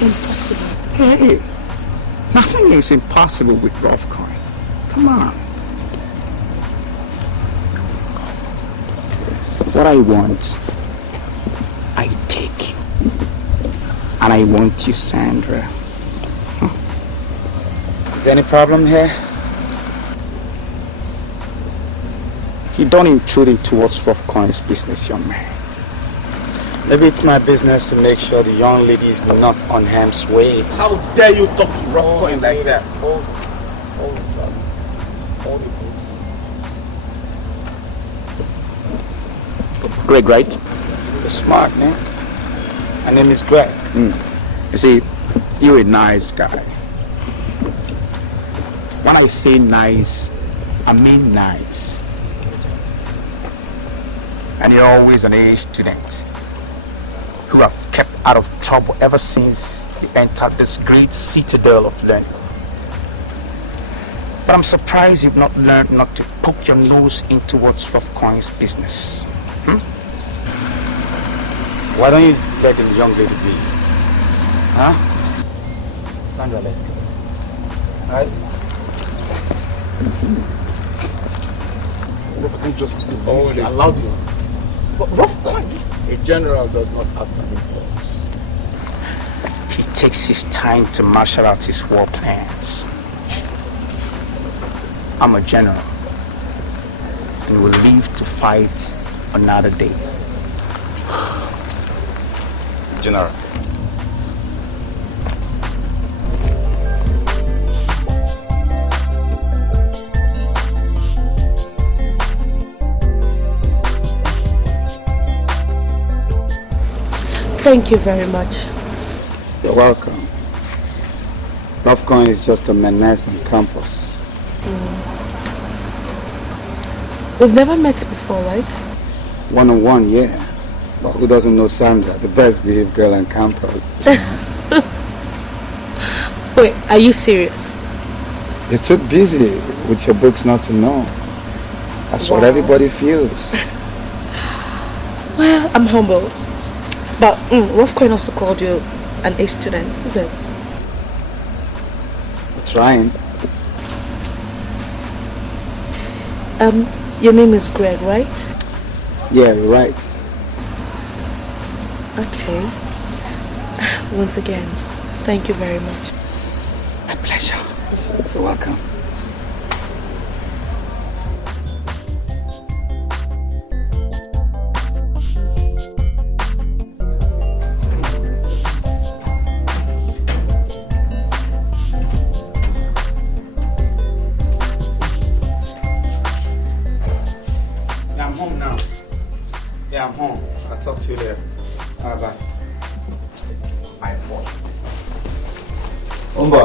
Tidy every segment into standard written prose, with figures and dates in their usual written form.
impossible. Hey, nothing is impossible with rough coin. Come on. What I want, I take. And I want you, Sandra. Is there any problem here? You don't intrude into what's rough coin's business, young man. Maybe it's my business to make sure the young lady is not on harm's way. How dare you talk to rough coin like that? Greg, right? You're smart, man. My name is Greg. You see, you're a nice guy. When I say nice, I mean nice. And you're always an A student who have kept out of trouble ever since you entered this great citadel of learning. But I'm surprised you've not learned not to poke your nose into what's rough coin's business. Why don't you let the young lady be? Huh? Sandra, let's go. Alright? If I can just allow this. But rough coin, a general does not act on impulse. He takes his time to marshal out his war plans. I'm a general and will leave to fight another day. General. Thank you very much. You're welcome. Rough coin is just a menace on campus. We've never met before, right? One-on-one, yeah. But who doesn't know Sandra, the best behaved girl on campus? Wait, are you serious? You're too busy with your books not to know. That's what everybody feels. Well, I'm humbled. But rough coin also called you an A student, is it? We're trying. Your name is Greg, right? Yeah, you're right. Okay. Once again, thank you very much. My pleasure. You're welcome. Yeah, I'm home now. Yeah, I'm home. I'll talk to you later. Bye. My fault. Umba.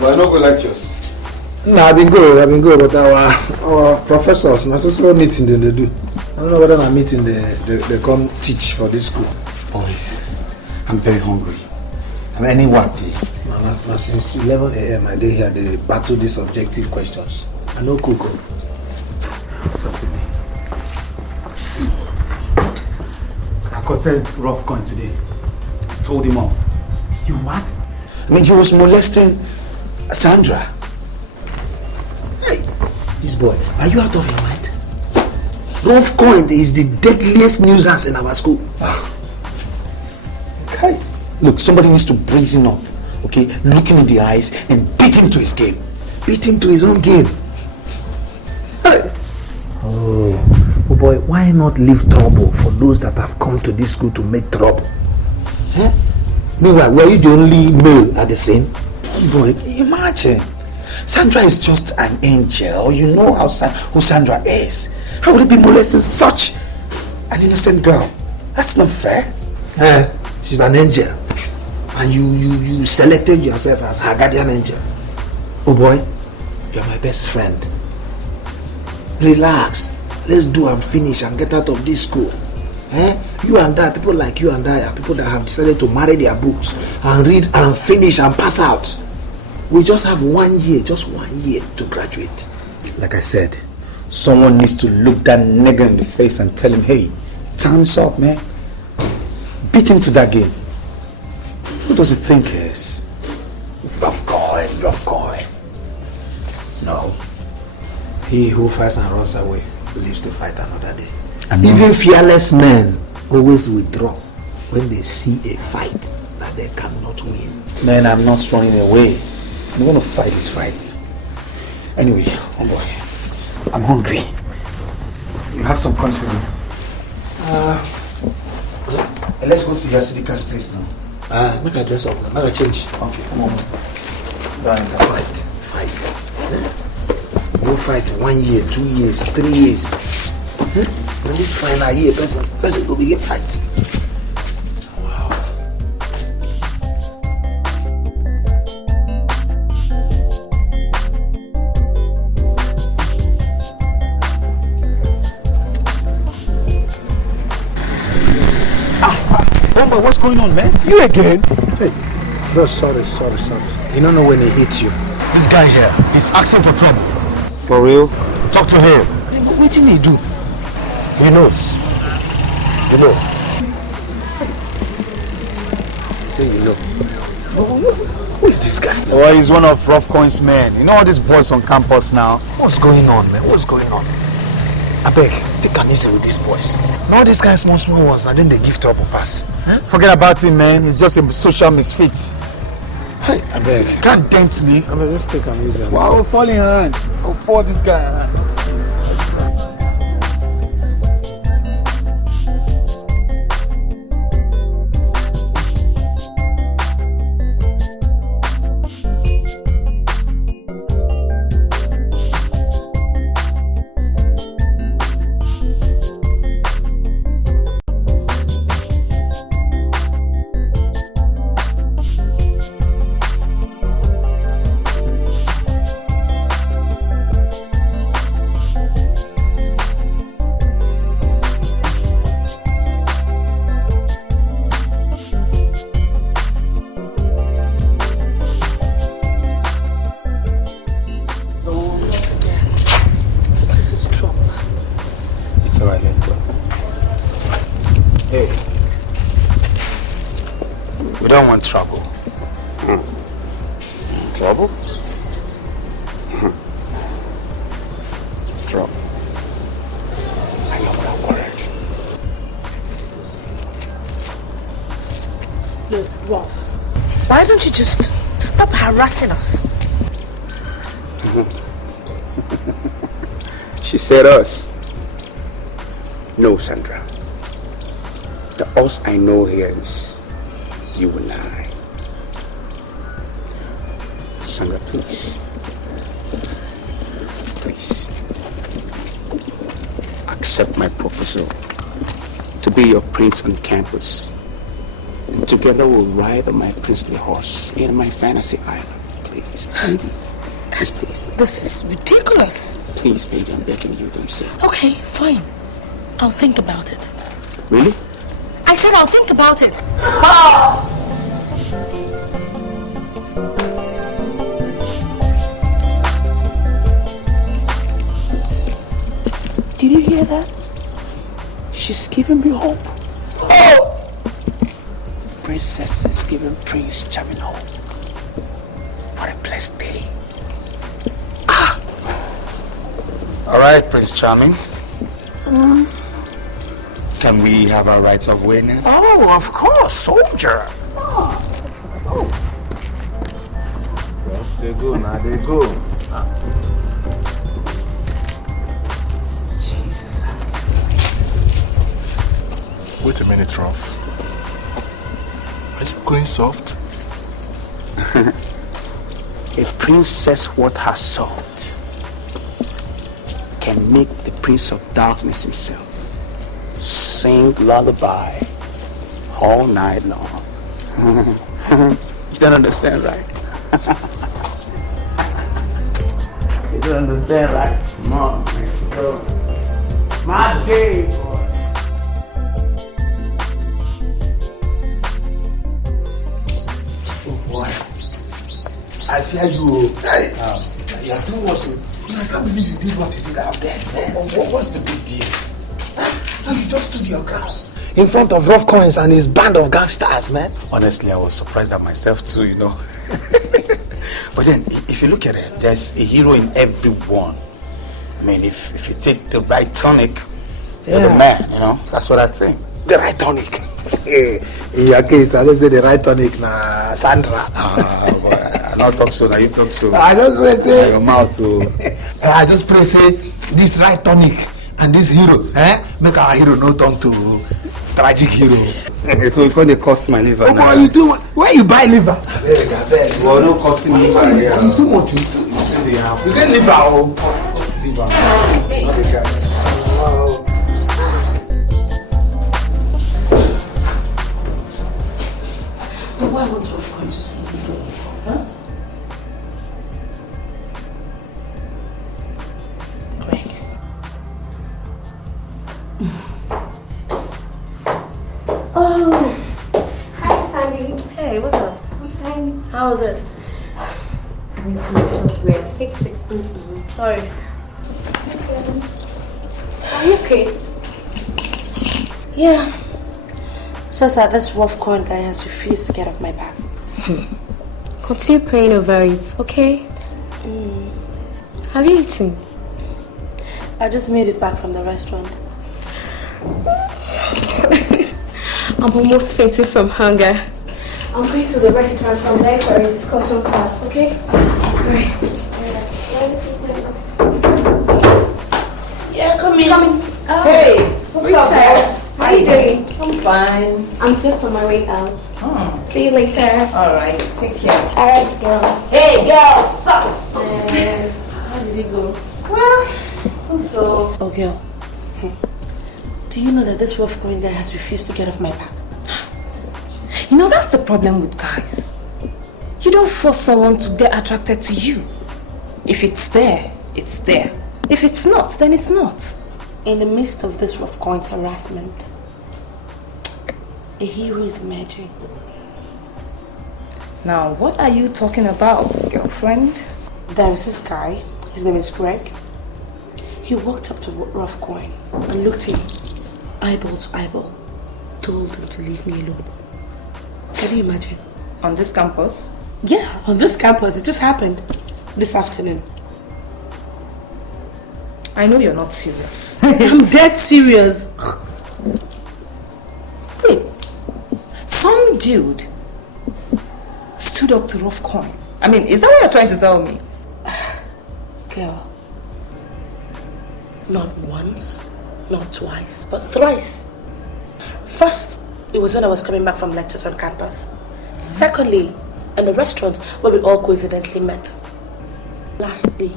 But I no go lectures. No, I've been good, but our professors, na so meeting they do. I don't know whether na meeting they come teach for this school. Boys, I'm very hungry. I'm any what day. Now since 11 a.m. I dey here they battle these objective questions. I no cook. What's up with me? I considered rough coin today. Told him off. You what? I mean, he was molesting Sandra. Hey, this boy, are you out of your mind? Rough coin is the deadliest nuisance in our school. Okay. Look, somebody needs to brazen up, okay? Look him in the eyes and beat him to his game. Beat him to his own game. Hey. Oh boy, why not leave trouble for those that have come to this school to make trouble? Huh? Meanwhile, were you the only male at the scene? Boy, imagine. Sandra is just an angel. You know who Sandra is. How would it be molesting such an innocent girl? That's not fair. She's an angel. And you selected yourself as her guardian angel. Oh boy, you're my best friend. Relax. Let's do and finish and get out of this school. You and I, people like you and I are people that have decided to marry their books and read and finish and pass out. We just have 1 year, just 1 year to graduate. Like I said, someone needs to look that nigger in the face and tell him, hey, time's up, man. Beat him to that game. does he think he is? Rough going. No. He who fights and runs away lives to fight another day. Even fearless men always withdraw when they see a fight that they cannot win. Man, I'm not running away. I'm going to fight this fight. Anyway, boy, I'm hungry. You have some coins with me? Let's go to Yasidika's place now. Make a dress up, make a change. Okay, come on. Fight. Go fight 1 year, 2 years, 3 years. In this final year, person will begin fight. Wow. But what's going on, man? You again? Hey, bro, sorry. You don't know when he hits you. This guy here, he's asking for trouble. For real? Talk to him. Hey, what did he do? He knows. You know. Say you know. Who is this guy? Well, he's one of Rough Coin's men. You know all these boys on campus now? What's going on, man? What's going on? I beg, take am easy with these boys. Now these guys small ones, and then they give trouble pass. Huh? Forget about him, man. He's just a social misfit. Hey, I beg. Can't dent me. I beg, let's take am easy. Wow, I'll fall in hand. I'll fall this guy. Trouble. Trouble? Trouble. I love that word. Look, Rolf, why don't you just stop harassing us? She said us. No, Sandra. The us I know here is you and I. Sandra, please. Please. Accept my proposal to be your prince on campus. And together we'll ride on my princely horse in my fantasy island. Please, baby. Please. This is ridiculous. Please, baby, I'm begging you, don't say. Okay, fine. I'll think about it. Really? I said I'll think about it. Did you hear that? She's giving me hope. Oh! Princess is giving Prince Charming hope. What a blessed day. All right, Prince Charming. Can we have our right of way now? Oh, of course, soldier. They go now, they go. Jesus. Wait a minute, Rolf. Are you going soft? A princess worth her salt can make the Prince of Darkness himself sing lullaby all night long. You don't understand, right? You don't understand, right? Come on, man. My day, boy. Oh, boy. I fear you. Hey, you are doing what you... I can't believe you did what you did out there, man. What's the big deal? No, you just stood your grounds. in front of Rough Coins and his band of gangsters, man. Honestly, I was surprised at myself too, you know. But then, if you look at it, there's a hero in everyone. I mean, if you take the right tonic, you're the man, you know. That's what I think. The right tonic. In your case, I don't say the right tonic, na Sandra. I not talk so, now you talk so. I just pray say, your mouth too. I just pray say, this right tonic and this hero, make our hero no turn to tragic hero. So you call the cut my liver. Oh boy, you do where you buy liver? I beg. Well, no cutting liver here. You too much. You get liver, oh. Liver. But why was Rough going to sleep? Huh? Greg. Oh, hi Sandy. Hey, what's up? I'm fine. How was it? Weird. Hectic. Sorry. Are you okay? Yeah. So that this rough coin guy has refused to get off my back. Continue praying over it, okay? Have you eaten? I just made it back from the restaurant. I'm almost fainting from hunger. I'm going to the restaurant from there for a discussion class, okay? Right. Yeah, come in. Hey, what's up, guys? How are you doing? I'm fine. I'm just on my way out. See you later. Alright, take care. Alright, girl. Hey, girl, sucks. How did it go? Well, So. Oh, girl. Do you know that this rough coin guy has refused to get off my back? You know, that's the problem with guys. You don't force someone to get attracted to you. If it's there, it's there. If it's not, then it's not. In the midst of this rough coin's harassment, a hero is emerging. Now, what are you talking about, girlfriend? There is this guy, his name is Greg. He walked up to Rough Coin and looked him eyeball to eyeball, told him to leave me alone. Can you imagine? On this campus? Yeah, on this campus. It just happened this afternoon. I know you're not serious. I'm dead serious. Wait, some dude stood up to Rough Coin. I mean, is that what you're trying to tell me? Girl, not once, not twice, but thrice. First, it was when I was coming back from lectures on campus. Secondly, in the restaurant where we all coincidentally met. Lastly,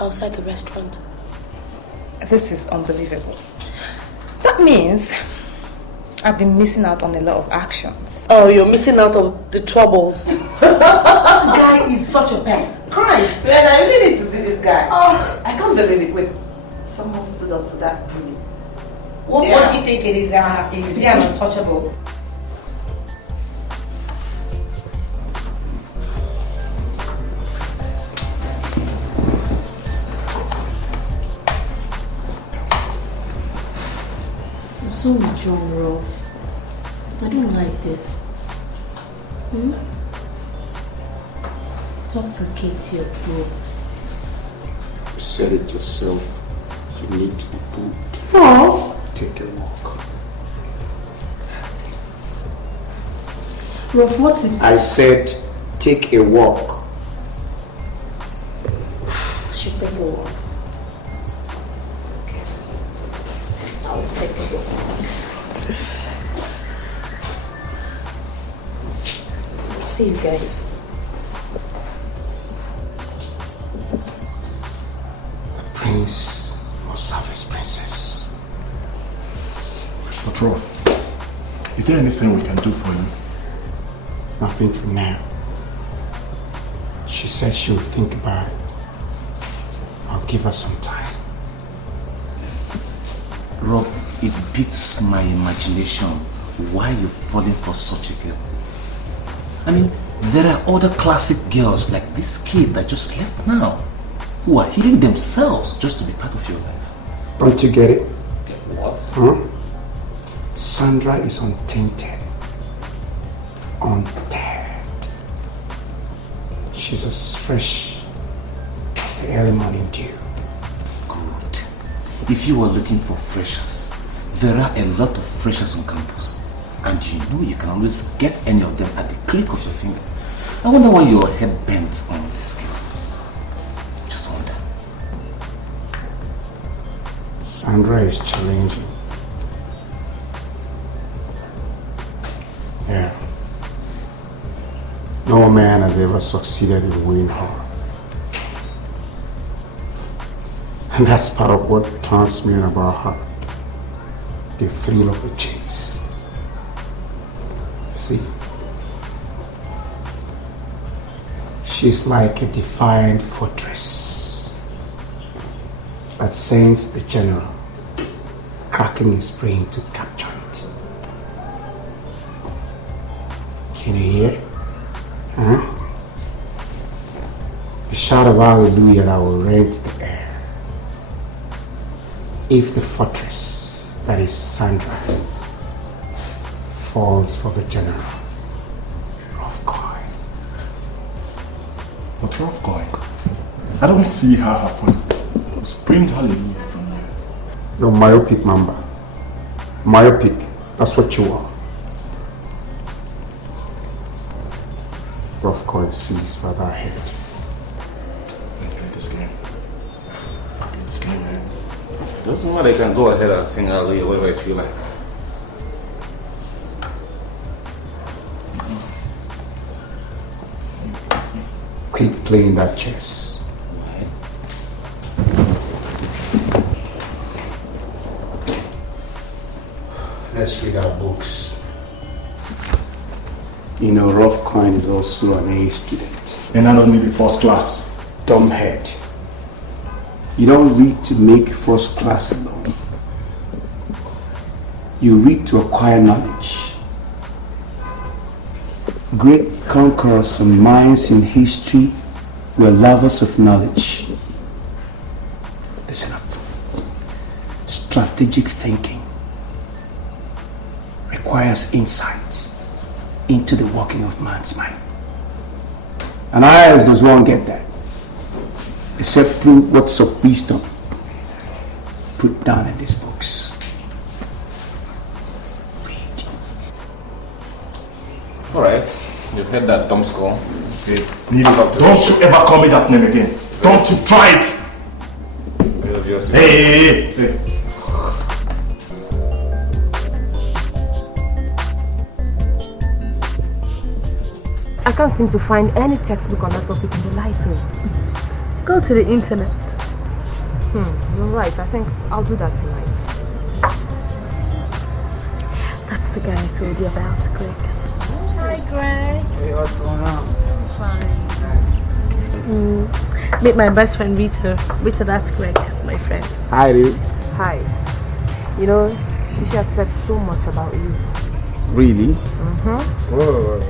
outside the restaurant. This is unbelievable. That means I've been missing out on a lot of actions. Oh, you're missing out on the troubles. The guy is such a pest. Christ! Man, I really need to see this guy. Oh, I can't believe it. Wait, someone stood up to that bully. What do you think it is? Is he an untouchable? There's so much wrong, Rob. I don't like this. Talk to Katie or bro. You said it yourself. You need to be good. Oh. Take a walk. Rob, what is... I said, take a walk. I should take a walk. Okay. I'll take a walk. See you guys. A prince must have his princess. But Rolf, is there anything we can do for you? Nothing for now. She said she'll think about it. I'll give her some time. Rob, it beats my imagination why you're falling for such a girl. I mean, there are other classic girls like this kid that just left now who are healing themselves just to be part of your life. Don't you get it? Get what? Sandra is untainted, unteared. She's as fresh as the early morning dew. Good. If you are looking for freshers, there are a lot of freshers on campus. And you know you can always get any of them at the click of your finger. I wonder why your head bent on this girl. Just wonder. Sandra is challenging. Yeah. No man has ever succeeded in winning her. And that's part of what turns me on about her. The thrill of the chase. You see? She's like a defiant fortress that sends the general cracking his brain to capture it. Can you hear? Huh? A shout of hallelujah that will rent the air. If the fortress, that is Sandra, falls for the general. Rough coin. But rough coin? I don't see how happen. Screamed hallelujah from you. You're myopic, Mamba. Myopic. That's what you are. Rough coin sees further ahead. Let's play this game. Play this game, man. Doesn't matter, you can go ahead and sing hallelujah, whatever you feel like. Quit playing that chess. Why? Let's read our books. You know, Rough Coin is also an A student. And I don't need the first class. Dumbhead. You don't read to make first class alone. You read to acquire knowledge. Great conquerors and minds in history were lovers of knowledge. Listen up. Strategic thinking requires insight into the working of man's mind. And how else does one get that? Except through words of wisdom put down in these books. Read. Alright, you've heard that dumb skull. Hey, don't you ever call me that name again. Don't you try it. Hey. I can't seem to find any textbook on that topic in the library. Go to the internet. You're right. I think I'll do that tonight. That's the guy I told you about, Greg. Hi, Greg. Hey, what's going on? Fine. Meet my best friend, Rita. Rita, that's Greg, my friend. Hi, dude. Hi. You know, she had said so much about you. Really? Whoa.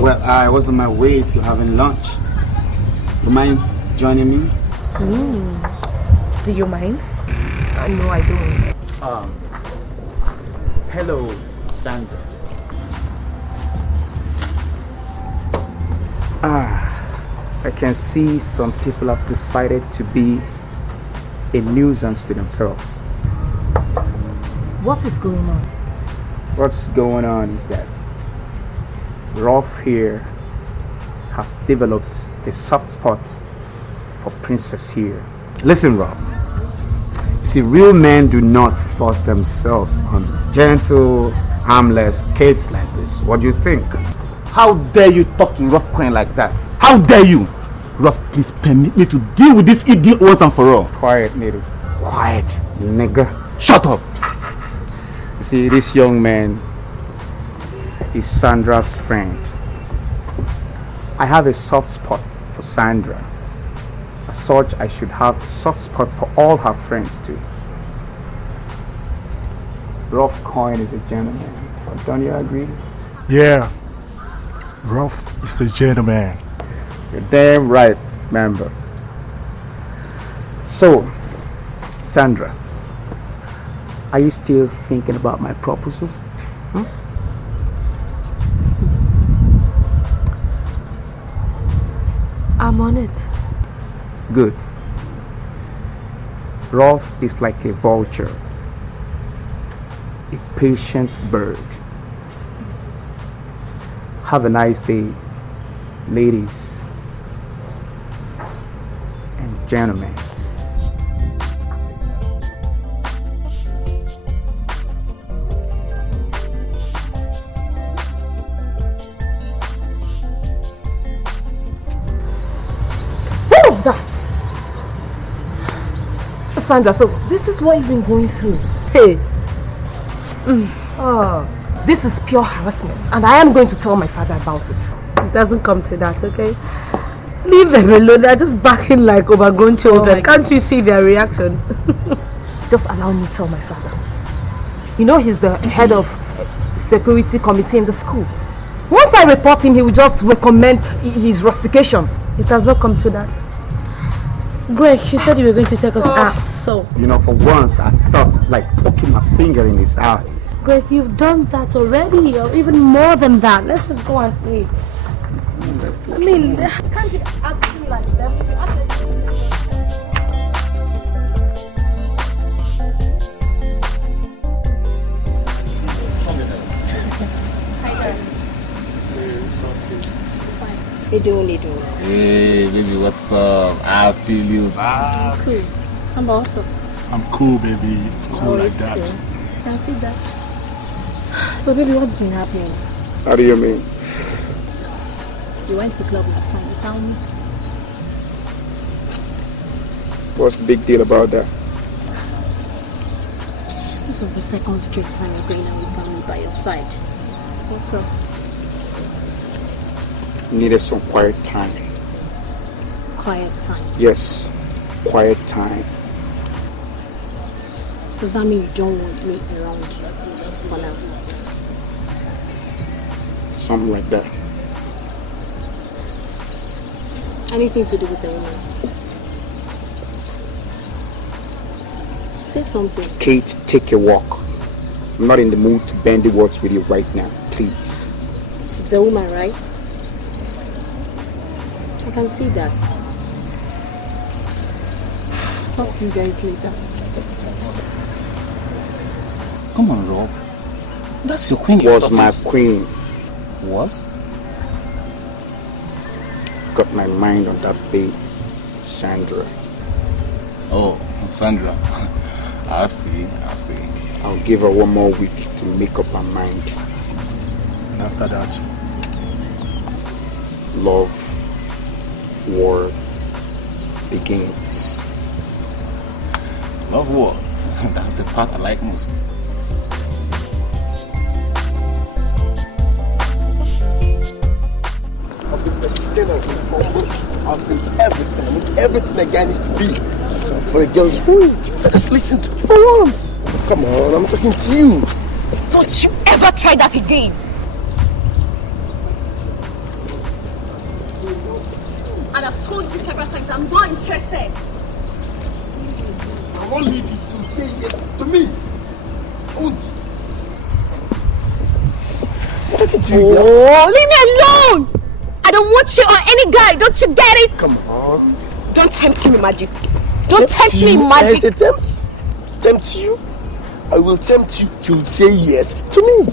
Well, I was on my way to having lunch. You mind joining me? Do you mind? No, I don't. Hello, Sandra. I can see some people have decided to be a nuisance to themselves. What is going on? What's going on is that Rolf here has developed a soft spot for Princess here. Listen, Rob. You see, real men do not force themselves on gentle, harmless kids like this. What do you think? How dare you talk to Rough Coin like that? How dare you? Rough, please permit me to deal with this idiot once and for all. Quiet, Nero. quiet, nigga. Shut up. You see, this young man is Sandra's friend. I have a soft spot for Sandra. As such, I should have a soft spot for all her friends too. Rough Coin is a gentleman. Don't you agree? Yeah. Ruff is a gentleman. You're damn right, member. So, Sandra, are you still thinking about my proposal? Huh? I'm on it. Good. Rolf is like a vulture, a patient bird. Have a nice day, ladies and gentlemen. What was that? Sandra, so this is what you've been going through. Hey. This is pure harassment, and I am going to tell my father about it. It doesn't come to that, okay? Leave them alone. They're just backing like overgrown children. Can't you see their reactions? Just allow me to tell my father. You know he's the head of security committee in the school. Once I report him, he will just recommend his rustication. It has not come to that. Greg, you said you were going to take us out, so... You know, for once, I felt like poking my finger in his eyes. Greg, you've done that already, or even more than that. Let's just go and eat. I mean, can't you act like them? If you act like They doing. Hey, baby, what's up? I feel you. Cool. I'm awesome. I'm cool, baby. Cool like that. Cool. Can I see that? So, baby, what's been happening? How do you mean? You went to club last night. You found me. What's the big deal about that? This is the second straight time you're going out with me by your side. What's up? Needed some quiet time. Quiet time. Yes, quiet time. Does that mean you don't want me around you for now? Something like that. Anything to do with the woman? Say something. Kate, take a walk. I'm not in the mood to bandy words with you right now, please. It's a woman, right? I can see that. Talk to you guys later. Come on, Rob. That's your queen. Was my queen. Was? Got my mind on that babe, Sandra. Oh, Sandra. I see. I'll give her one more week to make up her mind. And after that, love, war begins. Love war. That's the part I like most. I've been persistent and humble. I've been everything. I mean, everything a guy needs to be for a girl's win. Just listen to me for once. Come on, I'm talking to you. Don't you ever try that again. And I've told you several times I'm not interested. I won't leave you to say yes to me. Won't. I'm talking to you. Oh, leave me alone! I don't want you or any guy, don't you get it? Come on. Don't tempt me, Magic. Don't tempt me, Magic. Yes, tempt you. I will tempt you to say yes to me.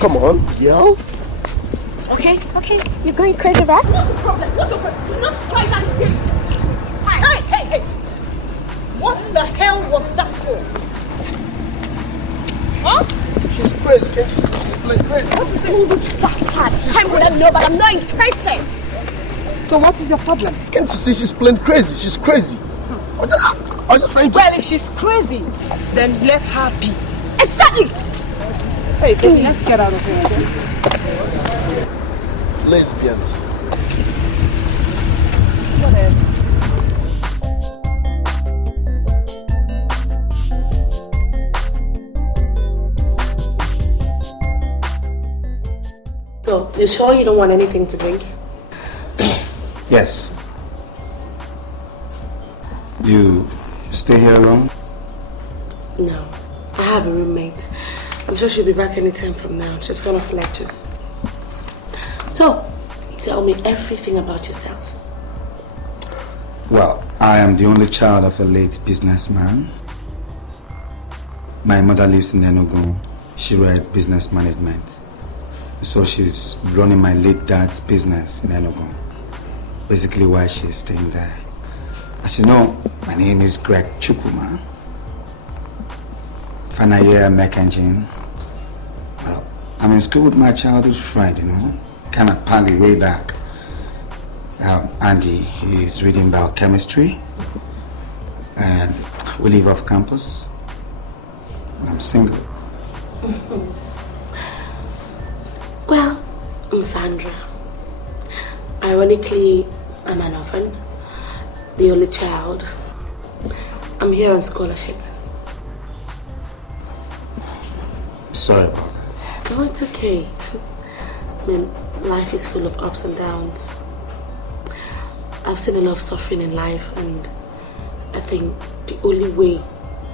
Come on, girl. Okay, you're going crazy, right? What's the problem? Do not try that again. Hey! What the hell was that for? Huh? She's crazy, can't you see? She's playing crazy. What is it? Oh, the bastard! Time would have known, but I'm not interested. So what is your problem? Can't you see she's playing crazy? She's crazy. I'm just trying to... Well, if she's crazy, then let her be. Exactly! Hey, baby, let's get out of here, okay? Lesbians. Whatever. So, you sure you don't want anything to drink? Yes. You stay here alone? No. I have a roommate. I'm sure she'll be back anytime from now. She's gone off lectures. So, tell me everything about yourself. Well, I am the only child of a late businessman. My mother lives in Enugu. She read business management. So she's running my late dad's business in Enugu. Basically why she's staying there. As you know, my name is Greg Chukuma. Final year mech engine. Well, I'm in school with my childhood friend, you know, kind of pally way back. Andy is reading biochemistry, and we live off campus, and I'm single. Well, I'm Sandra. Ironically, I'm an orphan, the only child. I'm here on scholarship. Sorry about that. No, it's okay. I mean, life is full of ups and downs. I've seen a lot of suffering in life, and I think the only way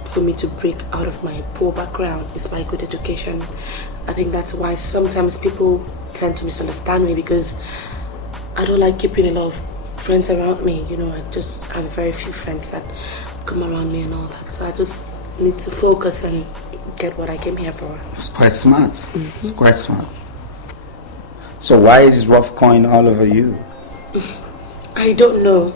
for me to break out of my poor background is by good education. I think that's why sometimes people tend to misunderstand me, because I don't like keeping a lot of friends around me. You know, I just have very few friends that come around me and all that. So I just need to focus and get what I came here for. It's quite smart. Mm-hmm. It's quite smart. So why is rough coin all over you? I don't know.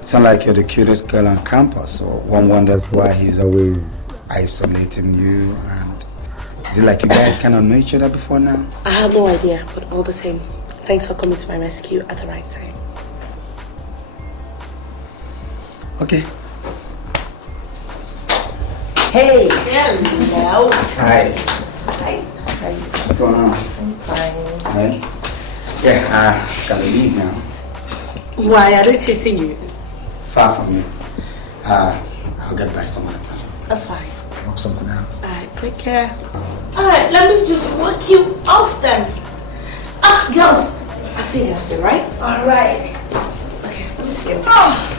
It's not like you're the cutest girl on campus, so one wonders why he's always isolating you. And is it like you guys kind of know each other before now? I have no idea, but all the same, thanks for coming to my rescue at the right time. Okay. Hey! Hello! Hi. Hi. What's going on? I'm fine. Hi. Yeah, gotta leave now. Why are they chasing you? Far from you. I'll get by some other time. That's fine. Work something out. Alright, take care. Alright, let me just walk you off then. Ah, girls, I'll see you yesterday, right? Alright. Okay, let me see you. Oh.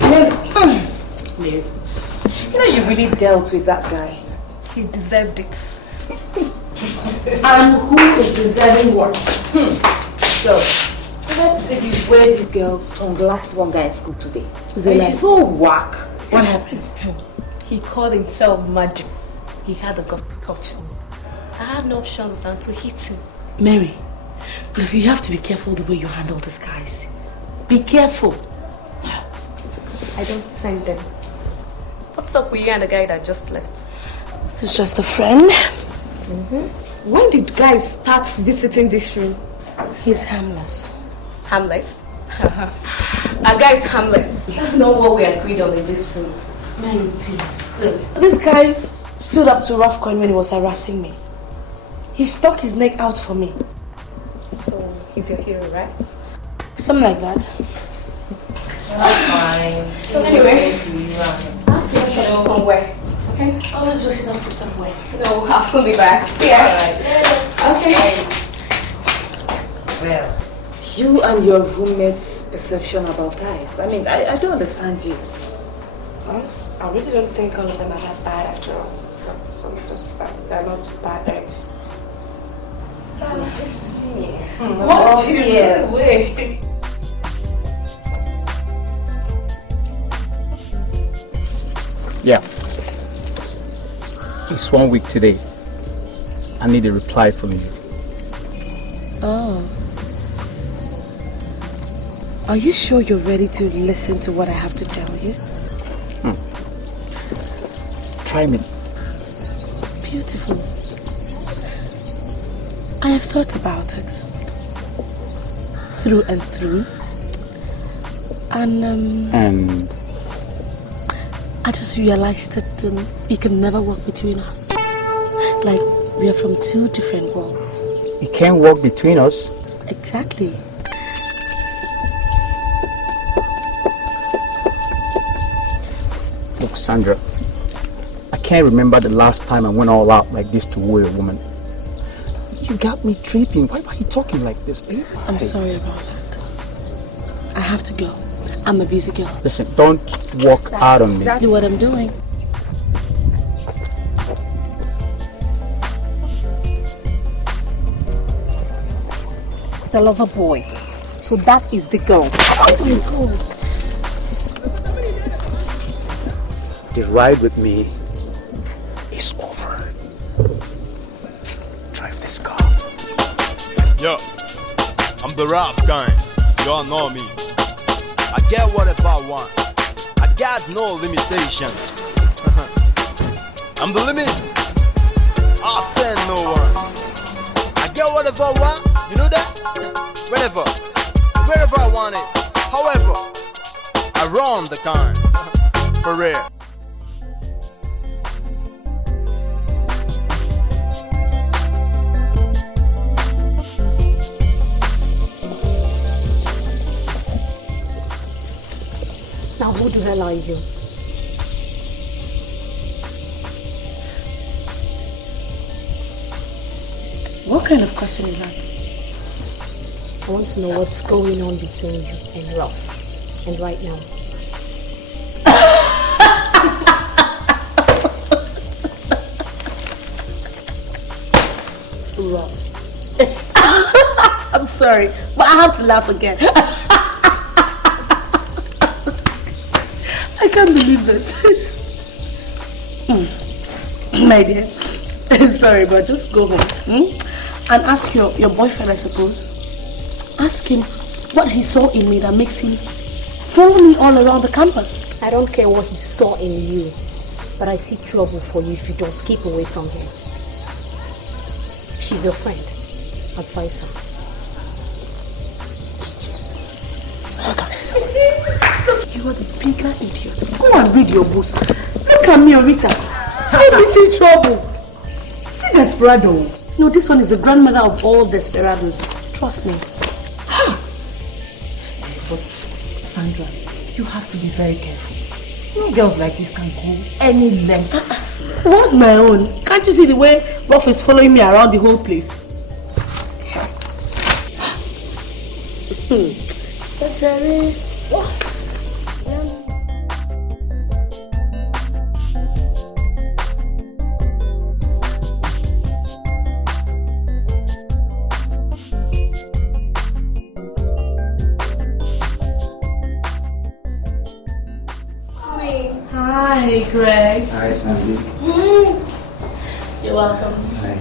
Good. Mary, you know you really dealt with that guy. He deserved it. And who is deserving what? So, let's see the way this girl turned the last one guy in school today. And she's so whack. What happened? He called himself magic. He had the guts to touch him. I had no options than to hit him. Mary, look, you have to be careful the way you handle these guys. Be careful. I don't send them. What's up with you and the guy that just left? He's just a friend. When did guys start visiting this room? He's harmless. Harmless? A guy is harmless. That's not what we agreed on in this room. Mary, please. This guy stood up to Rough Coin when he was harassing me. He stuck his neck out for me. So, he's your hero, right? Something like that. Fine. Anyway, I have to rush off somewhere. Okay? Always rushing off to somewhere. No, I'll soon be back. Yeah. Okay. Well, you and your roommate's perception about guys. I mean, I don't understand you. Well, I really don't think all of them are that bad after all. So just they're not bad eggs. It's just me. What? Yes. Way. Yeah. It's 1 week today. I need a reply from you. Oh. Are you sure you're ready to listen to what I have to tell you? Try me. Beautiful. I have thought about it through and through, and I just realized that it can never work between us. Like we are from two different worlds. It can't work between us. Exactly. Look, Sandra, I can't remember the last time I went all out like this to woo a woman. You got me tripping. Why are you talking like this, babe? I'm sorry about that. I have to go. I'm a busy girl. Listen, don't walk out on me. Exactly what I'm doing. The lover boy. So that is the girl. Oh my God. The ride with me is over. Drive this car. Yo, I'm the rap kind. Y'all know me. I get whatever I want. I got no limitations. I'm the limit. I'll send no one. I get whatever I want. You know that? Whenever I want it. However, I run the kind. For real. Now who the hell are you? What kind of question is that? I want to know what's going on between you and Ralph. And right now. Ralph. I'm sorry, but I have to laugh again. I can't believe this. My dear, sorry, but just go home and ask your boyfriend, I suppose. Ask him what he saw in me that makes him follow me all around the campus. I don't care what he saw in you, but I see trouble for you if you don't keep away from him. She's your friend. Advise her. You are the bigger idiot. Go and read your books. Look at me, Orita. See me see trouble. See Desperado. No, this one is the grandmother of all desperados. Trust me. But Sandra, you have to be very careful. No girls like this can go any length. What's my own? Can't you see the way Ruff is following me around the whole place? Jerry. Hi, Greg. Hi, Sandy. You're welcome. Hi.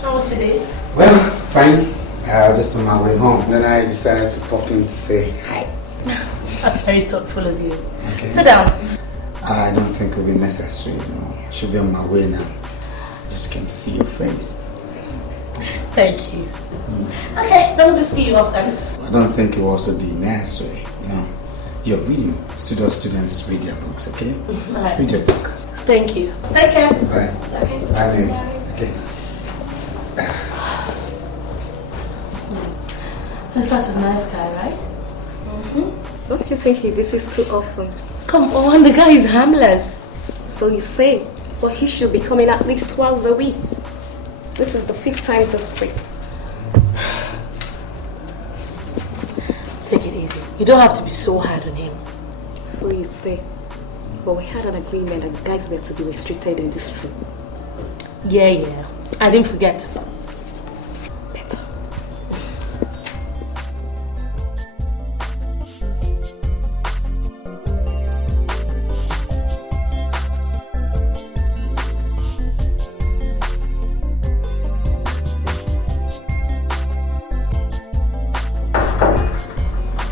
How was your day? Well, fine. I was just on my way home. Then I decided to pop in to say hi. That's very thoughtful of you. Okay. Sit down. I don't think it will be necessary, you know. I should be on my way now. Just came to see your face. Thank you. Okay, let me just see you off then. I don't think it will also be necessary, you know. You're reading. Students read their books, okay? All right. Read your book. Thank you. Take care. Bye. Okay. Bye, baby. Okay. He's such a nice guy, right? Don't you think he visits too often? Come on, the guy is harmless. So you say, but he should be coming at least twice a week. This is the 5th time this week. Take it easy. You don't have to be so hard on him. So you say, but we had an agreement that guys were to be restricted in this room. Yeah. I didn't forget. Better.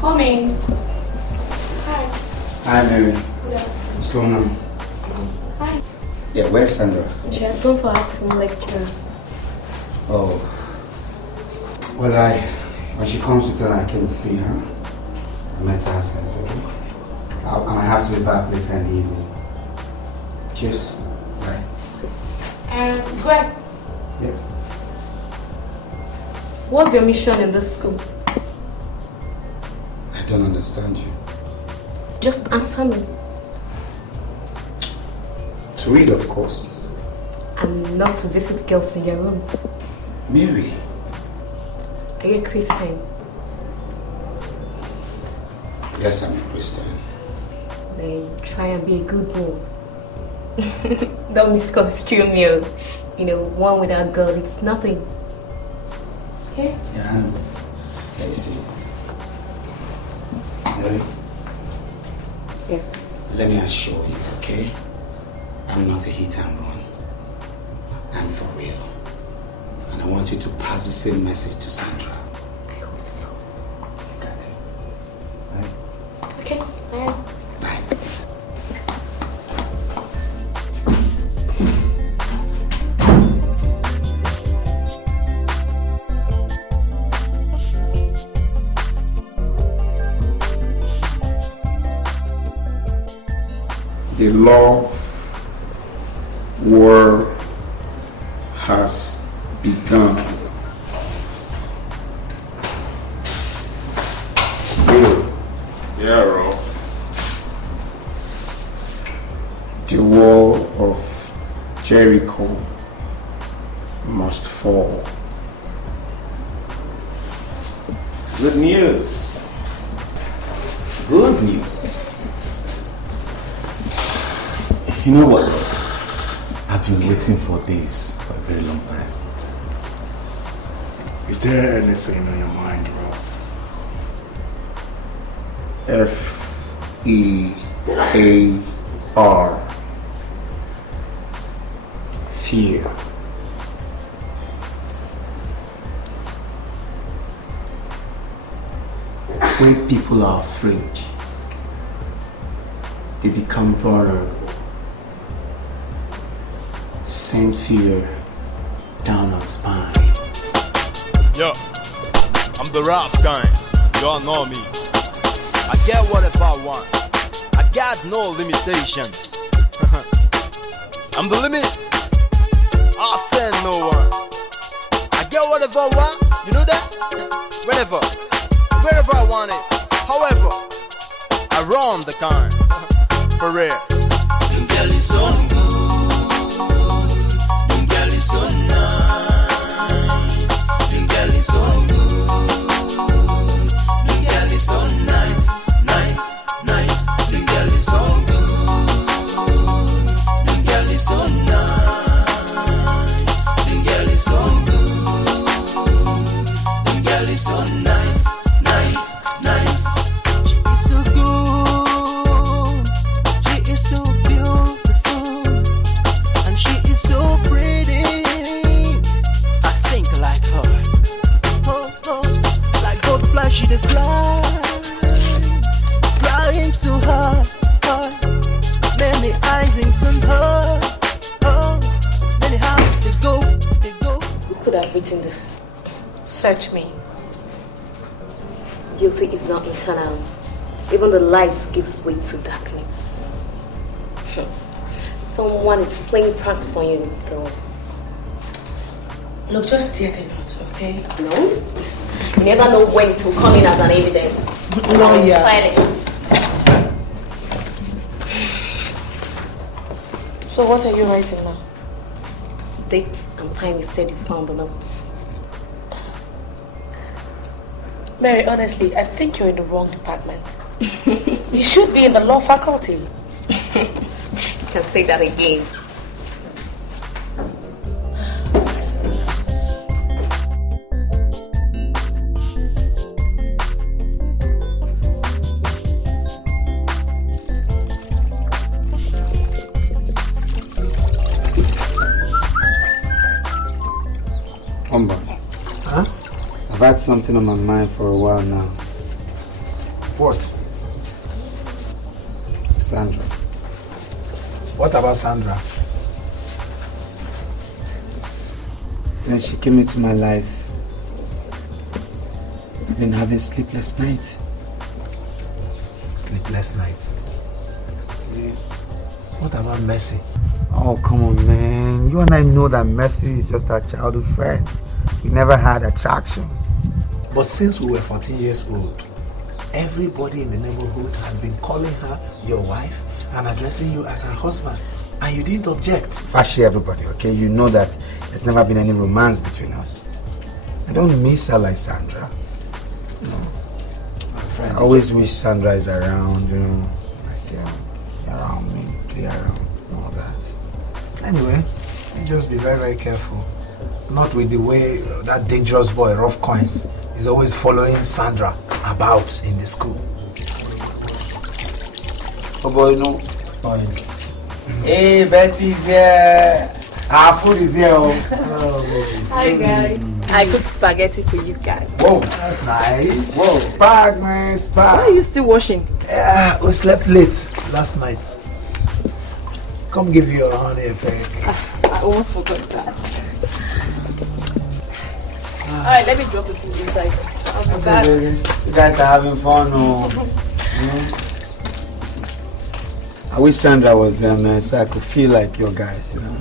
Coming. Hi, Mary. What's going on? Hi. Yeah, where's Sandra? She has gone for acting lecture. Oh, Well, when she comes to town, I can see her. I met her upstairs, okay? I might have to be back later in the evening. Cheers. Bye. Greg. Yep. What's your mission in this school? I don't understand you. Just answer me. To read, of course. And not to visit girls in your rooms. Mary. Are you a Christian? Yes, I'm a Christian. Then try and be a good boy. Don't misconstrue me. You know, one without God, it's nothing. Okay? Yeah, I know. Let me see. Mary? Yes. Let me assure you, okay? I'm not a hit and run. I'm for real. And I want you to pass the same message to Sandra. I hope so. Got it. Right? Okay, bye. Bye. The love war has begun. Yeah, Rolf. The wall of Jericho must fall. Good news. Good news. You know what? I've been waiting for this for a very long time. Is there anything on your mind, Ralph? F-E-A-R. Fear. When people are afraid, they become vulnerable. Send fear down our spine. Yo, I'm the rap guys. Y'all know me. I get whatever I want. I got no limitations. I'm the limit. I'll send no one. I get whatever I want. You know that? Whenever I want it. However, I run the kind. For real. The girl is so good. The girl is so nice. The girl is so good. The girl is so nice, nice, nice. The girl is so good. The girl is so nice. The girl is so good. The girl is so nice, nice, nice. She is so good. She is so beautiful. And she is so pretty. I think like her. Oh, oh. Like gold fly, she dey fly. Flying to her, her. Many eyes on her. Oh, many hearts they go, they go. Who could have written this? Search me. Guilty is not eternal. Even the light gives way to darkness. Someone is playing pranks on you, girl. Look, just tear the note, okay? No? You never know when it will come in as an evidence. No, yeah. File it. So what are you writing now? Date and time you said you found the notes. Mary, honestly, I think you're in the wrong department. You should be in the law faculty. You can say that again. Huh? I've had something on my mind for a while now. What? Sandra. What about Sandra? Since she came into my life, I've been having sleepless nights. Sleepless nights? Yeah. What about Mercy? Oh, come on, man. You and I know that Mercy is just our childhood friend. We never had attractions. But since we were 14 years old, everybody in the neighborhood had been calling her your wife and addressing you as her husband. And you didn't object. Fashi, everybody, okay? You know that there's never been any romance between us. I don't miss her like Sandra. No. I always wish Sandra is around, you know, like around me, play around, and all that. Anyway, you just be very, very careful. Not with the way that dangerous boy, Rough Coins, is always following Sandra about in the school. Oh boy, no. Hey, Betty's here. Our food is here. Hi guys. I cooked spaghetti for you guys. Whoa, that's nice. Whoa, spag, man, spag. Why are you still washing? Yeah, we slept late last night. Come give you your honey a peck. I almost forgot that. Alright, let me drop the food inside. I'll be back. You guys are having fun, I wish Sandra was there, man, so I could feel like your guys, you know.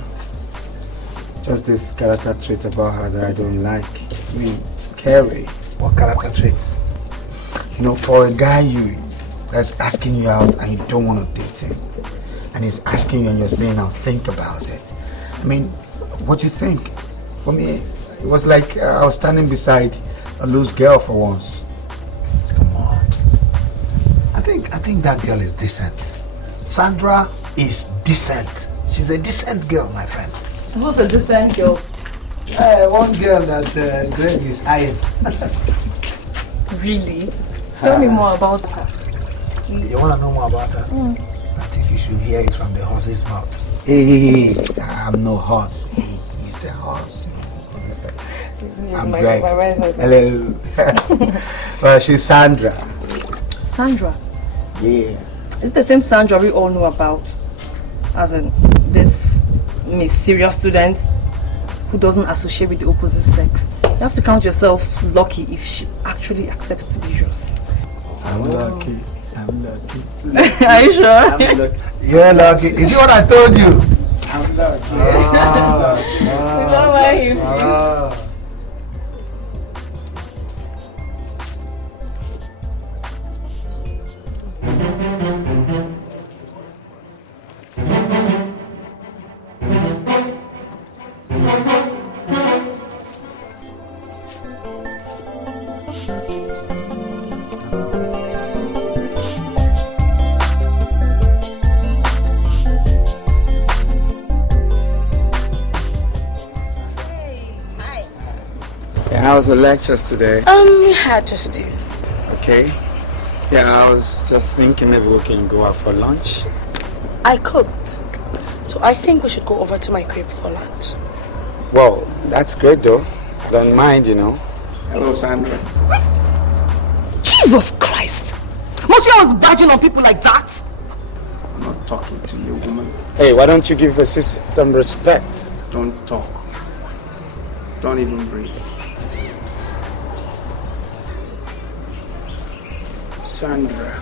Just this character trait about her that I don't like. I mean, scary. What character traits? You know, for a guy that's asking you out and you don't want to date him, and he's asking you and you're saying, I'll think about it. I mean, what do you think? For me, it was like I was standing beside a loose girl for once. Come on. I think that girl is decent. Sandra is decent. She's a decent girl, my friend. Who's a decent girl? One girl that Greg is eyeing. Really? Tell me more about her. You want to know more about her? I think you should hear it from the horse's mouth. Hey, I'm no horse. He's the horse. I'm Greg. Hello. Well, she's Sandra. Sandra? Yeah. Is it the same Sandra we all know about? As in this mysterious student who doesn't associate with the opposite sex. You have to count yourself lucky if she actually accepts to be yours. I'm lucky. I'm lucky. Are you sure? I'm lucky. You're lucky. Is it what I told you? I'm lucky. Is that why you How was the lectures today? We had just two. Okay. Yeah, I was just thinking maybe we can go out for lunch. I cooked, so I think we should go over to my crib for lunch. Well, that's great though. I don't mind, you know. Hello, Sandra. Jesus Christ! Must you always badging on people like that? I'm not talking to you, woman. Hey, why don't you give your sister some respect? Don't talk. Don't even breathe. Sandra,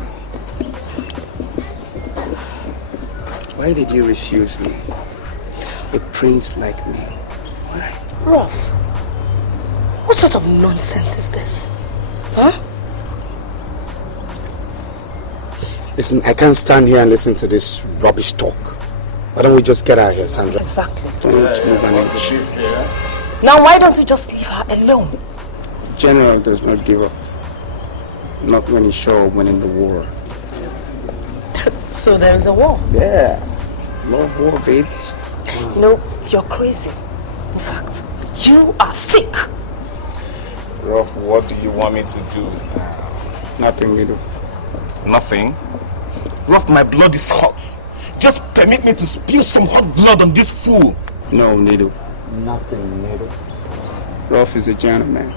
why did you refuse me? A prince like me. Why? Rolf, what sort of nonsense is this? Huh? Listen, I can't stand here and listen to this rubbish talk. Why don't we just get out of here, Sandra? Exactly. Don't move an inch. Now why don't you just leave her alone? The general does not give up. Not when he's sure of winning the war. So there's a war? Yeah. Love war, baby. You know, you're crazy. In fact, you are sick. Rolf, what do you want me to do? Nothing, little. Nothing? Rolf, my blood is hot. Just permit me to spill some hot blood on this fool. No, Needle. Nothing, Needle. Rolf is a gentleman.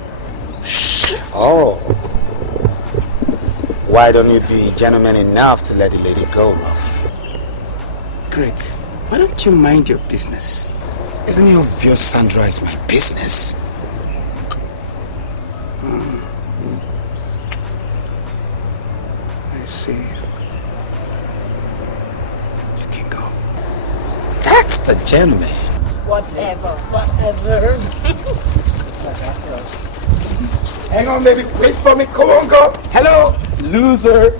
Oh. Why don't you be gentleman enough to let the lady go, Rolf? Greg, why don't you mind your business? Isn't it obvious Sandra is my business? See, you can go. That's the gentleman. Whatever. Hang on, baby. Wait for me. Come on, go. Hello. Loser.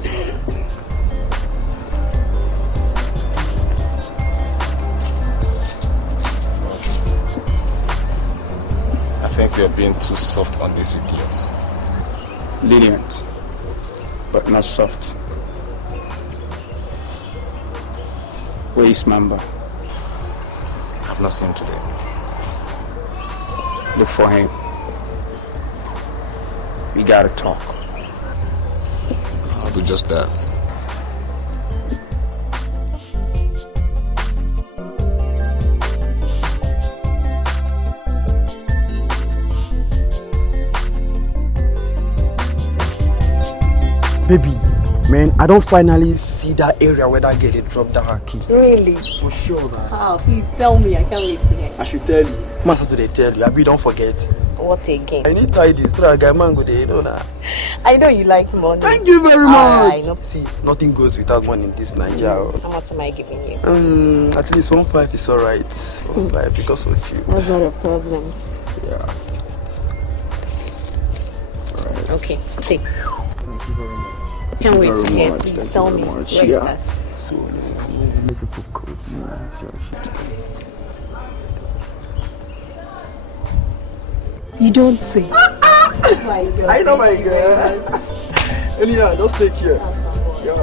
I think you're being too soft on these idiots. Lenient, but not soft. Where is Mamba? I've not seen him today. Look for him. We gotta talk. I'll do just that. Baby, man, I don't finally see that area where that girl dropped that her key. Really? For sure, man. Ah, please tell me. I can't wait to hear. I should tell you. Master today tell you. Abi, don't forget. What again? I need tidings. So that guy man go there, you know now. I know you like money. Thank you very much. I know. See, nothing goes without money in this Nigeria. How much am I giving you? At least 1.5 is alright. 1.5 because of you. That's not a problem. Yeah. Alright. Okay, take. Thank you very much. Can't wait to hear. Much. Please Thank tell you me. very much. Where is Yeah. that? So, many people could, You don't say. I know my girl. Anyhow, just take care. Yeah.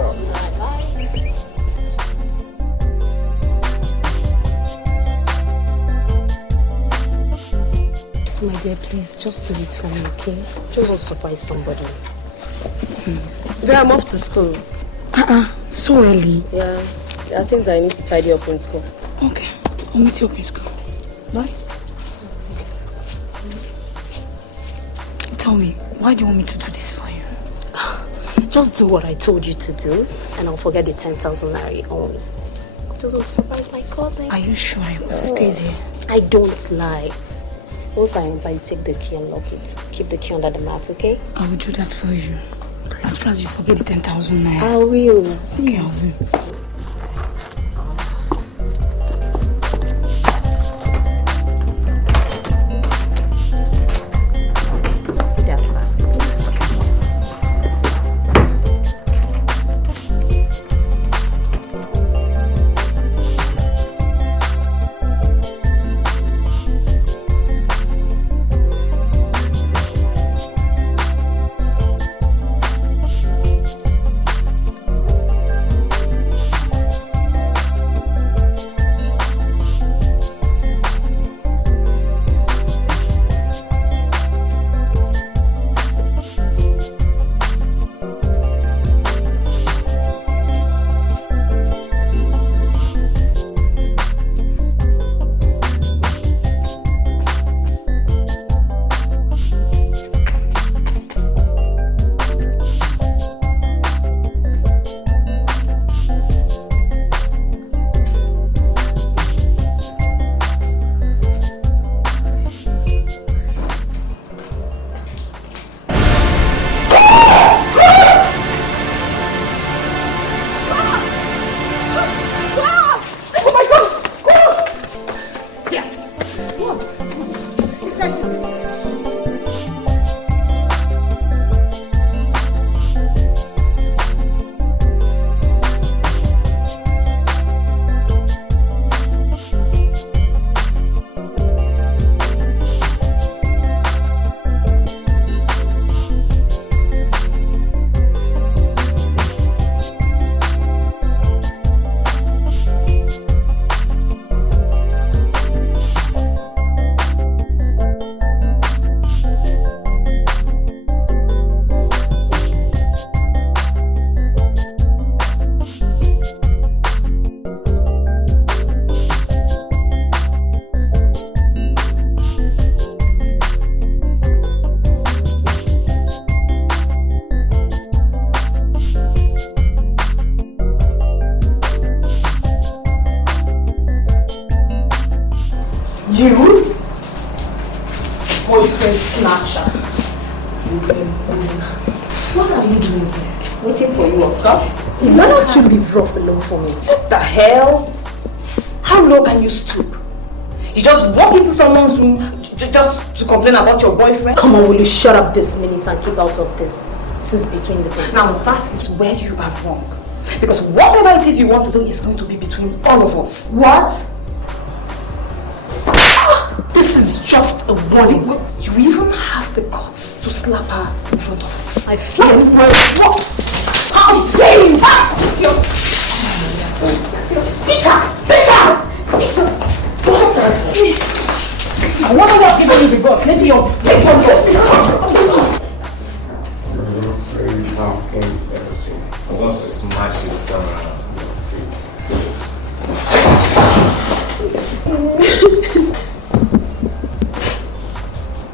So my dear, please, just do it for me, okay? Just want to surprise somebody. Please. Yeah, I'm off to school. So early. Yeah, there are things I need to tidy up in school. Okay, I'll meet you up in school. Bye. Tell me, why do you want me to do this for you? Just do what I told you to do, and I'll forget the 10,000 naira you owe me. Just want to surprise my cousin. Are you sure it stays here? I don't lie. Once I enter, you take the key and lock it. Keep the key under the mat, okay? I will do that for you. As far as you forget the 10,000 naira. I will. Okay, I will. You? Boyfriend snatcher. What are you doing here? Waiting for you, of course. Why don't you leave Rough alone for me? What the hell? How low can you stoop? You just walk into someone's room just to complain about your boyfriend? Come on, will you shut up this minute and keep out of this? This is between the two. Now that is where you are wrong. Because whatever it is you want to do is going to be between all of us. What? This is just a warning. You even have the guts to slap her in front of us. I feel what? How dare you! It's your... Peter! I wonder what people you got. Maybe your picture I'm gonna smash you this time around.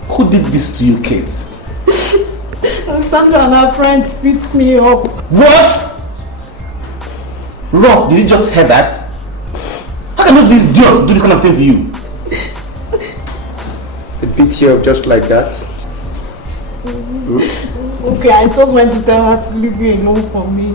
Who did this to you, Kate? Sandra and her friends beat me up. What? Rob, did you just hear that? How can these idiots do this kind of thing to you? They beat you up just like that? Okay, I just went to tell her to leave you alone for me.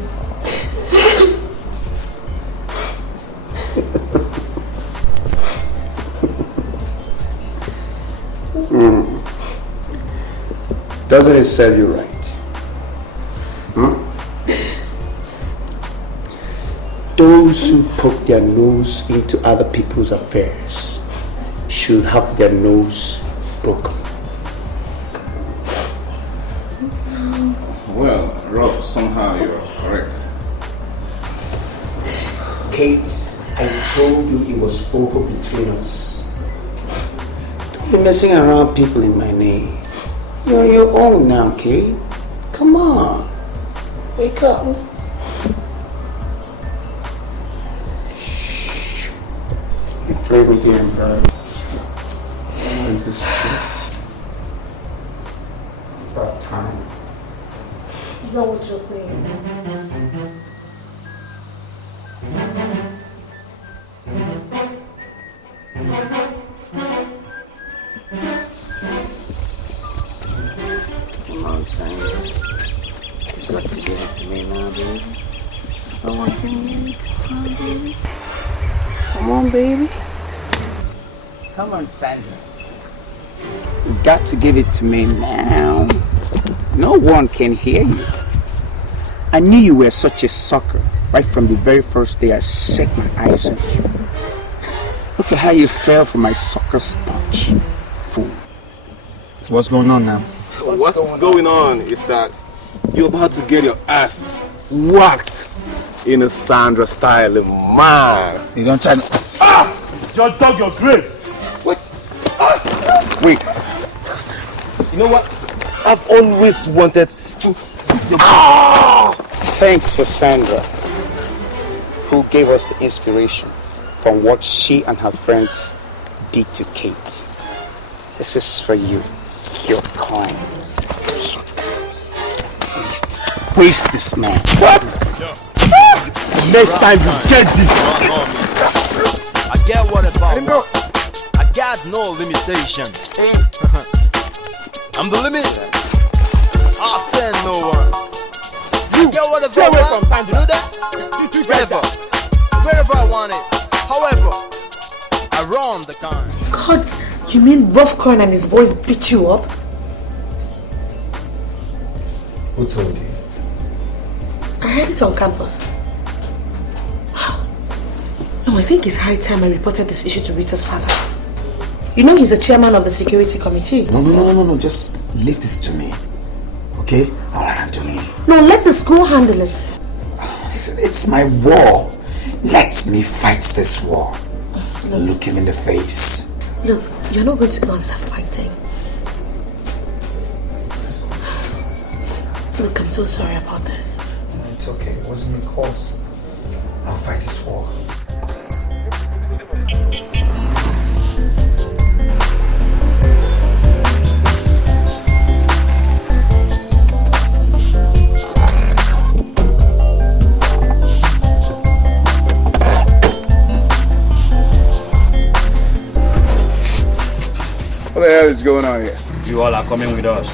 Doesn't it serve you right? Those who poke their nose into other people's affairs should have their nose broken. Well, Rob, somehow you're correct. Kate, I told you it was over between us. Don't be messing around people in my name. You're on your own now, Kate. Come on. Wake up. Shh. You play the game, guys. About time. Is that what you're saying? Come on, Sam. You got to give it to me now, baby. Come on, baby. Come on, baby. Come on, Sandra. You got to give it to me now. No one can hear you. I knew you were such a sucker right from the very first day I set my eyes on you. Look at how you fell for my sucker sponge, fool. What's going on now? What's going on is that you're about to get your ass whacked in a Sandra style, man. You don't try to... Just dug your grave. What? Wait. You know what? I've always wanted to... Thanks for Sandra, who gave us the inspiration from what she and her friends did to Kate. This is for you, your kind. Waste this man. What? Next time you get this. I get what about I got no limitations. I'm the limit. I'll send no one. You get what about you know that? Wherever I want it. However, I run the kind. God, you mean Roughcoin and his boys beat you up? Who told you? I heard it on campus. No, I think it's high time I reported this issue to Rita's father. You know he's the chairman of the security committee. No, just leave this to me. Okay? I'll handle it. No, let the school handle it. Listen, it's my war. Let me fight this war. Look him in the face. Look, you're not going to go and start fighting. Look, I'm so sorry about this. It's okay. It wasn't your cause. I'll fight this war. What the hell is going on here? You all are coming with us.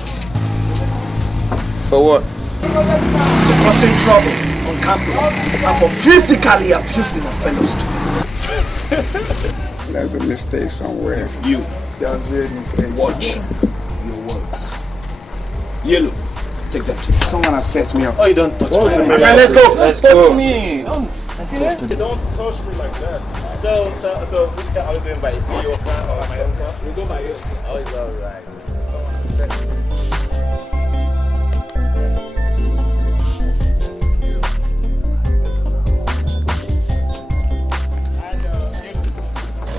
For what? for causing trouble on campus and for physically abusing a fellow student. There's a mistake somewhere. You. There's a mistake. Watch your words. Yellow. Take them to me. Someone has set me up. Oh, you don't touch me. Let's go. Let's touch go. me. Don't. Okay. Don't touch me like that. So which car are we going by? Is it your car or my own car? We'll go by yours. Oh, it's alright.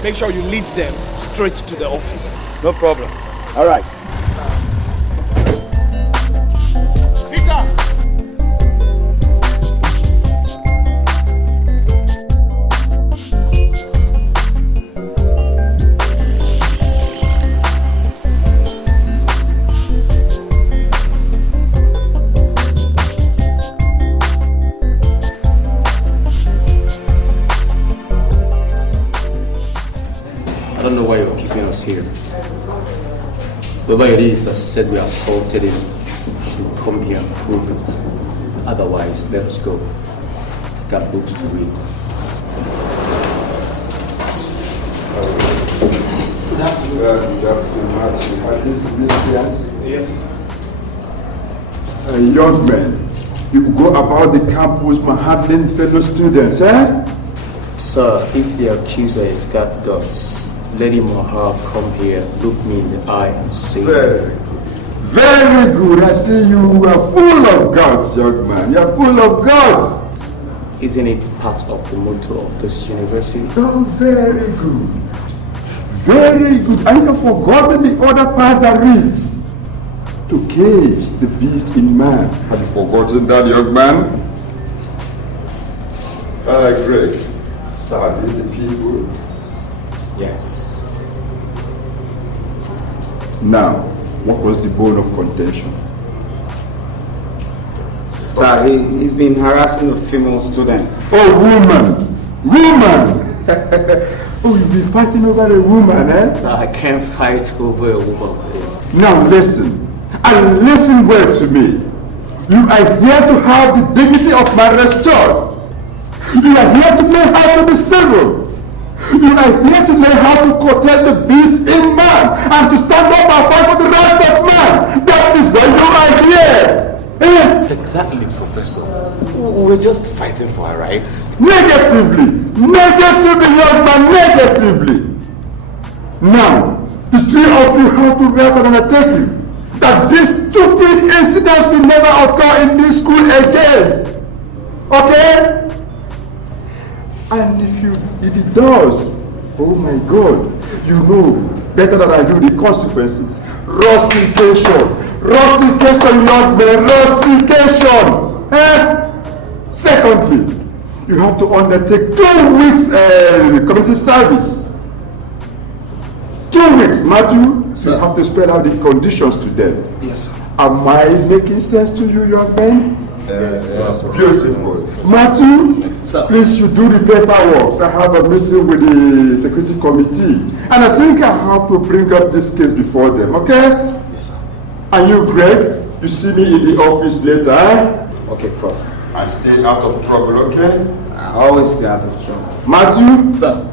Make sure you lead them straight to the office. No problem. All right. Peter! I don't know why you're keeping us here. Whoever it is that said we assaulted him should come here and prove it. Otherwise, let us go. We've got books to read. Good afternoon, sir. Yes. Young men, you go about the campus handling fellow students, eh? Sir, if the accuser has got guts, let him or her come here, look me in the eye and say, Very good. I see you are full of guts, young man. You are full of guts. Isn't it part of the motto of this university? Oh, very good. Very good. And you have forgotten the other part that reads, to cage the beast in man. Have you forgotten that, young man? Greg. Sir, these the people. Yes. Now, what was the bone of contention? Sir, he's been harassing a female student. Oh, woman! Woman! Oh, you've been fighting over a woman, eh? Sir, I can't fight over a woman. Now listen, and listen well to me. You are here to have the dignity of my restored. You are here to learn how to be civil. You are here to learn how to curtail the beast in man and to stand up and fight for the rights of man. That is why you are here. Exactly, Professor. We're just fighting for our rights. Negatively, young man, negatively. Now, the three of you have to react and undertake it that these stupid incidents will never occur in this school again. Okay? And if it does, oh my God, you know better than I do the consequences. Rustication, young man, rustication. Secondly, you have to undertake 2 weeks community service. 2 weeks, Matthew. Sir. You have to spell out the conditions to them. Yes, sir. Am I making sense to you, young man? Yes. Beautiful. Matthew, sir. Please, you do the paperwork. I have a meeting with the security committee. And I think I have to bring up this case before them, okay? Yes, sir. And you, Greg, you see me in the office later, eh? Okay, Prof. And stay out of trouble, okay? I always stay out of trouble. Matthew? Sir.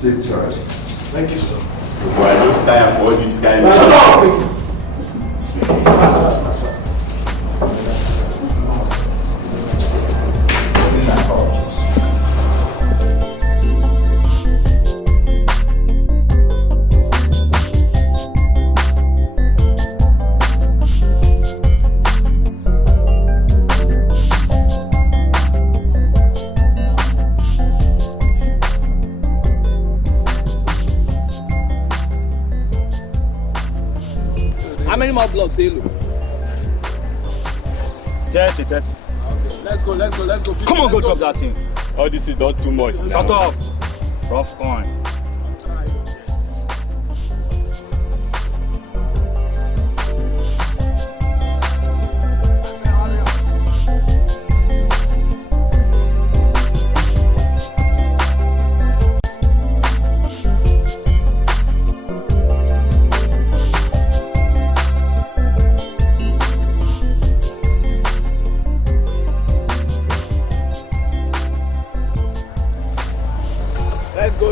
Take charge. Thank you, sir. Boy, I just time for this guy. Shut up! How many more blocks do you look? 30. Okay, let's go. Come on, go drop that thing. Oh, this is not too much. Shut up. Rough coin.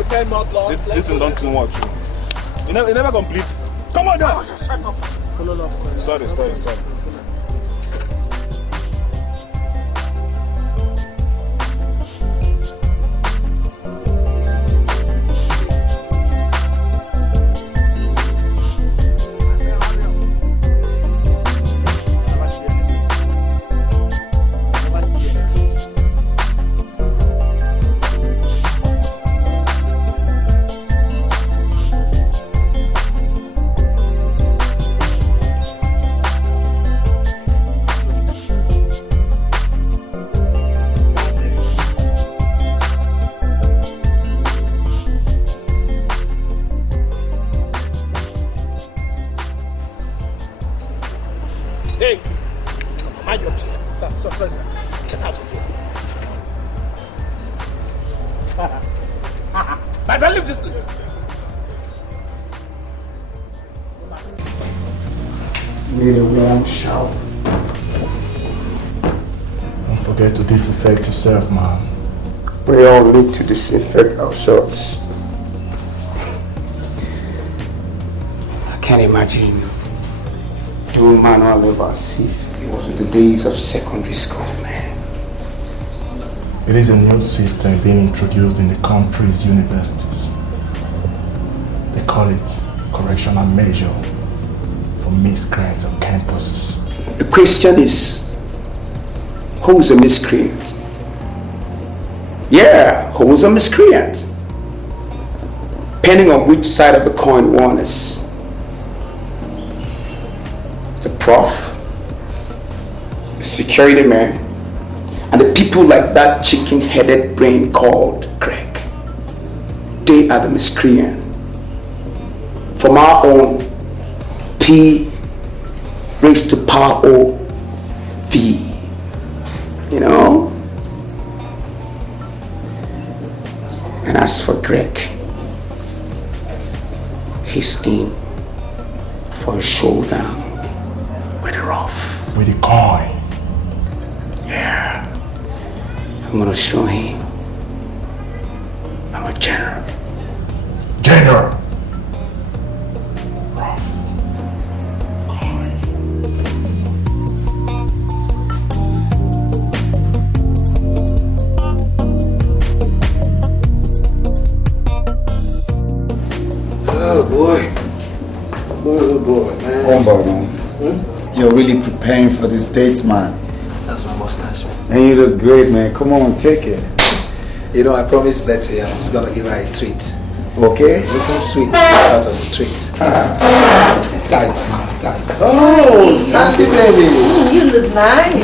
10 more blocks. This thing done too much. You never complete. Come on, guys. Sorry. Hey, mind your business. Sir. Get out of here. My friend, leave this place. Need a warm shower. Don't forget to disinfect yourself, man. We all need to disinfect ourselves. I can't imagine doing manual labor as if it was the days of secondary school, man. It is a new system being introduced in the country's universities. They call it correctional measure for miscreants on campuses. The question is, who's a miscreant? Yeah, who's a miscreant? Depending on which side of the coin one is. The prof, the security man, and the people like that chicken-headed brain called Greg. They are the miscreant. From our own P raised to power O V. You know? And as for Greg, he's in for a showdown with the rough. With the coin. Yeah. I'm gonna show him I'm a general. General! Oh boy, man. Come on, man. You're really preparing for this date, man. That's my mustache, man. And you look great, man. Come on, take it. You know, I promised Betty I was gonna give her a treat. Okay? Looking sweet is part of the treat. Tight, man, tight. Oh, Sandy baby. You look nice.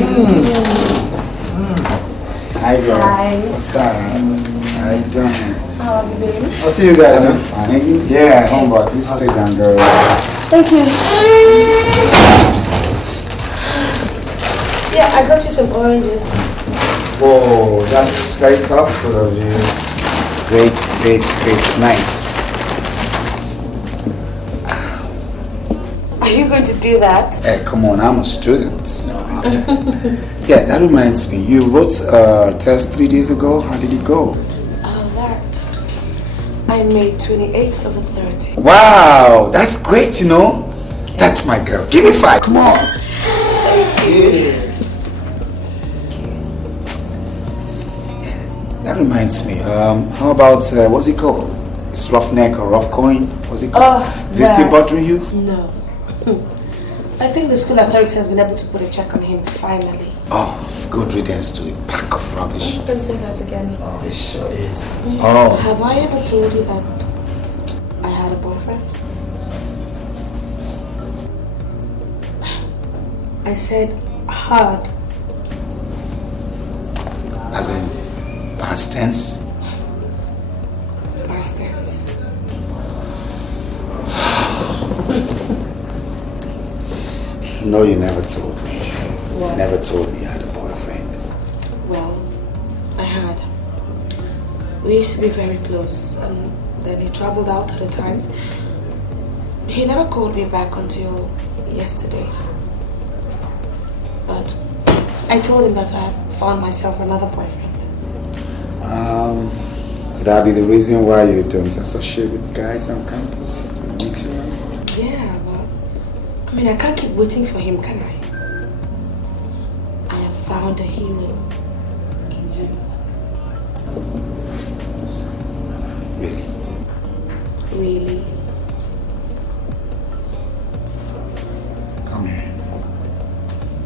Hi, girl. Hi. What's up? How you doing? How are you, baby? I'll see you guys. I'm fine. Yeah, homeboy. Please sit down, girl. Thank you. Yeah, I got you some oranges. Whoa, that's very thoughtful of you. Great, nice. Are you going to do that? Hey, come on, I'm a student. Yeah, that reminds me. You wrote a test 3 days ago. How did it go? I made 28 over 30. Wow, that's great, you know. That's my girl. Give me 5. Come on. Thank you. That reminds me. How about what's it called? It's roughneck or rough coin? What's it called? Is it still bothering you? No. I think the school authority has been able to put a check on him finally. Oh, good riddance to a pack of rubbish. You can say that again. Oh, it sure is. Oh. Have I ever told you that I had a boyfriend? I said hard. As in past tense? Past tense. No, you never told me. What? You never told me you had a boyfriend. Well, I had. We used to be very close, and then he traveled out at a time. He never called me back until yesterday. But I told him that I had found myself another boyfriend. Would that be the reason why you don't associate with guys on campus? You don't mix around? Yeah, but I mean, I can't keep waiting for him, can I? I have found a hero in you. Really? Really? Come here.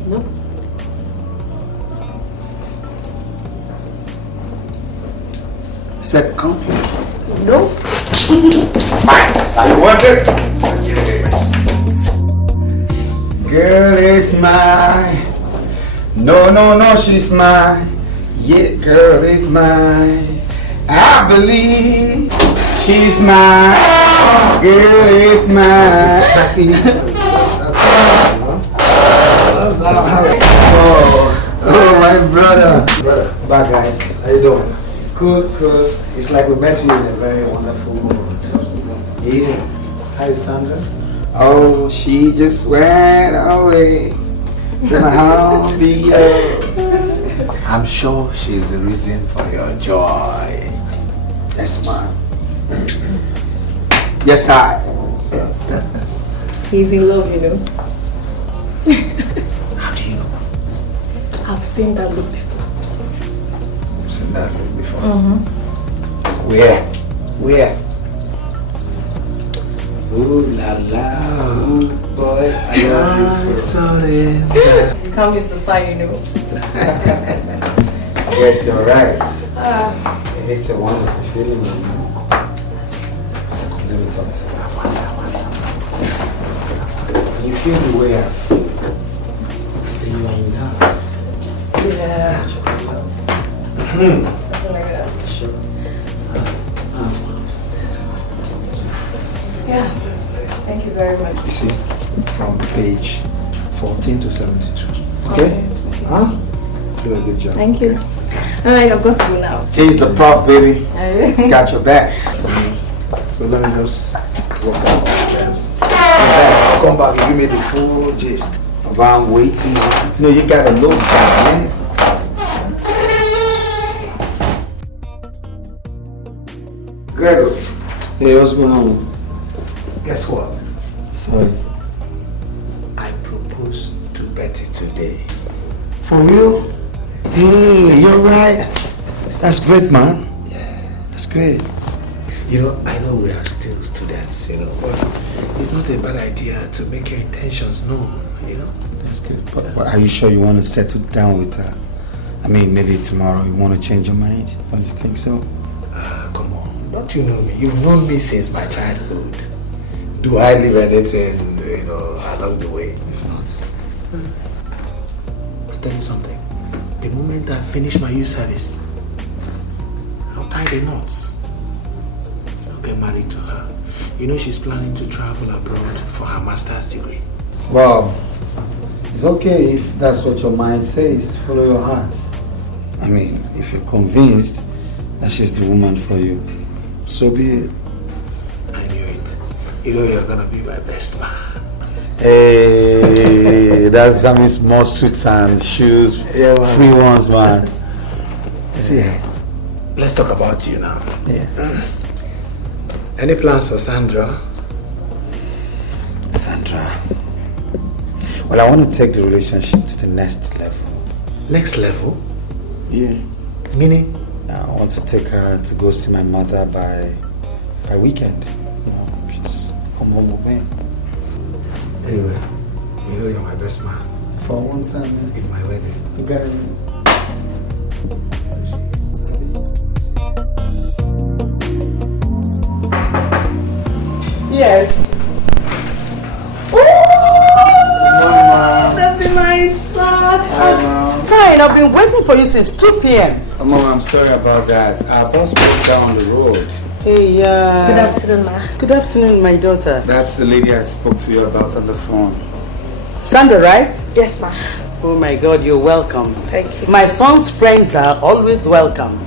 No. I said, come. No. Fine, I want it. Girl is mine. No, she's mine. Yeah, girl is mine. I believe she's mine. Girl is mine. Exactly. Oh, my brother. Bye, guys. How you doing? Cool. It's like we met you in a very wonderful mood. Yeah. Hi, Sandra. Oh, she just went away to my home below. I'm sure she's the reason for your joy. Yes, ma'am. Yes, I. He's in love, you know. How do you know? I've seen that look before. You've seen that look before? Mm-hmm. Where? Ooh la la, ooh boy, I love you so. Sorry. You can't miss the sign, you know. Yes, you're right. It's a wonderful feeling. Let me talk to you. You feel the way I feel. I see you are in love. Yeah. Something like that. Sure. Yeah. Thank you very much. You see, from page 14 to 72. Okay? Huh? Do a good job. Thank you. Alright, I've got to go now. He's the prof, baby. He's got your back. So let me just walk out with them. I'll come back and give me the full gist. But I'm waiting. No, you got a low down, man. Gregor. Hey, what's going on? Guess what? Sorry. I proposed to Betty today. For real? You're right. That's great, man. Yeah. That's great. You know, I know we are still students, you know, but it's not a bad idea to make your intentions known, you know? That's good. But are you sure you want to settle down with her? I mean, maybe tomorrow you want to change your mind? Don't you think so? Come on. Don't you know me? You've known me since my childhood. Do I leave anything, you know, along the way? If not. I'll tell you something. The moment I finish my youth service, I'll tie the knots. I'll get married to her. You know, she's planning to travel abroad for her master's degree. Well, it's okay if that's what your mind says. Follow your heart. I mean, if you're convinced that she's the woman for you, so be it. I knew it. You know you're gonna be my best man. Hey, that means more suits and shoes, Yeah, man. free ones, man. See, let's talk about you now. Yeah. Any plans for Sandra? Sandra. Well, I want to take the relationship to the next level. Next level? Yeah. Meaning? I want to take her to go see my mother by weekend. You know, just come home with me. Anyway, you know you're my best man. For one time, man. In my wedding. You got it. Yes. That's a nice son. Fine, I've been waiting for you since 2 p.m. Oh, Mom, I'm sorry about that. Our bus broke down the road. Hey, Good afternoon, ma. Good afternoon, my daughter. That's the lady I spoke to you about on the phone. Sandra, right? Yes, ma. Oh my God, you're welcome. Thank you. My son's friends are always welcome.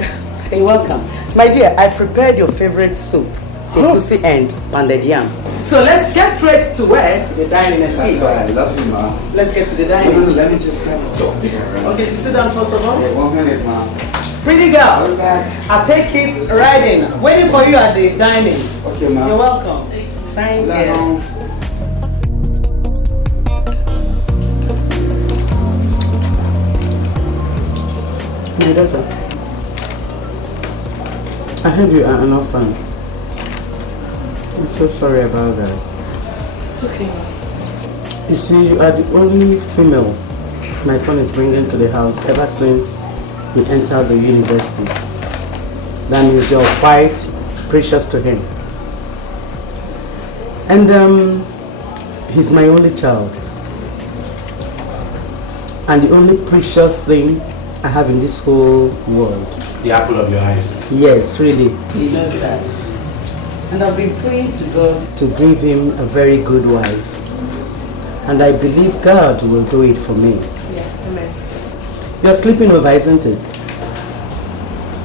You're welcome. My dear, I prepared your favorite soup, egusi and pounded yam. So let's get straight to where? To the dining and That's eat. why I love you, Mom. Let's get to the dining. Let me just have a talk to her. Okay, so sit down first of all. Yeah, 1 minute, Mom. Pretty girl, I'll take it riding. Waiting for you at the dining. Okay, ma'am. You're welcome. Thank you. My daughter, I heard you are an orphan. I'm so sorry about that. It's okay. You see, you are the only female my son is bringing to the house ever since he entered the university. That means you're quite precious to him. And he's my only child. And the only precious thing I have in this whole world. The apple of your eyes. Yes, really. You know that. And I've been praying to God to give him a very good wife. And I believe God will do it for me. Yeah, amen. You're sleeping over, isn't it?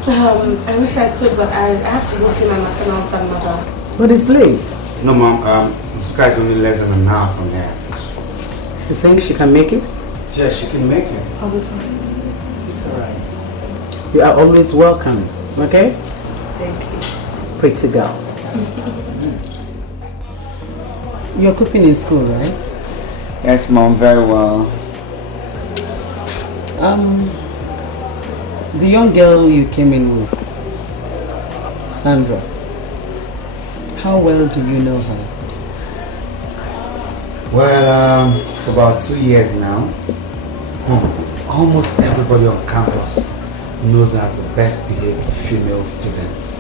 I wish I could, but I have to go see my maternal grandmother. But it's late. No, Mom. This guy's only less than an hour from here. You think she can make it? Yeah, she can make it. I'll be fine. It's alright. You are always welcome, okay? Thank you. Pretty girl. You're cooking in school, right? Yes, Mom, very well. The young girl you came in with, Sandra, how well do you know her? Well, for about 2 years now, almost everybody on campus knows her as the best behaved female student.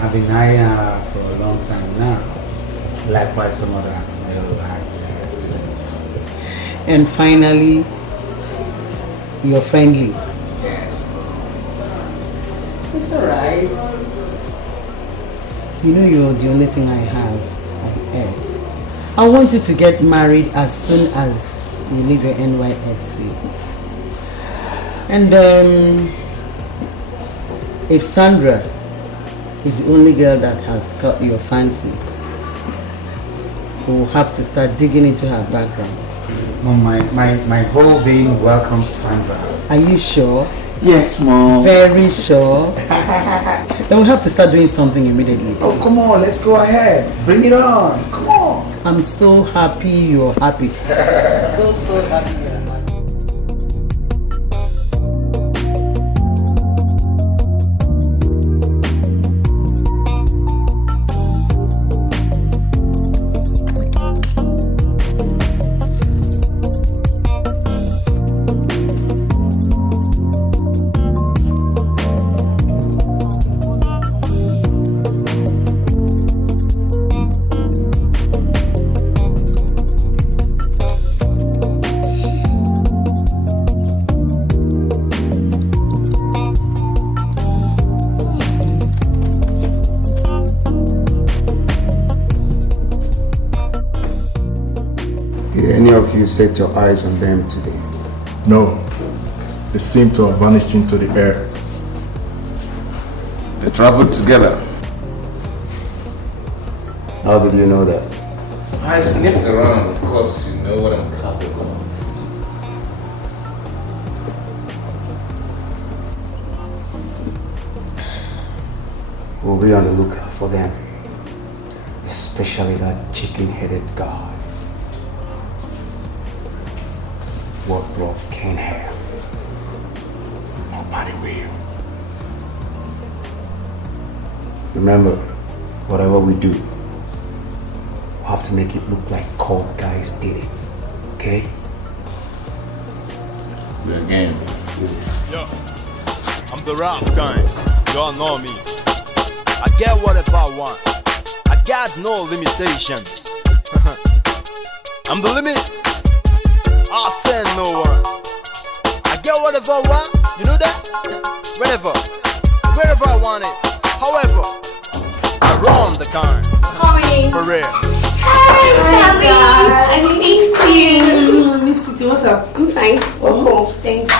I've been eyeing her for a long time now. Likewise, some other male students. And finally, you're friendly. Yes. It's alright. You know you're the only thing I have on earth. I want you to get married as soon as you leave your NYSC. And if Sandra is the only girl that has caught your fancy, we'll have to start digging into her background. Mom, my whole being welcomes Sandra. Are you sure? Yes, Mom. Very sure. Then we'll have to start doing something immediately. Oh, come on, let's go ahead. Bring it on. Come on. I'm so happy you're happy. so happy you're happy. You set your eyes on them today? No. They seem to have vanished into the air. They traveled together. How did you know that? I sniffed around. Of course, you know what I'm capable of. We'll be on the lookout for them. Especially that chicken-headed guy. What Roth can have, nobody will. Remember, whatever we do, we'll have to make it look like cold guys did it, okay? The game. Yo, I'm the rap kind. Y'all know me. I get whatever I want. I got no limitations. I'm the limit. I'll send no one. I get whatever I want, you know that? Whenever, wherever I want it. However, I run the kind. Coming. For real. Hey, Sally. I missed you. I missed you too. What's up? I'm fine. Oh, thanks.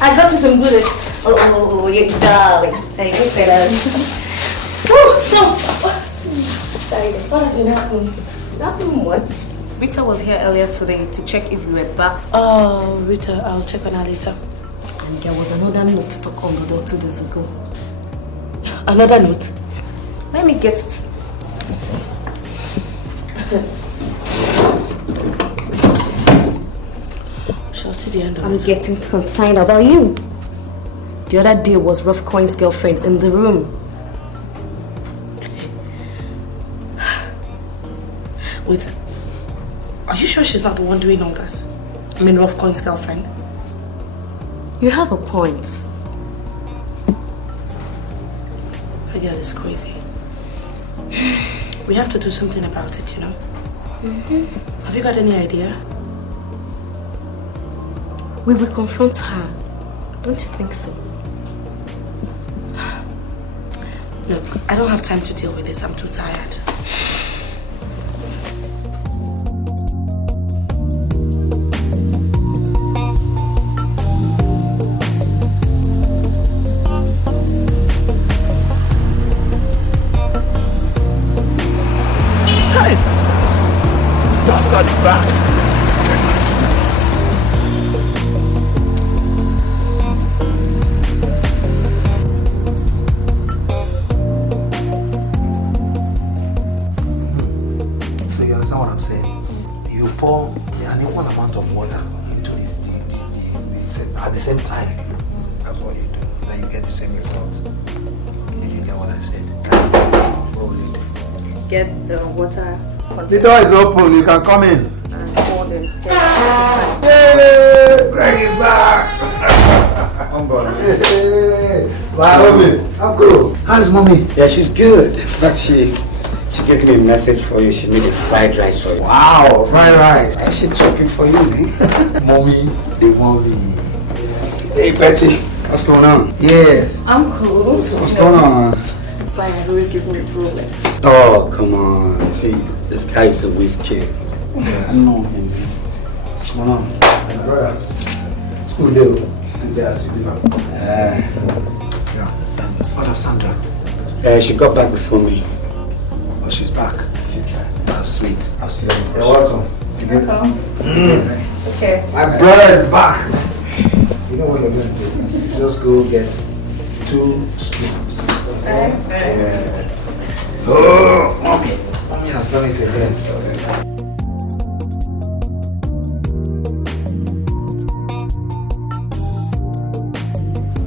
I got you some goodies. Oh, you darling. Thank you, So, what has been happening? Nothing much. Rita was here earlier today to check if we were back. Oh, Rita, I'll check on her later. And there was another note stuck on the door 2 days ago. Another note? Let me get it. Shall see the end of I'm it. getting concerned about you. The other day was Rough Coin's girlfriend in the room. Wait, are you sure she's not the one doing all this? I mean, Rough Coin's girlfriend. You have a point. That girl is crazy. We have to do something about it, you know? Have you got any idea? We will confront her. Don't you think so? Look, I don't have time to deal with this. I'm too tired. Hey! This bastard is back! Pour an equal amount of water into the at the same time. That's what you do. Then you get the same result. Did you get what I said? Hold it. Get the water. The door is open. You can come in. And pour them together at the Yay! Greg is back. I'm going. Hey, mommy. I'm cool. How's mommy? Yeah, she's good. In fact, she gave me a message for you. She made a fried rice for you. Wow, fried rice. I should chop it for you, man. Mommy, the mommy. Hey, Betty. What's going on? Yes. I'm cool. What's going on? Science always giving me problems. Oh, come on. See, this guy is a whiz kid. Yeah, I know him. What's going on? My brother. School deal. Yes, you do. Yeah. What of Sandra? She got back before me. Oh, she's back. She's back. That's sweet. I'll see you. You're welcome. Welcome. Okay. My brother is back. You know what you're going to do? Just go get 2 spoons. Yeah. Oh, mommy. Mommy has done it again.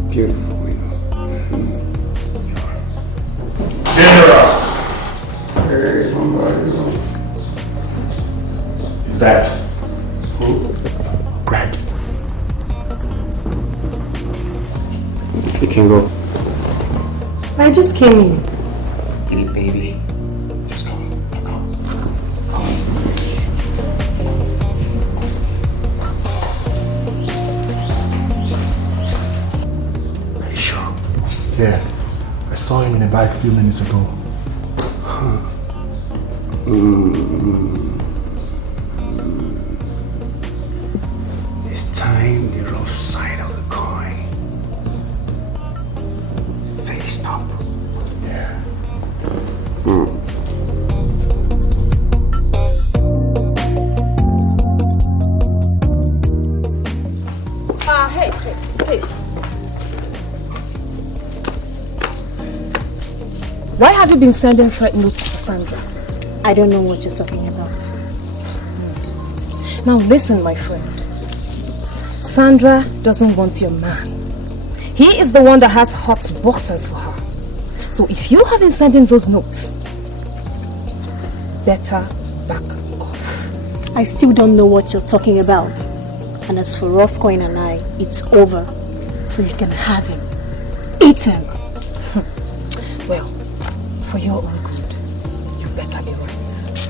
Beautiful, you know. General. Hey, somebody. Is that who? Greg. You can go. I just came in. Hey, baby. Just come. Come. Are you sure? Yeah. I saw him in a bike a few minutes ago. It's time the rough side of the coin faced up. Yeah. Hey. Why have you been sending threat notes to Sandra? I don't know what you're talking about. Now listen, my friend. Sandra doesn't want your man. He is the one that has hot boxers for her. So if you have been sending those notes, better back off. I still don't know what you're talking about. And as for Rough Coin and I, it's over. So you can have him. Eat him. Well, for your own good, you better be right.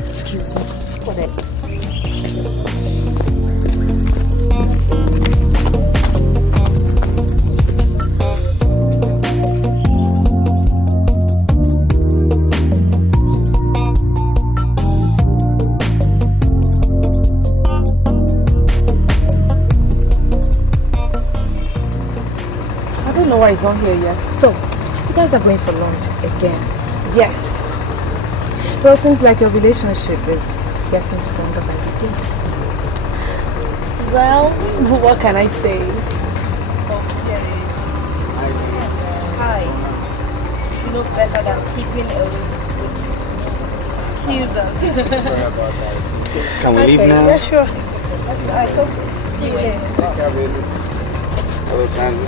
Excuse me. Whatever. I don't know why he's not here yet. So, you guys are going for lunch again? Yes. Well, it seems like your relationship is getting stronger by the day. Well, what can I say? Okay. knows better than keeping away. Excuse us. Sorry about that. Can we leave now? Yeah, sure. I hope see you later. Hello, Sandy.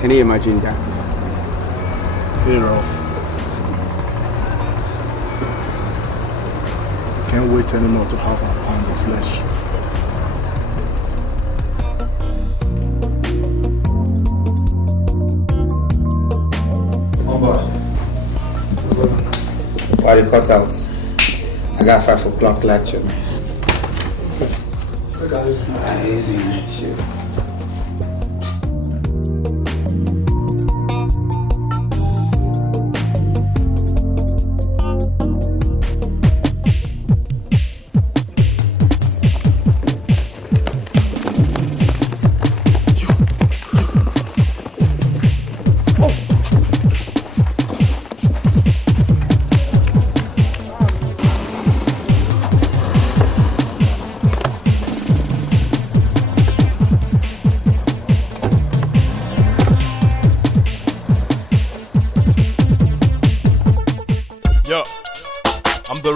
Can you imagine that? Hey, Ralph. Can't wait anymore to have our pound of flesh. Oh boy. Why the cut out? I got 5 o'clock lecture, man. Easy, man. Sure.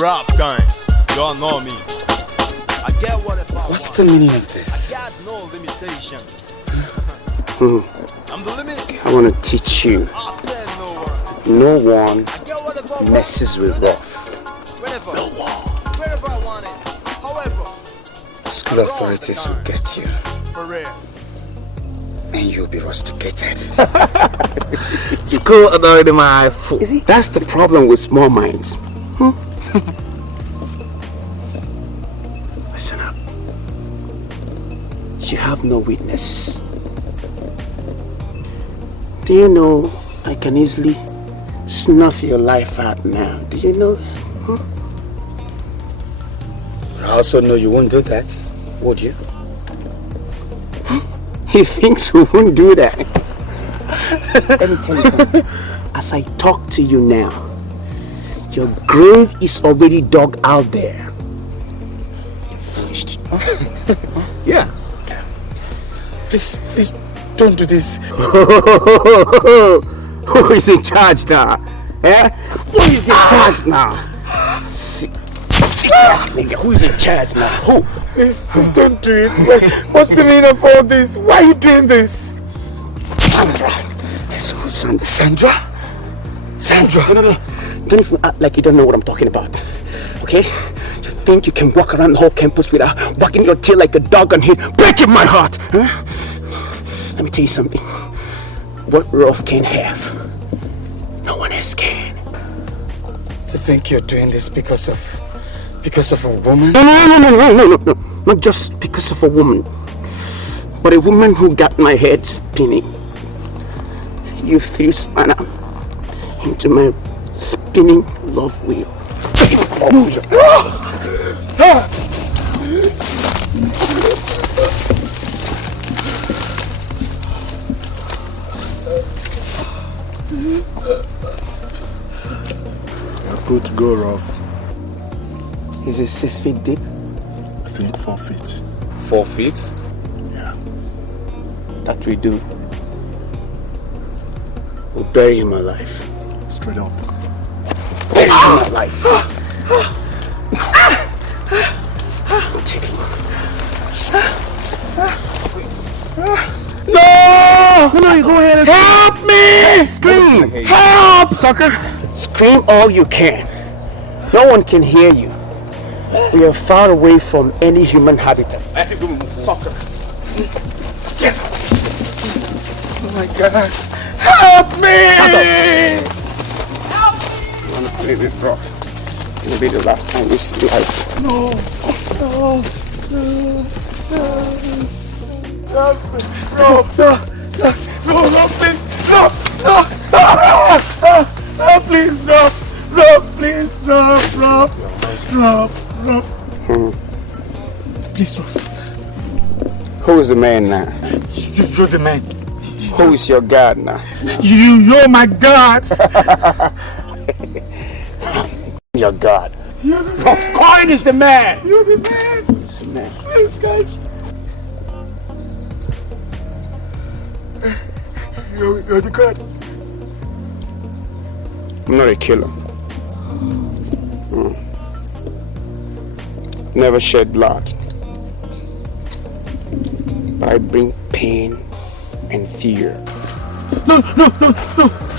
Rap guys, y'all know me. I get whatever. What's the meaning of this? I got no limitations. I'm the limit. I want to teach you. No one messes with Ruff. No one. Wherever I want it. However. School authorities will get you. For real. And you'll be rusticated. School authority, my fool. That's the problem with small minds. Listen up. You have no witnesses. Do you know I can easily snuff your life out now? Do you know that? I also know you won't do that, would you? He thinks we won't do that. Let me tell you something. As I talk to you now, your grave is already dug out there. You're finished. Yeah. Please, don't do this. Who is in charge now? Eh? Who is in charge now? Nigga, who is in charge now? Who? Please, don't do it. What's the meaning of all this? Why are you doing this? Sandra. Sandra? Sandra. No. Don't even act like you don't know what I'm talking about. Okay? You think you can walk around the whole campus without wagging your tail like a dog on here, breaking my heart? Huh? Let me tell you something. What Ruff can have, no one else can. To think you're doing this because of a woman? No. Not just because of a woman, but a woman who got my head spinning. You threw spanner into my spinning love wheel. You're good to go, Ralph. Is it 6 feet deep? I think 4 feet. 4 feet? Yeah. That we do. We'll bury him alive. Straight up. Bury him alive. Take him. No, you go ahead and help me! Scream! Help! Sucker! Scream all you can. No one can hear you. We are far away from any human habitat. Sucker! Oh my God! Help me! Help me! You wanna play with Ruff? It'll be the last time you see life. No! Please! Please, Ruff. Who is the man now? You're the man. Who is your God now? You're my God. Your God. Ruff Coin is the man. You're the man. man. Please, guys. You're the god. I'm not a killer. Never shed blood. But I bring pain and fear. No.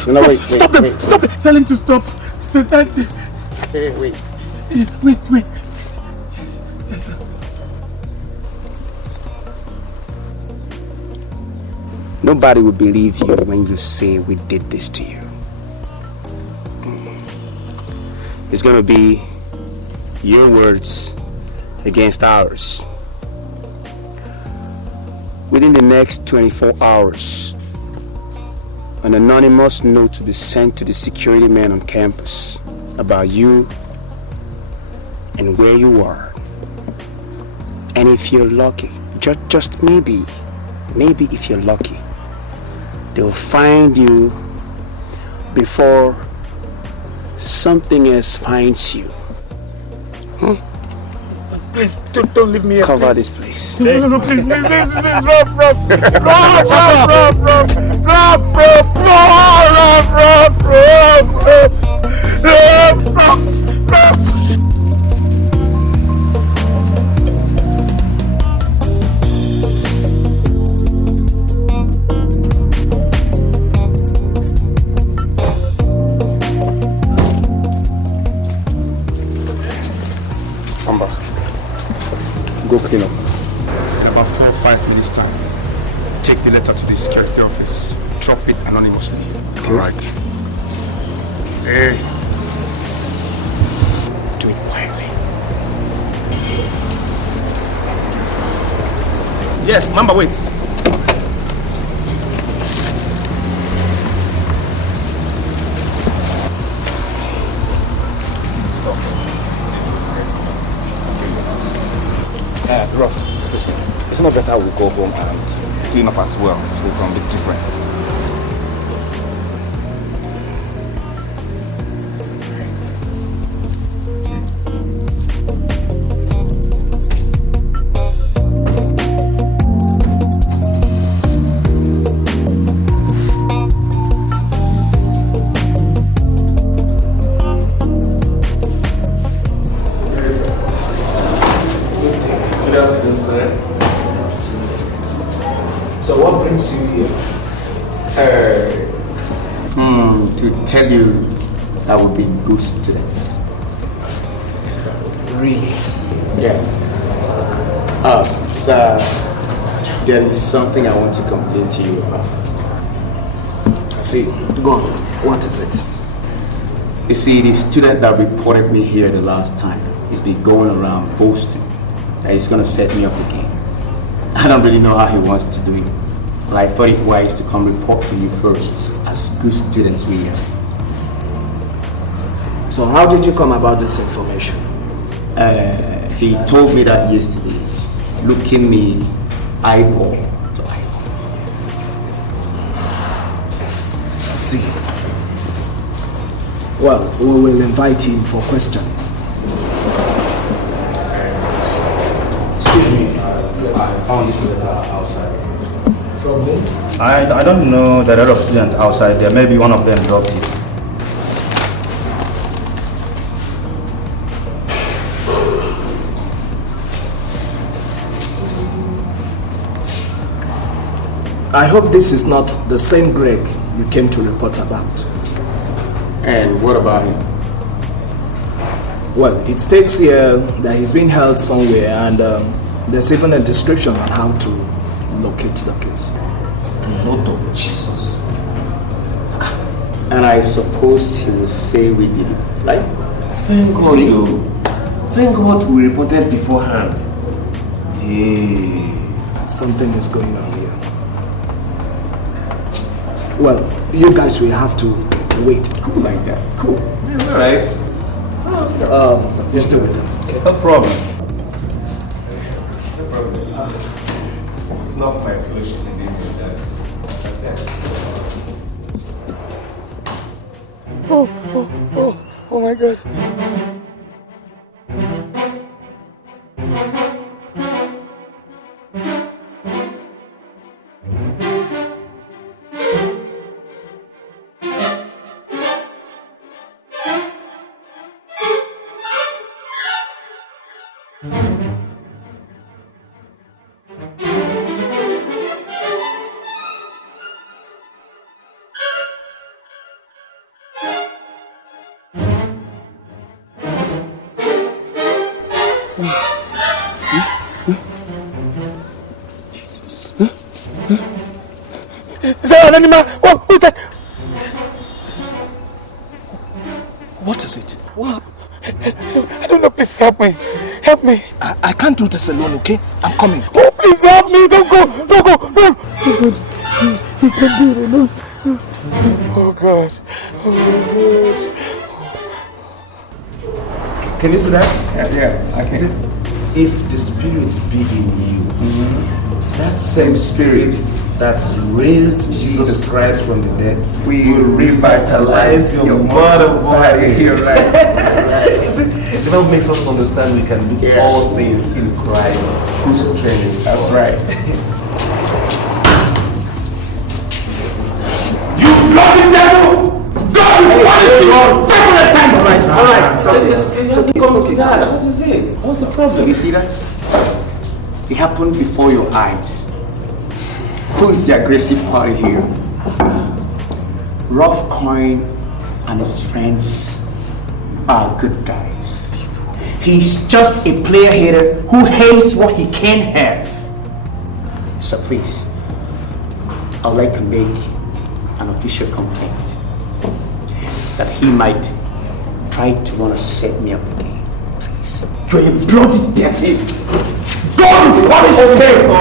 No, wait. Stop them. Wait. Stop it. Tell him to stop. Hey, wait. Wait. Yes, sir. Nobody will believe you when you say we did this to you. It's gonna be your words against ours. Within the next 24 hours, an anonymous note will be sent to the security man on campus about you and where you are. And if you're lucky, just maybe if you're lucky, they'll find you before something else finds you. Please, don't leave me here. Cover please. this place. No, please, Rob. Go clean up. In about 4 or 5 minutes time, take the letter to the security office. Drop it anonymously. Okay. Alright. Hey. Do it quietly. Yes, Mamba, wait. Ross, excuse me. It's not better we go home and clean up as well. We're going to be different. So what brings you here? To tell you that we'll be good students. Really? Yeah. Sir, there is something I want to complain to you about. I see. Go on. What is it? You see, the student that reported me here the last time has been going around boasting that he's going to set me up again. I don't really know how he wants to do it, but I thought it wise to come report to you first, as good students we are. So how did you come about this information? He told me that yesterday, looking me eyeball to eyeball. Yes. I see. Well, we will invite him for question. Excuse me. I found this letter outside. From whom? I don't know the other students outside there. Maybe one of them dropped it. I hope this is not the same Greg you came to report about. And what about him? Well, it states here that he's being held somewhere, and there's even a description on how to locate the case. Blood of Jesus. And I suppose he will say we did it, right? Thank God, though. Thank God we reported beforehand. Hey. Something is going on here. Well, you guys will have to wait. Cool like that. Cool. Yeah, alright. You stay with him. No problem. Not my fellowship in it, Oh my God. Is that an animal? What is that? What is it? What? I don't know. Please help me. Help me. I can't do this alone, okay? I'm coming. Oh, please help me. Don't go. Don't go. No. He can do it alone. Oh, God. Oh, God. Can you see that? Yeah. Okay. If the spirits be in you, that same spirit that raised Jesus Christ from the dead will revitalize your mortal body. You're right. The Bible makes us understand we can do all things in Christ who strengthens us. That's right. You bloody devil! God will punish you 700 times! All right. It's okay. What is it? What's the problem? You see that? It happened before your eyes. Who is the aggressive party here? Rough Coin and his friends are good guys. He's just a player hater who hates what he can't have. So please, I'd like to make an official complaint that he might try to want to set me up again. Please. You're a bloody devil! God will punish you!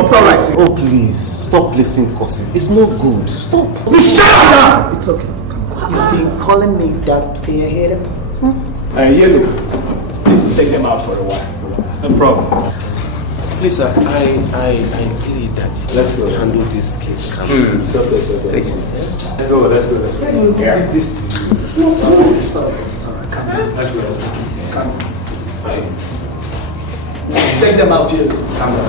It's alright. Oh please, stop listening causes. It's not good. Stop. Shut up now! It's okay. You've been calling me that player hater? Yellow, please take them out for a while. No problem. Please, sir, I plead that let's go handle this case calmly. Please. Let's go. Who did this to you? It's not alright. It's alright. Calm down. Let's go. Calm down. Take them out here. Calm down.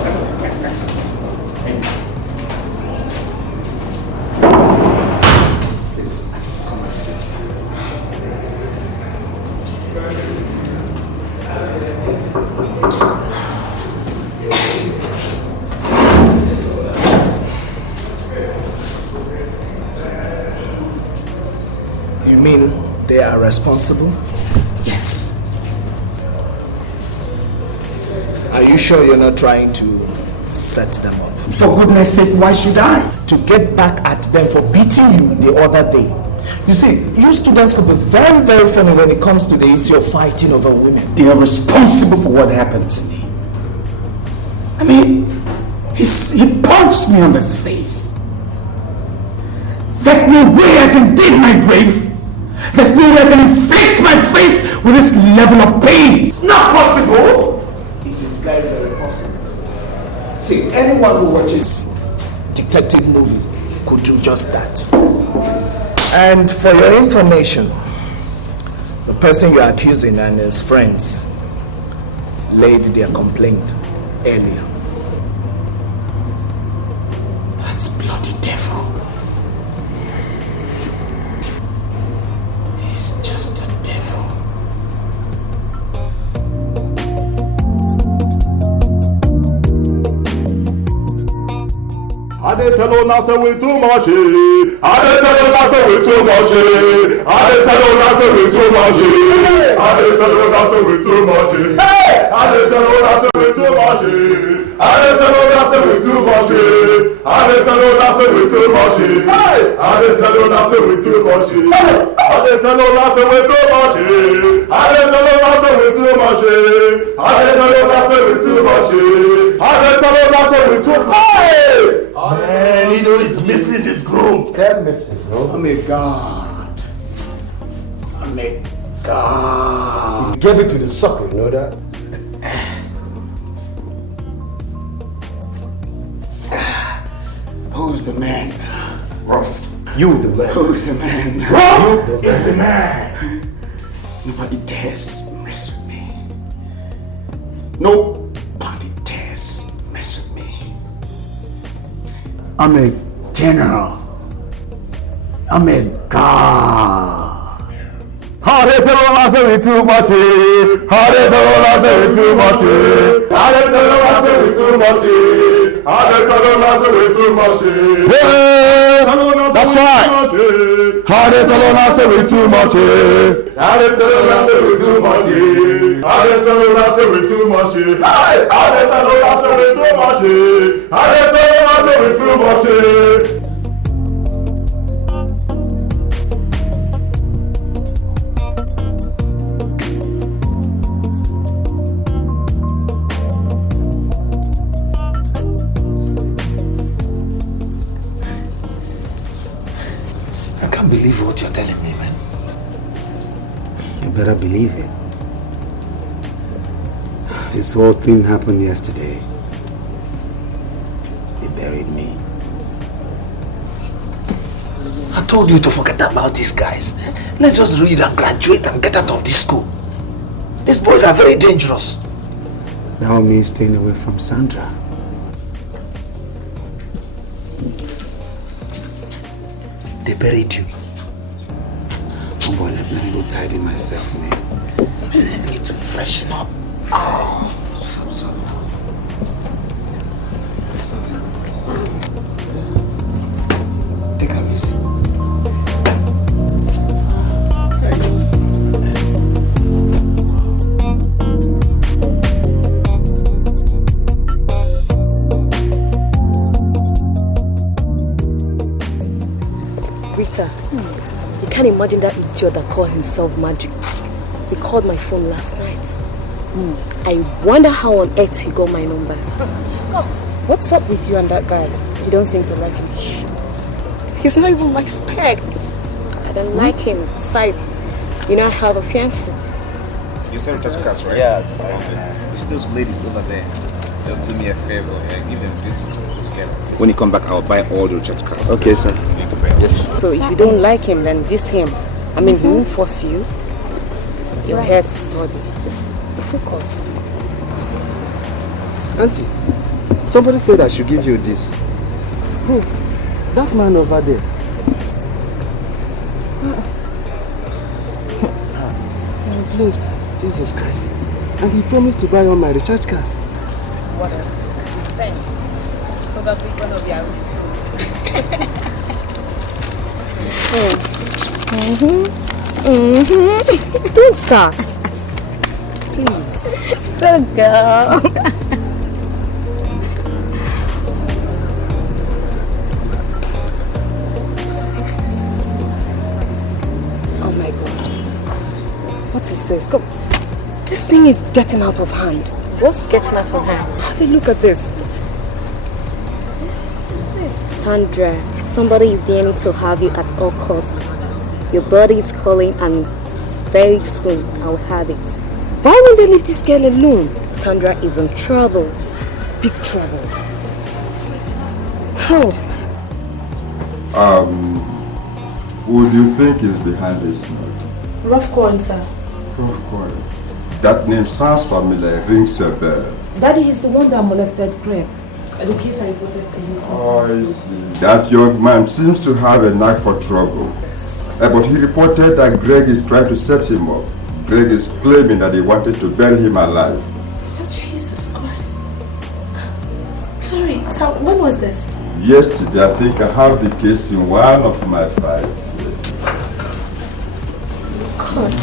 Please, come and sit. You mean they are responsible? Yes. Are you sure you're not trying to set them up? For goodness sake, why should I? To get back at them for beating you the other day. You see, you students could be very, very funny when it comes to the issue of fighting over women. They are responsible for what happened to me. I mean, he punched me on this face. There's no way I can dig my grave. There's no way I can inflict my face with this level of pain. It's not possible. It is very, very possible. See, anyone who watches detective movies could do just that. And for your information, the person you're accusing and his friends laid their complaint earlier. That's bloody devil. He's just a devil. I didn't tell you not to wait too much. I didn't tell you not to wait too much. I didn't tell you not to wait too much. I didn't tell you not to wait too much. Hey! I didn't tell you not to wait too much. I didn't tell you not to wait too much. I didn't tell you not to wait too much. Hey! I didn't tell you not to wait too much. I didn't tell you not to wait too much. I didn't tell you not to wait too much. I didn't tell you not to wait too much. I didn't tell you not to wait too much. Hey! Man, Lido is missing this groove. They're missing, bro. I'm a god. I'm a god. You gave it to the sucker, you know that? Who's the man? Rough. You the man. Who's the man? Rough is the man. Nobody dares mess with me. Nobody dares mess with me. I'm a general. I'm a god. I say we too much. I say we too much. I say we too much. I say we too much. That's right. I say we too much. I say we too much. I say we too much. I say we too much. I say we too much. I can't believe what you're telling me, man. You better believe it. This whole thing happened yesterday. They buried me. I told you to forget about these guys. Let's just read and graduate and get out of this school. These boys are very dangerous. That means staying away from Sandra. They buried you. Oh boy, let me go tidy myself, man. I need to freshen up. Oh, so. Take her easy. Rita, you can't imagine that idiot that called himself Magic. He called my phone last night. I wonder how on earth he got my number. What's up with you and that guy? You don't seem to like him. He's not even my spec. I don't like him. Besides, you know I have a fiancé. You saw the touch cards, right? Yes, I see. You see those ladies over there? Just do me a favor and give them this girl. When you come back, I'll buy all the recharge cards. Okay, sir. Yes, sir. So if you don't like him, then diss him. I mean, he won't force you. You're here to study. Just focus. Auntie, somebody said I should give you this. Who? That man over there. He's left. Jesus Christ. And he promised to buy all my recharge cards. Whatever. Thanks. Probably gonna be arrested. Don't start. Please. Good girl. Oh my God. What is this? Come. This thing is getting out of hand. What's getting out of hand? Have a look at this. Sandra, somebody is yearning to have you at all costs. Your body is calling and very soon I'll have it. Why won't they leave this girl alone? Sandra is in trouble. Big trouble. How? Who do you think is behind this note? Rough coin, sir. Rough coin. That name sounds familiar, rings a bell. Daddy is the one that molested Greg. The case I reported to you. Oh, I see. That young man seems to have a knack for trouble. But he reported that Greg is trying to set him up. Greg is claiming that he wanted to bury him alive. Oh, Jesus Christ. Sorry, so when was this? Yesterday, I think I have the case in one of my files. God.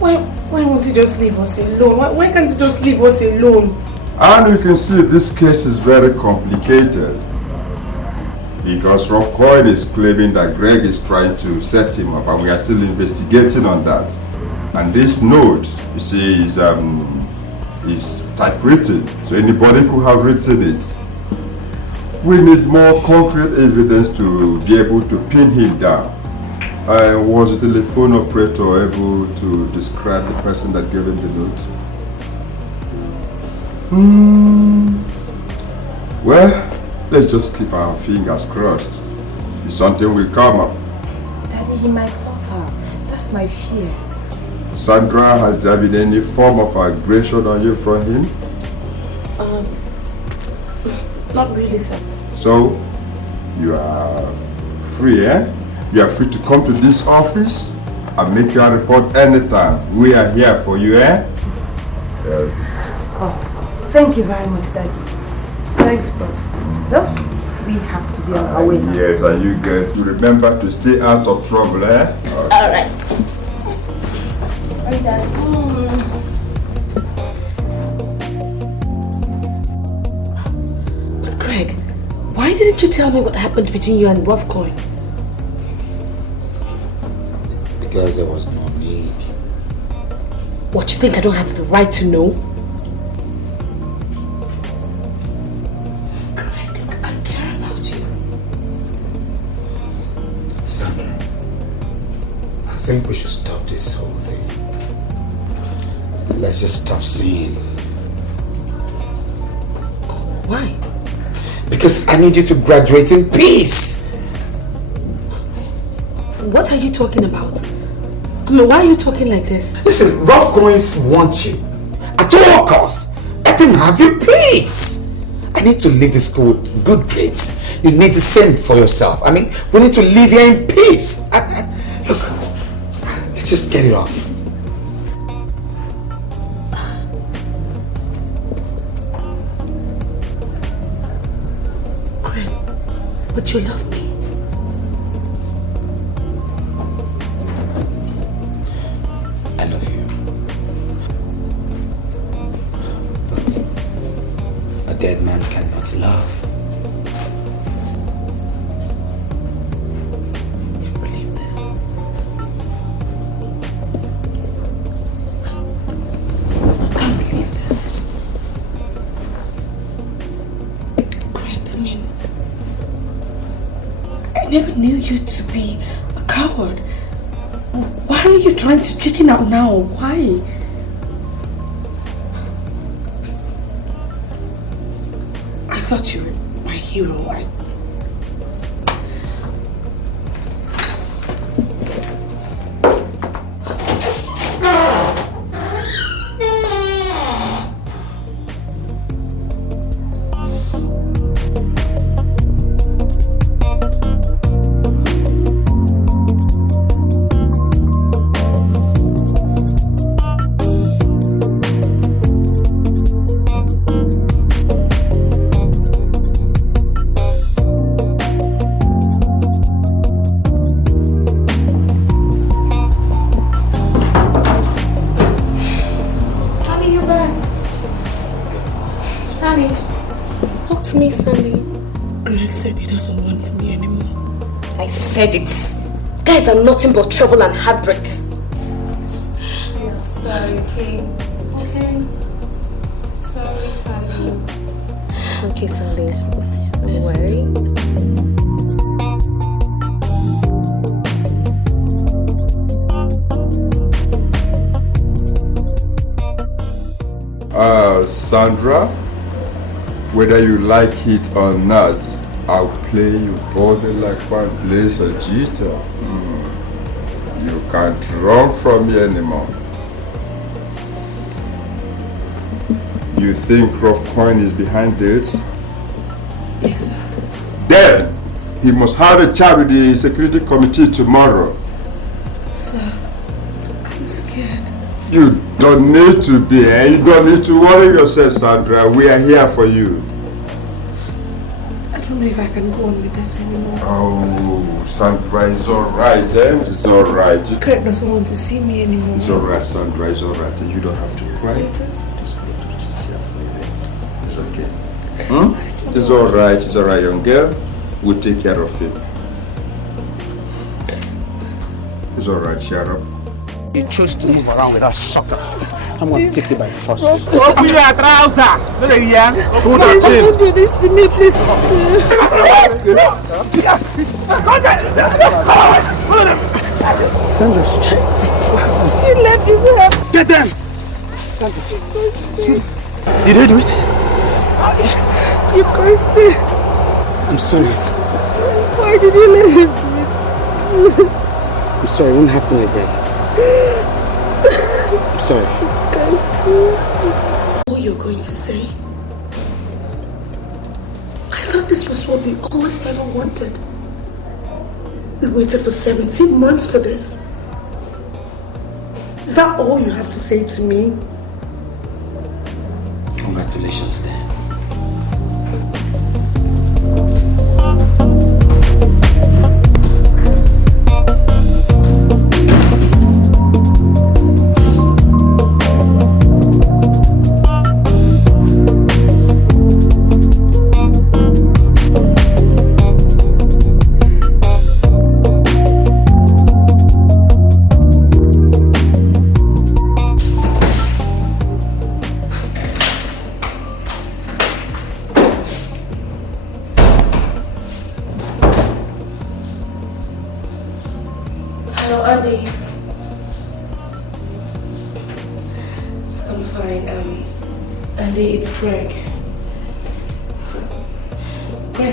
Why won't you just leave us alone? Why can't you just leave us alone? And you can see this case is very complicated. Because Rough Coin is claiming that Greg is trying to set him up, and we are still investigating on that. And this note, you see, is typewritten, so anybody could have written it. We need more concrete evidence to be able to pin him down. Was the telephone operator able to describe the person that gave him the note? Well, let's just keep our fingers crossed. Something will come up. Daddy, he might hurt her. That's my fear. Sandra, has there been any form of aggression on you from him? Not really, sir. So, you are free, eh? You are free to come to this office and make your report anytime. We are here for you, eh? Yes. Oh, thank you very much, Daddy. Thanks, bro. So, we have to be on our way now. Yes, and you guys remember to stay out of trouble, eh? All right. Bye, Dad. But Greg, why didn't you tell me what happened between you and Wolfcoin? Because there was no need. What, you think I don't have the right to know? Greg, look, I care about you. Sandra, I think we should stop this whole thing. Let's just stop seeing. Why? Because I need you to graduate in peace. What are you talking about? I mean, why are you talking like this? Listen, rough goings want you. At all costs. Let him have you, please. I need to leave this school with good grades. You need to send for yourself. I mean, we need to live here in peace. Look, let's just get it off. Greg, but you love me. I love you. But a dead man cannot love. I can't believe this. I can't believe this. Greg, I mean, I never knew you to be a coward. Why are you trying to chicken out now? Why? I thought you were my hero. Talk to me, Sandy. Greg said he doesn't want me anymore. I said it. Guys are nothing but trouble and heartbreaks. Yeah, sorry, okay? Okay? Sorry, Sandy. Okay, Sandy. Don't worry. Sandra, whether you like it or not, I'll play you body like one plays a guitar. You can't run from me anymore. You think Rough Coin is behind this? Yes, sir. Then he must have a chat with the security committee tomorrow. Sir, I'm scared. You don't need to be, You don't need to worry yourself, Sandra. We are here for you. I don't know if I can go on with this anymore. Oh, Sandra, it's alright, It's alright. Greg doesn't want to see me anymore. It's alright, Sandra, it's alright. You don't have to cry. It's here for you. It's okay. It's alright, young girl. We'll take care of it. It's alright, shut up. You chose to move around with that sucker. I'm going to take you by force. Open your trouser! Look at you. Hold that chin. Don't do this to me, please. Sandra, He left his hand. get them! Sandra, did they do it? You cursed him. I'm sorry. Why did you let him do it? I'm sorry, it won't happen like that. I'm sorry. What you're going to say? I thought this was what we always ever wanted. We waited for 17 months for this. Is that all you have to say to me? Congratulations, then.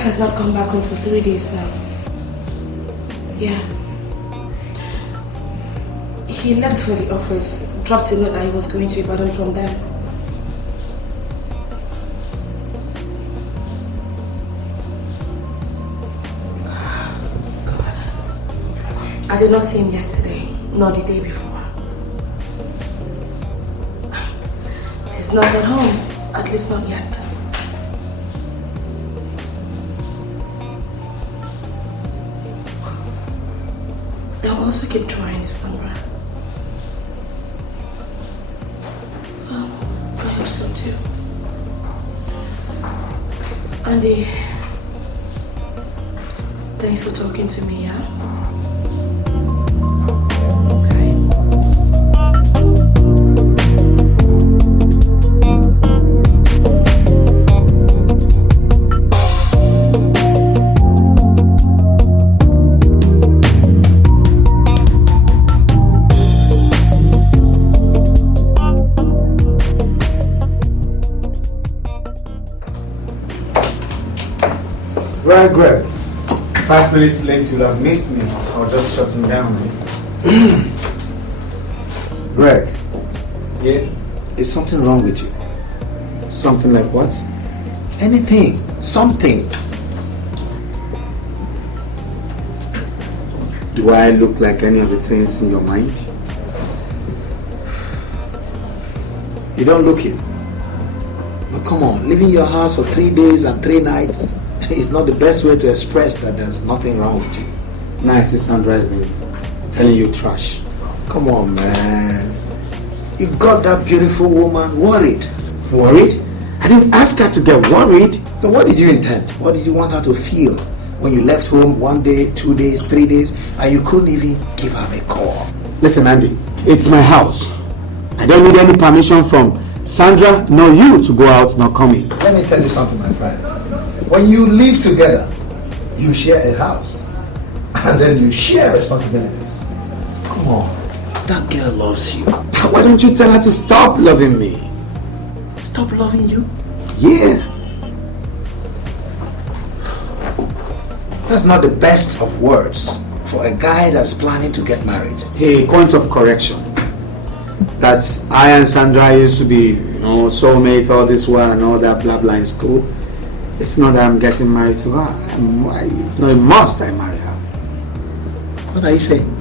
Has not come back home for 3 days now. Yeah. He left for the office, dropped a note that he was going to Ibadan from there. God. I did not see him yesterday, nor the day before. He's not at home, at least not yet. I'll also keep trying his number. Well, I hope so too. Andy, thanks for talking to me, yeah? Right, Greg. 5 minutes late, you'll have missed me. I was just shutting down. Greg. Yeah? Is something wrong with you? Something like what? Anything. Something. Do I look like any of the things in your mind? You don't look it. But come on, leaving your house for 3 days and 3 nights is not the best way to express that there's nothing wrong with you. Nice, Sandra has been telling you trash. Come on, man. You got that beautiful woman worried. Worried? I didn't ask her to get worried. So what did you intend? What did you want her to feel when you left home 1 day, 2 days, 3 days, and you couldn't even give her a call? Listen, Andy, it's my house. I don't need any permission from Sandra nor you to go out nor come in. Let me tell you something, my friend. When you live together, you share a house, and then you share responsibilities. Come on, that girl loves you. Why don't you tell her to stop loving me? Stop loving you? Yeah. That's not the best of words for a guy that's planning to get married. Hey, point of correction. That I and Sandra used to be, soulmates all this while and all that blah blah in school. It's not that I'm getting married to her. It's not a must I marry her. What are you saying?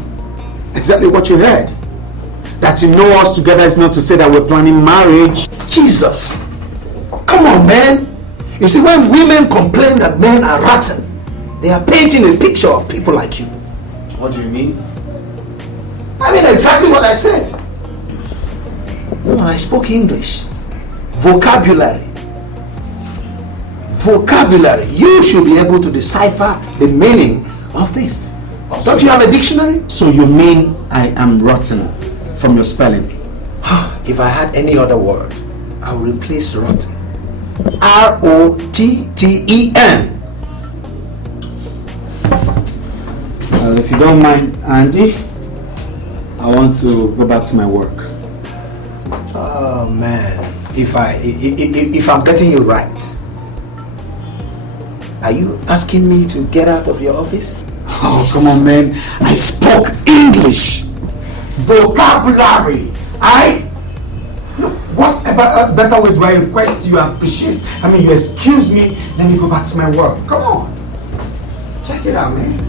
Exactly what you heard. That you know us together is not to say that we're planning marriage. Jesus! Come on, man! You see, when women complain that men are rotten, they are painting a picture of people like you. What do you mean? I mean exactly what I said. No, I spoke English. Vocabulary. Vocabulary. You should be able to decipher the meaning of this. Don't you have a dictionary? So you mean I am rotten from your spelling? If I had any other word, I would replace rotten. R-O-T-T-E-N. Well, if you don't mind, Andy, I want to go back to my work. Oh man, if I'm getting you right, are you asking me to get out of your office? Oh, come on, man. I spoke English. Vocabulary. Look, what about better way do I request you appreciate? I mean, you excuse me, let me go back to my work. Come on. Check it out, man.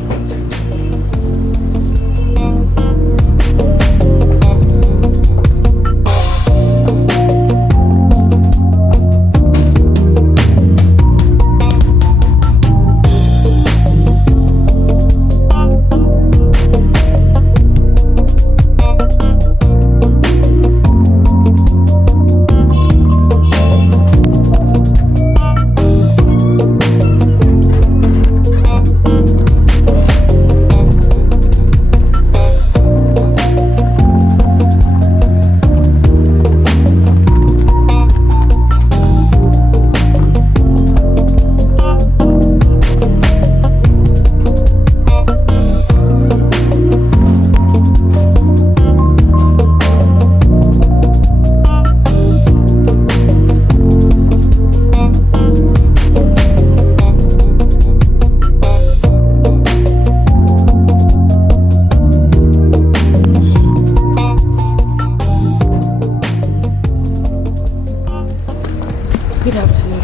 Good afternoon.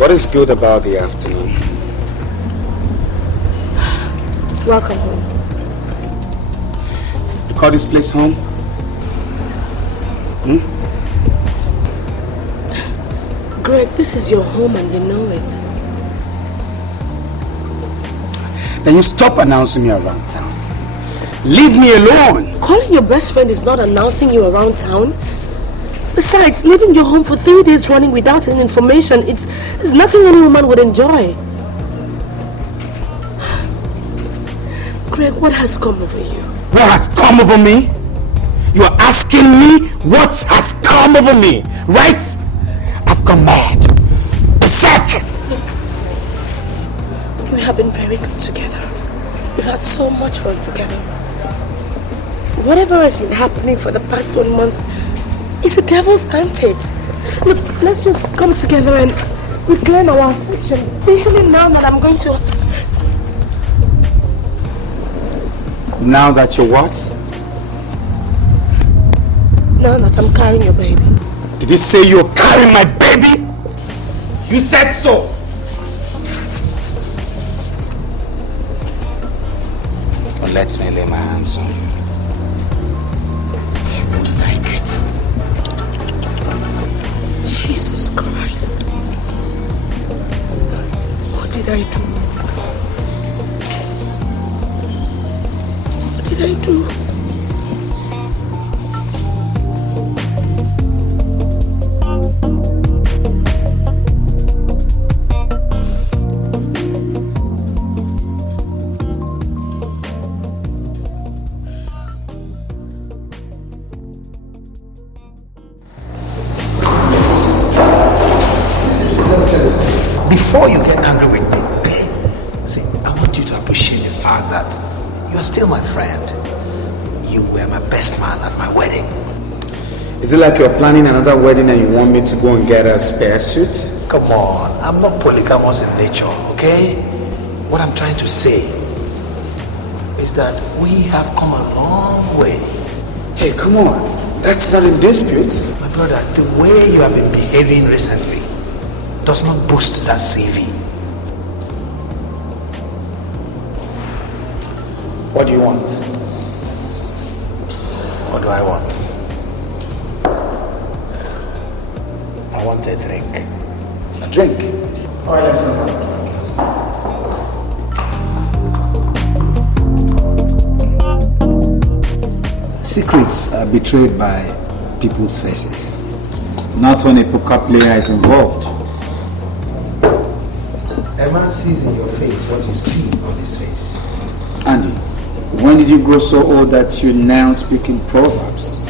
What is good about the afternoon? Welcome home. You call this place home? Greg, this is your home and you know it. Then you stop announcing me around town. Leave me alone! Calling your best friend is not announcing you around town. Besides, leaving your home for 3 days running without any information, it's nothing any woman would enjoy. Greg, what has come over you? What has come over me? You are asking me what has come over me, right? I've gone mad. Berserk! We have been very good together. We've had so much fun together. Whatever has been happening for the past 1 month is the devil's antic. Look, let's just come together and reclaim our affection. Especially now that I'm going to... Now that you're what? Now that I'm carrying your baby. Did you say you're carrying my baby? You said so! Don't let me lay my hands on you. You won't like it. Jesus Christ. What did I do? What did I do? Before you get angry with me, see, I want you to appreciate the fact that you are still my friend. You were my best man at my wedding. Is it like you're planning another wedding and you want me to go and get a spare suit? Come on, I'm not polygamous in nature, okay? What I'm trying to say is that we have come a long way. Hey, come on. That's not in dispute. My brother, the way you have been behaving recently does not boost that CV. What do you want? What do I want? I want a drink. A drink? Alright, let's go have a drink. Secrets are betrayed by people's faces. Not when a poker player is involved. A man sees in your face what you see on his face. Andy, when did you grow so old that you now speak in proverbs?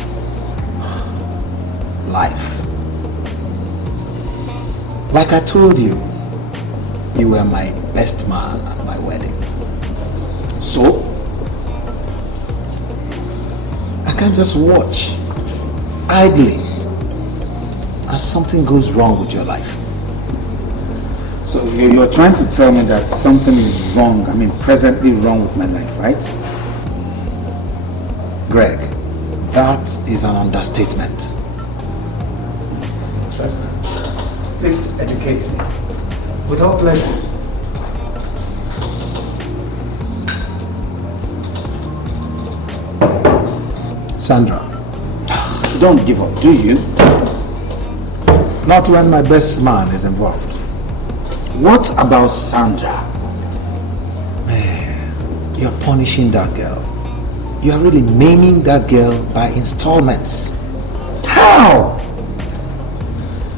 Life. Like I told you, you were my best man at my wedding. So, I can't just watch idly as something goes wrong with your life. So you're trying to tell me that something is wrong, presently wrong with my life, right? Greg, that is an understatement. This is interesting. Please educate me. With all pleasure. Sandra. You don't give up, do you? Not when my best man is involved. What about Sandra? Man, you're punishing that girl. You are really maiming that girl by installments. How?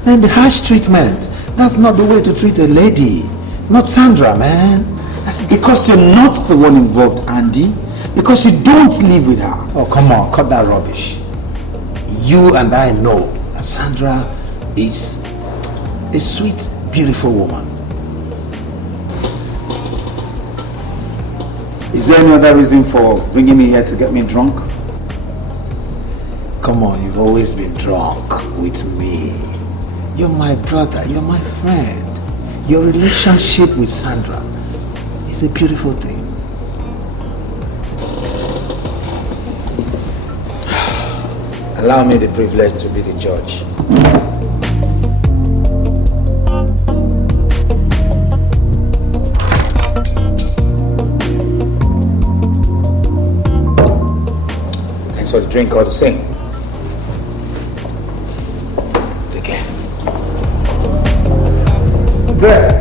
And the harsh treatment, that's not the way to treat a lady. Not Sandra, man. That's because you're not the one involved, Andy. Because you don't live with her. Oh, come on, cut that rubbish. You and I know that Sandra is a sweet, beautiful woman. Is there any other reason for bringing me here to get me drunk? Come on, you've always been drunk with me. You're my brother, you're my friend. Your relationship with Sandra is a beautiful thing. Allow me the privilege to be the judge. drink all the same. Take care. Greg!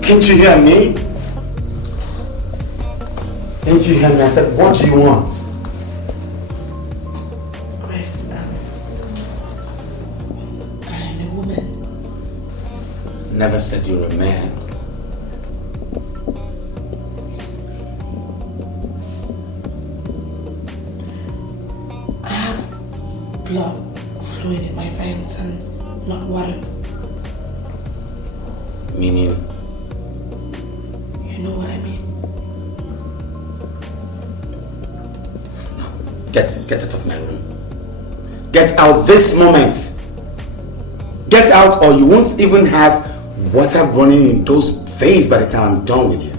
Didn't you hear me? Didn't you hear me? I said, what do you want? Greg, I'm a woman. Never said you're a man. I have blood fluid in my veins and not water. Meaning? You know what I mean? Get out of my room. Get out this moment. Get out or you won't even have water running in those veins by the time I'm done with you.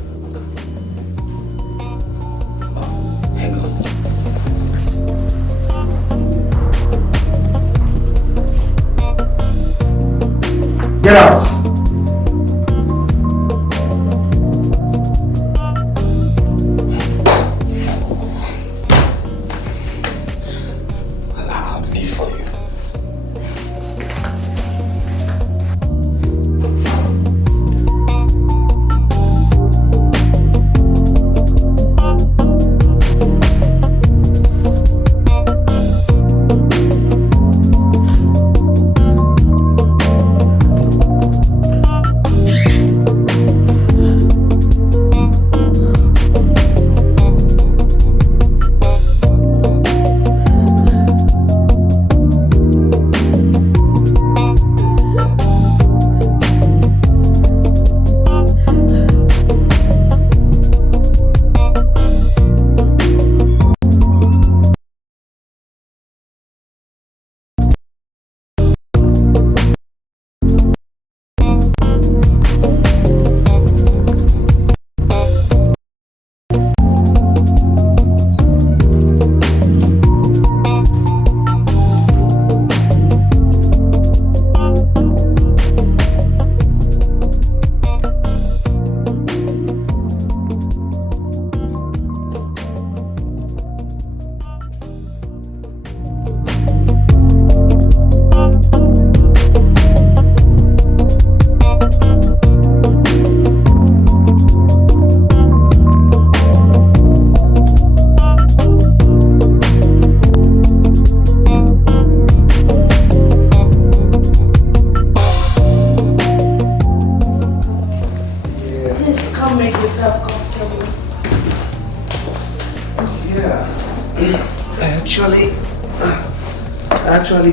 Oh, hang on. Get out!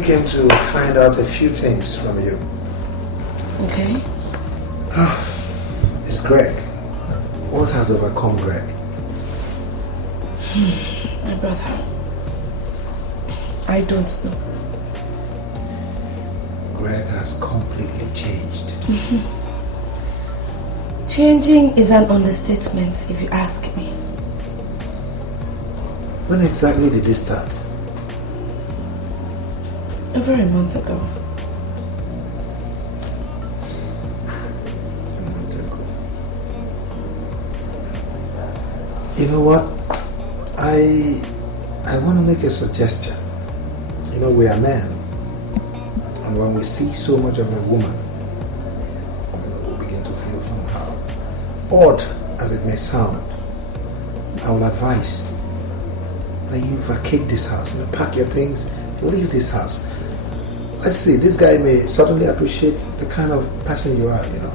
Came to find out a few things from you. Okay. It's Greg. What has overcome Greg? My brother. I don't know. Greg has completely changed. Changing is an understatement if you ask me. When exactly did this start? Over a month ago. A month ago. You know what? I want to make a suggestion. You know, we are men. And when we see so much of a woman, we begin to feel somehow. Odd as it may sound, I will advise that you vacate this house. Pack your things, leave this house. Let's see, this guy may suddenly appreciate the kind of person you are, you know.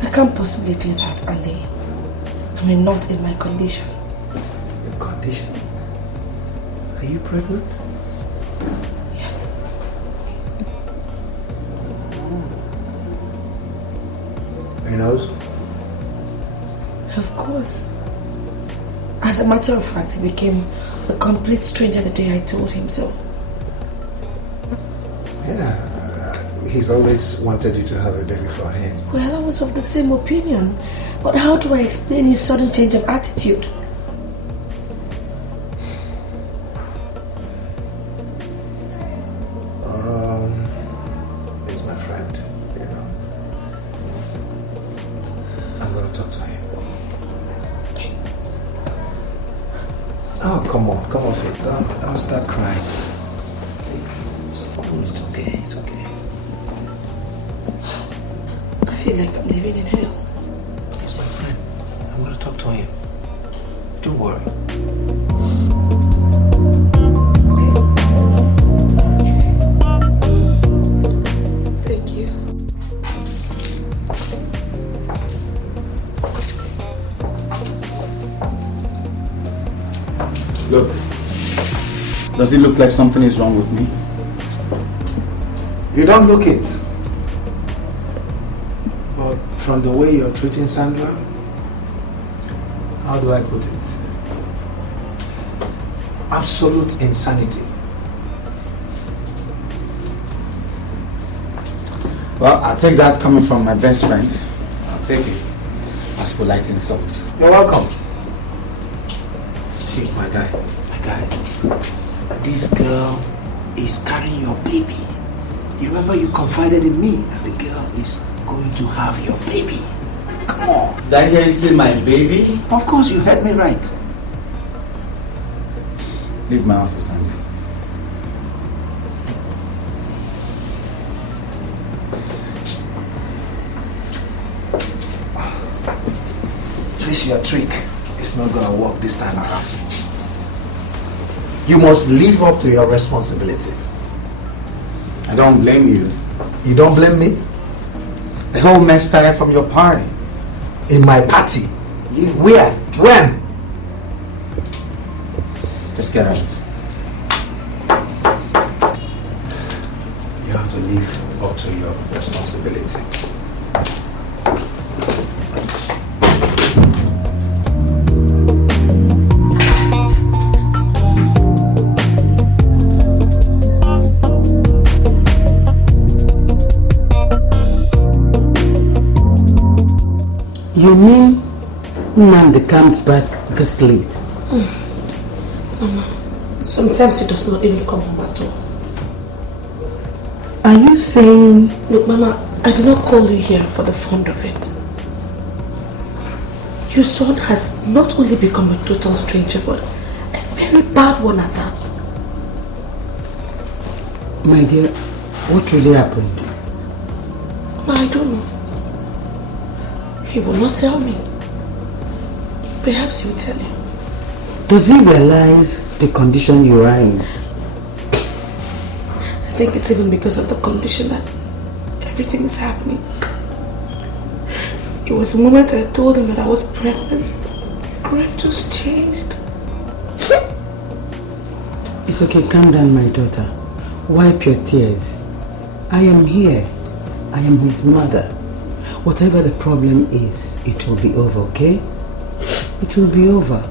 I can't possibly do that, Andy. I mean, not in my condition. Your condition? Are you pregnant? Yes. knows? Of course. As a matter of fact, he became a complete stranger the day I told him so. Yeah, he's always wanted you to have a baby for him. Well, I was of the same opinion. But how do I explain his sudden change of attitude? He's my friend, you know. I'm gonna talk to him. Oh, come on, Faith. Don't start crying. It's okay, it's okay. I feel like I'm living in hell. He's my friend. I'm gonna talk to him. Don't worry. Thank you. Look, does it look like something is wrong with me? You don't look it. But from the way you're treating Sandra, how do I put it? Absolute insanity. Well, I'll take that coming from my best friend. I'll take it as polite insult. You're welcome. See, my guy, this girl is carrying your baby. You remember you confided in me that the girl is going to have your baby. Come on. Did I hear you say my baby? Of course, you heard me right. Leave my office, Andy. This your trick. It's not gonna work this time around. You must live up to your responsibility. I don't blame you. You don't blame me? The whole mess started from your party. In my party? Where? When? Just get out. You have to live up to your responsibility. You mean Nnamdi comes back this late? Mama, sometimes he does not even come home at all. Are you saying... Look, Mama, I did not call you here for the fun of it. Your son has not only become a total stranger, but a very bad one at that. My dear, what really happened? Mama, I don't know. He will not tell me. Perhaps he will tell you. Does he realize the condition you are in? I think it's even because of the condition that everything is happening. It was the moment I told him that I was pregnant. Greg just changed. It's okay, calm down, my daughter. Wipe your tears. I am here. I am his mother. Whatever the problem is, it will be over, okay? It will be over.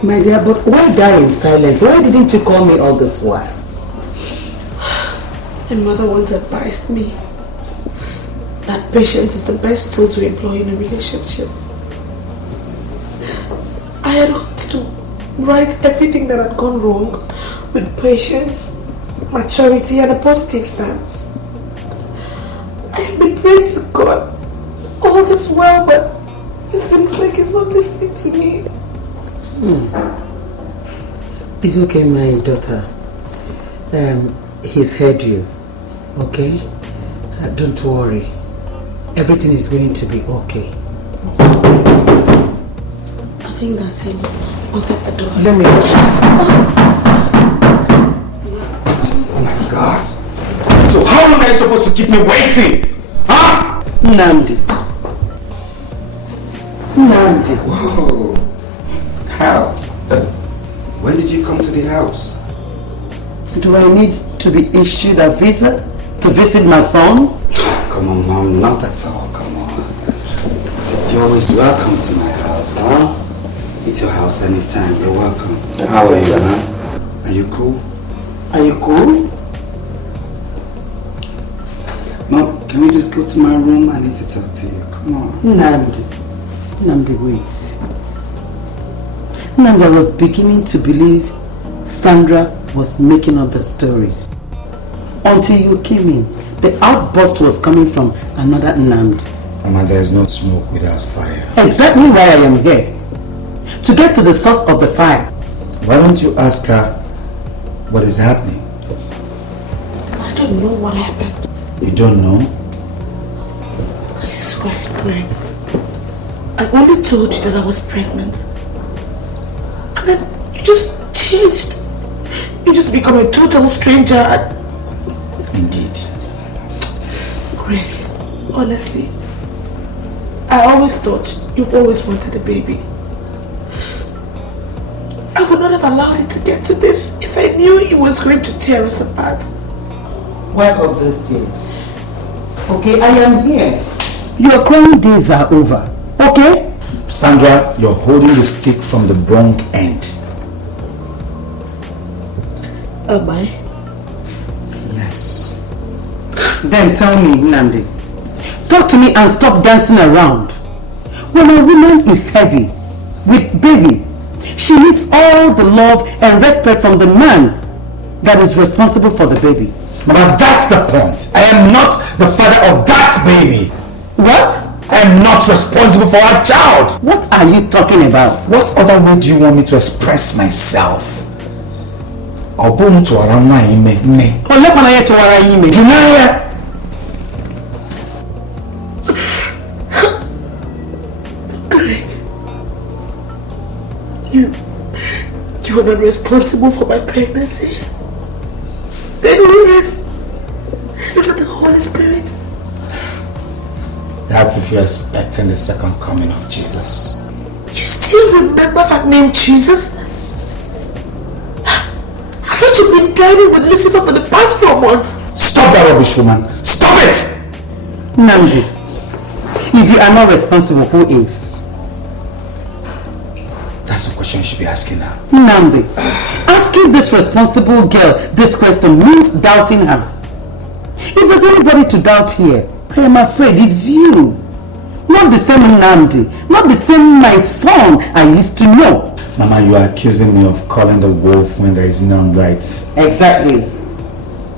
My dear, but why die in silence? Why didn't you call me all this while? My mother once advised me that patience is the best tool to employ in a relationship. I had hoped to right everything that had gone wrong with patience, maturity, and a positive stance. I have been praying to God all this while, but it seems like He's not listening to me. It's okay, my daughter. He's heard you, okay? Don't worry. Everything is going to be okay. I think that's him. Look at the door. Let me watch. Oh my God. So how long are you supposed to keep me waiting? Huh? Nnamdi. Whoa. How? When did you come to the house? Do I need to be issued a visa to visit my son? Come on, Mom, not at all, come on. You're always welcome to my house, huh? It's your house anytime, you're welcome. How are you, man? Are you cool? Are you cool? Mom, can we just go to my room? I need to talk to you, come on. Nnamdi, wait. Nnamdi, I was beginning to believe Sandra was making up the stories. Until you came in, the outburst was coming from another Nnamdi. Mama, there is no smoke without fire. Exactly why I am here. To get to the source of the fire. Why don't you ask her what is happening? I don't know what happened. You don't know? I swear, Greg. I only told you that I was pregnant. And then you just changed. You just become a total stranger. Indeed. Greg, honestly, I always thought you've always wanted a baby. I would not have allowed it to get to this if I knew he was going to tear us apart. Why of those days? Okay, I am here. Your crying days are over. Okay? Sandra, you're holding the stick from the wrong end. Am I? Yes. Then tell me, Nnamdi. Talk to me and stop dancing around. When a woman is heavy, with baby, she needs all the love and respect from the man that is responsible for the baby. But that's the point. I am not the father of that baby. What? I am not responsible for our child. What are you talking about? What other way do you want me to express myself? Junaya! You are not responsible for my pregnancy. Then who is? Is it the Holy Spirit? That's if you're expecting the second coming of Jesus. You still remember that name, Jesus? I thought you've been dining with Lucifer for the past 4 months. Stop that rubbish, woman. Stop it! Nnamdi, if you are not responsible, who is? That's the question you should be asking now. Nnamdi, asking this responsible girl this question means doubting her. If there's anybody to doubt here, I am afraid it's you. Not the same Nnamdi, not the same my son I used to know. Mama, you are accusing me of calling the wolf when there is none right. Exactly.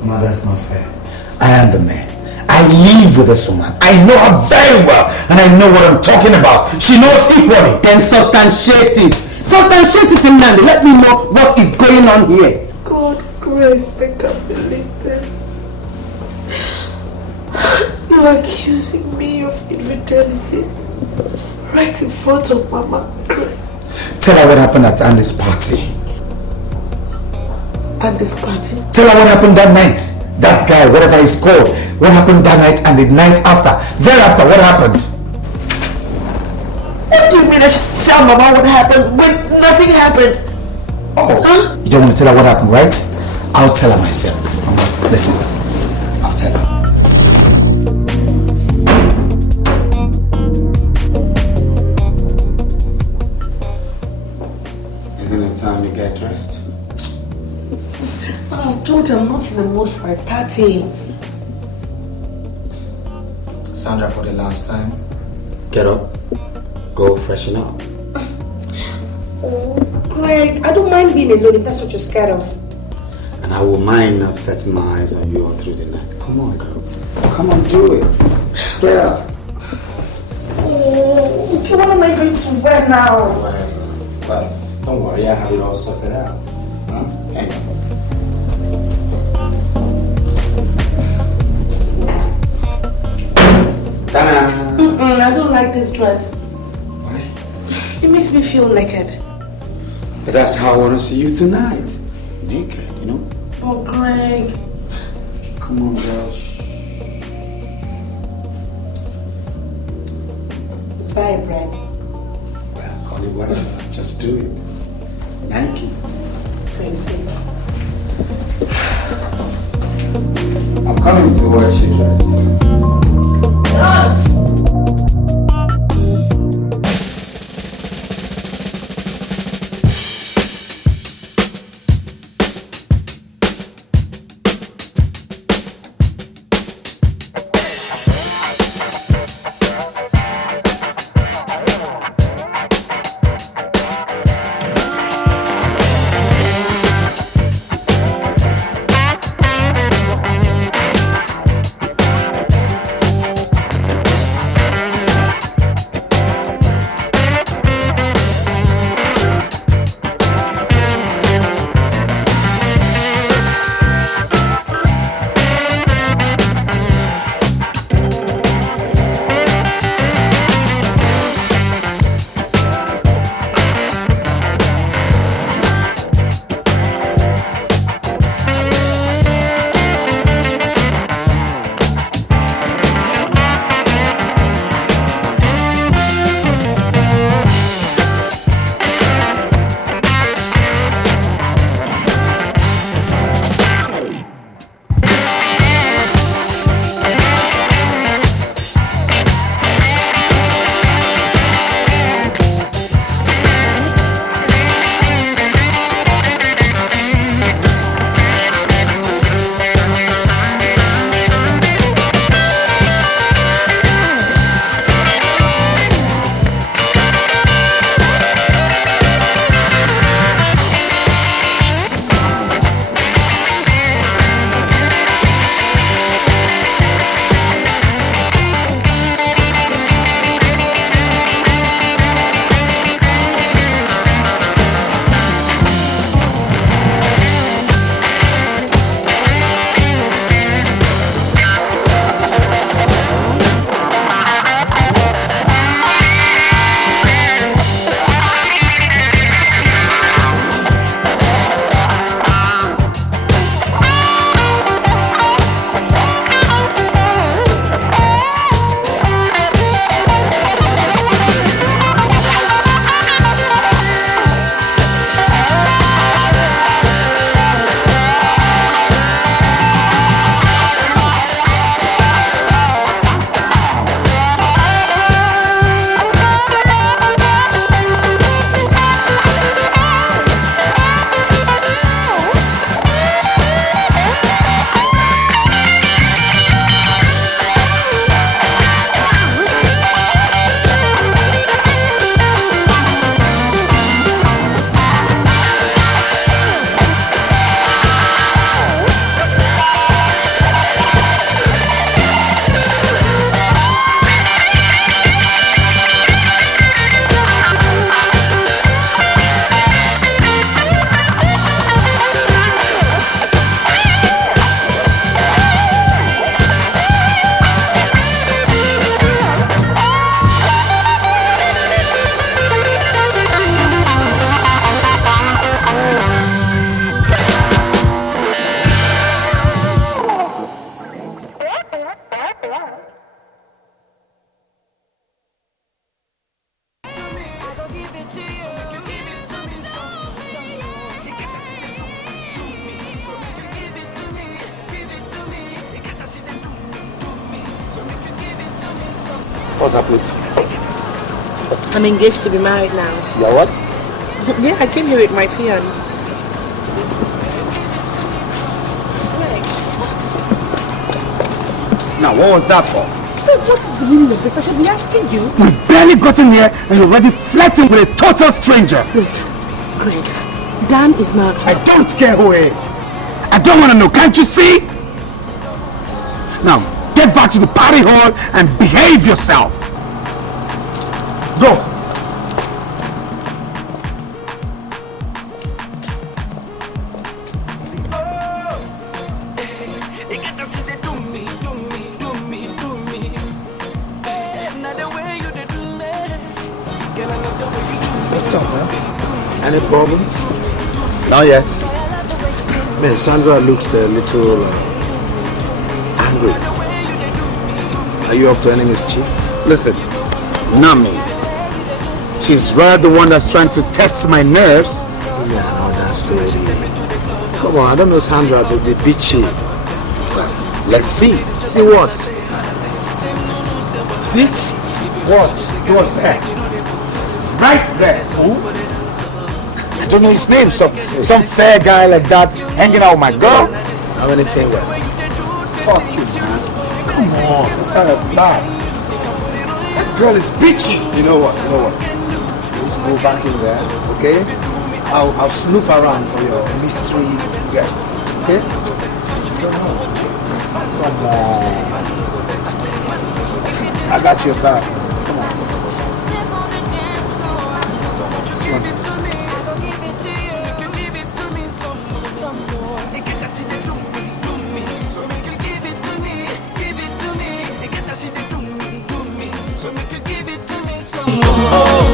Mama, that's not fair. I am the man. I live with this woman. I know her very well, and I know what I'm talking about. She knows equally. Then substantiate it. Substantiate it, Nnamdi. Let me know what is going on here. God, Greg, I can't believe this. You're accusing me of infidelity right in front of Mama. Tell her what happened at Andy's party. Andy's party? Tell her what happened that night. That guy, whatever he's called. What happened that night and the night after. Thereafter, what happened? What do you mean I should tell Mama what happened when nothing happened? Oh, huh? You don't want to tell her what happened, right? I'll tell her myself. Listen, I'll tell her. Isn't it time you get dressed? I told you I'm not in the mood for a party. Sandra, for the last time, get up, go freshen up. Oh, Greg, I don't mind being alone if that's what you're scared of. And I will mind not setting my eyes on you all through the night. Come on, girl. Come on, do it. Get up. Oh, okay, what am I going to wear now? Well, don't worry, I have it all sorted out. Huh? Hang on. I don't like this dress. Why? It makes me feel naked. But that's how I want to see you tonight. Naked, you know? Oh, Greg. Come on, girl. Is that a brand? Well, call it whatever. Just do it. Nike. For your sake. I'm coming to watch you dress. What's up with? I'm engaged to be married now. You're what? Yeah, I came here with my fiance. Now, what was that for? Wait, what is the meaning of this? I should be asking you. We've barely gotten here and you're already flirting with a total stranger. Look, Greg, Dan is not... I don't care who is. I don't want to know, can't you see? Now, get back to the party hall and behave yourself. Go. What's up, man? Any problem? Not yet. Man, Sandra looks a little angry. Are you up to any mischief? Listen, not me. She's rather the one that's trying to test my nerves. Yeah, no, that's the lady. Come on, I don't know Sandra to be bitchy. Well, Let's see. See what? See? What? What's there? Right there. Who? I don't know his name. Some fair guy like that hanging out with my girl. How many fingers? Fuck you, man. Come on, let's have a blast. That girl is bitchy. You know what? Let's go back in there, okay? I'll snoop around for your mystery guest, okay? Come on. I got your back. Come on.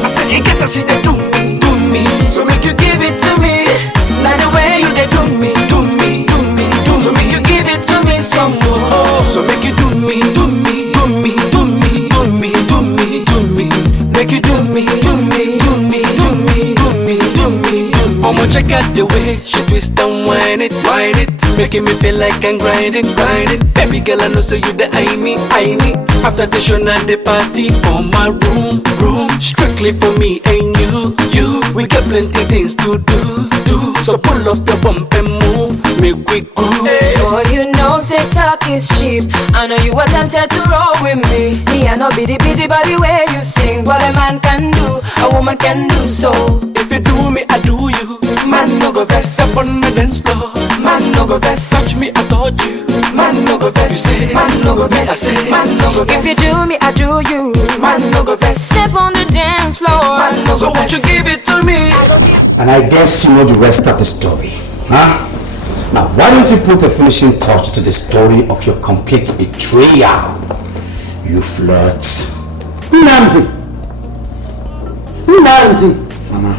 I said you gotta see the do me, so make you give it to me. Like the way you they do me, so make you give it to me some more. So make you do me, make you do me. I'ma check out the way she twist and whine it, making me feel like I'm grinding. Baby girl, I know so you the eye me. After the show and the party for my room, strictly for me and you. We got plenty things to do. So pull up your bump and move, make we groove. Boy, you know say talk is cheap. I know you were tempted to roll with me. Me, I know be the busy by the way you sing. What a man can do, a woman can do so. If you do me, I do you. Man no go vex up on the dance floor. Man no go vex, touch me, I told you. Man no go vex, you say. Man no go vex, I say. Man no go vex. If you do me, I do you. Man no go vex. Step on the dance floor. Man no go vex. So won't you give it to me? And I guess you know the rest of the story, huh? Now, why don't you put a finishing touch to the story of your complete betrayal? You flirt. Nnamdi! Mama,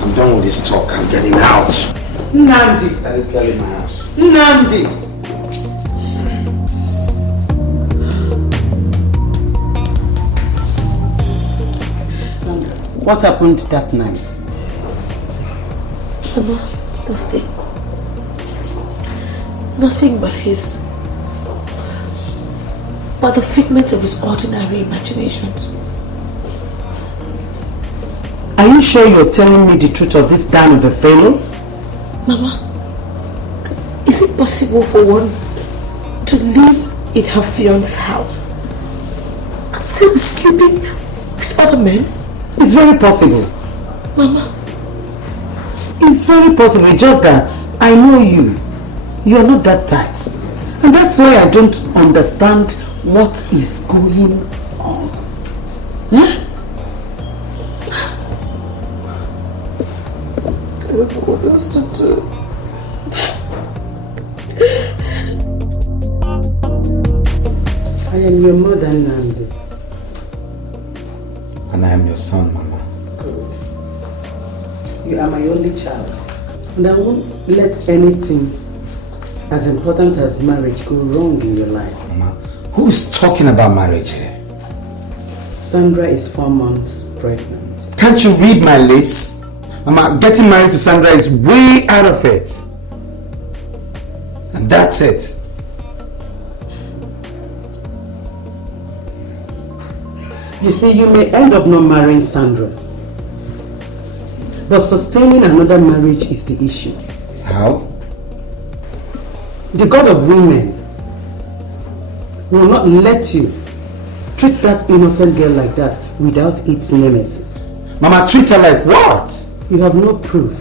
I'm done with this talk. I'm getting out. Nnamdi! That is getting in my house. Nnamdi! What happened that night? Mama, nothing but the figment of his ordinary imaginations. Are you sure you're telling me the truth of this damn of a fellow? Mama, is it possible for one to live in her fiance's house and still be sleeping with other men? It's very possible. Mama, it's very possible. It's just that I know you. You're not that type. And that's why I don't understand what is going on. Huh? I don't know what else to do. I am your mother, Nandi. And I am your son, Mama. Good. You are my only child. And I won't let anything as important as marriage go wrong in your life. Mama, who's talking about marriage here? Sandra is 4 months pregnant. Can't you read my lips? Mama, getting married to Sandra is way out of it. And that's it. You see, you may end up not marrying Sandra. But sustaining another marriage is the issue. How? The God of women will not let you treat that innocent girl like that without its nemesis. Mama, treat her like what? You have no proof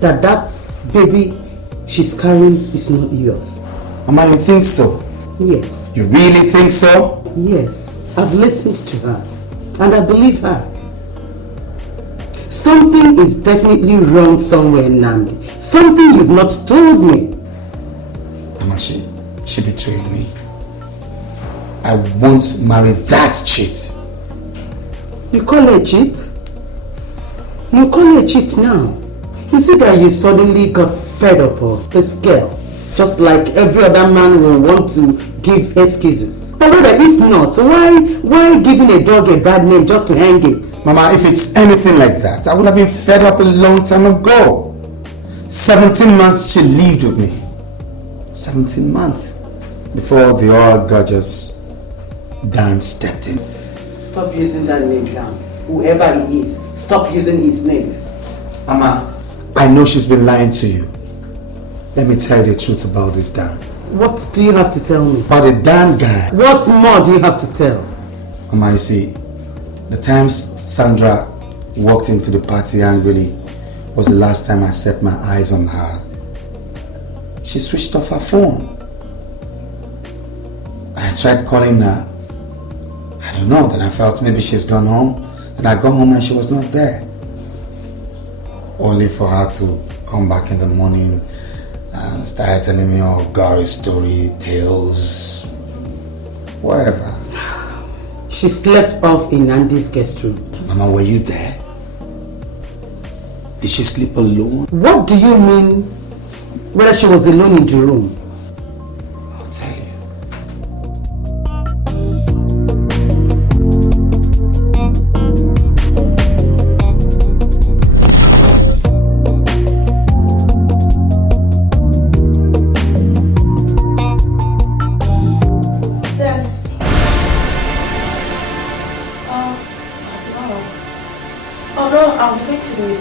that that baby she's carrying is not yours. Mama, you think so? Yes. You really think so? Yes. I've listened to her and I believe her. Something is definitely wrong somewhere, Nandi. Something you've not told me. Mama, she betrayed me. I won't marry that cheat. You call her a cheat? You call her a cheat now? You see that you suddenly got fed up of this girl, just like every other man will want to give excuses. But rather, if not, why giving a dog a bad name just to hang it? Mama, if it's anything like that, I would have been fed up a long time ago. 17 months she lived with me. 17 months. before the all gorgeous Dan stepped in. Stop using that name, Dan. Whoever he is, stop using his name. Mama, I know she's been lying to you. Let me tell you the truth about this Dan. What do you have to tell me? About the Dan guy. What more do you have to tell? Mama, you see, the time Sandra walked into the party angrily was the last time I set my eyes on her. She switched off her phone. I tried calling her. I don't know, then I felt maybe she's gone home. And I got home and she was not there. Only for her to come back in the morning and start telling me all gory story, tales, whatever. She slept off in Andy's guest room. Mama, were you there? Did she sleep alone? What do you mean whether she was alone in the room? I'll tell you.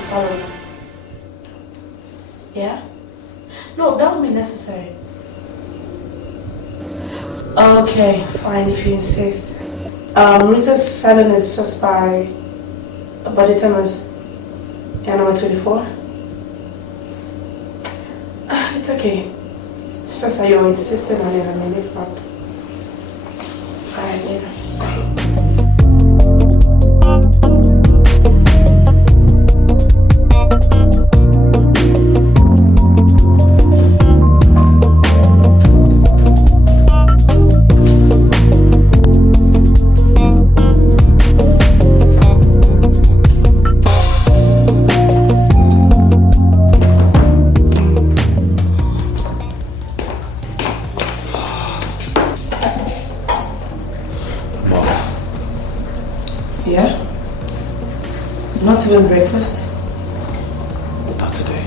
Salary. Yeah? No, that would be necessary. Okay, fine if you insist. Rita's salon is just by Body Thomas. Yeah, number 24. It's okay. It's just that you're insisting on it. I mean, if not. Alright, yeah. Bye. Not even breakfast? Not today.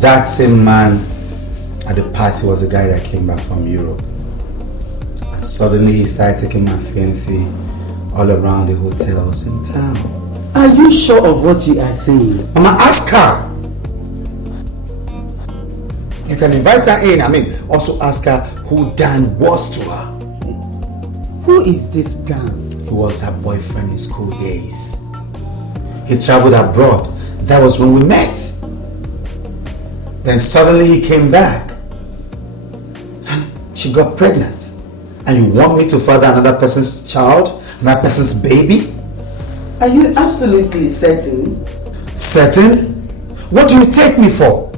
That same man at the party was the guy that came back from Europe. And suddenly he started taking my fancy all around the hotels in town. Are you sure of what you are saying? Mama, ask her. You can invite her in. I mean, also ask her who Dan was to her. Who is this Dan? He was her boyfriend in school days. He traveled abroad. That was when we met. Then suddenly he came back. And she got pregnant. And you want me to father another person's child? Another person's baby? Are you absolutely certain? Certain? What do you take me for?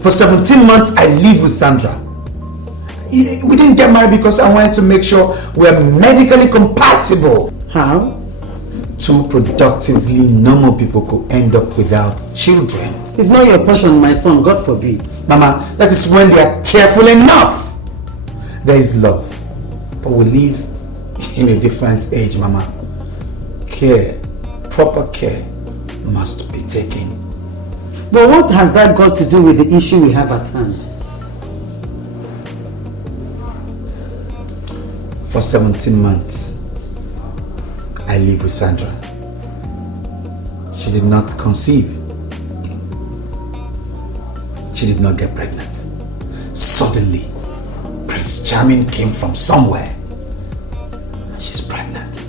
For 17 months I live with Sandra. We didn't get married because I wanted to make sure we're medically compatible. How? Two productively normal people could end up without children. It's not your portion, my son, God forbid. Mama, that is when they are careful enough. There is love. But we live in a different age, Mama. Care, proper care must be taken. But what has that got to do with the issue we have at hand? For 17 months, I live with Sandra. She did not conceive. She did not get pregnant. Suddenly, Prince Charming came from somewhere. And she's pregnant.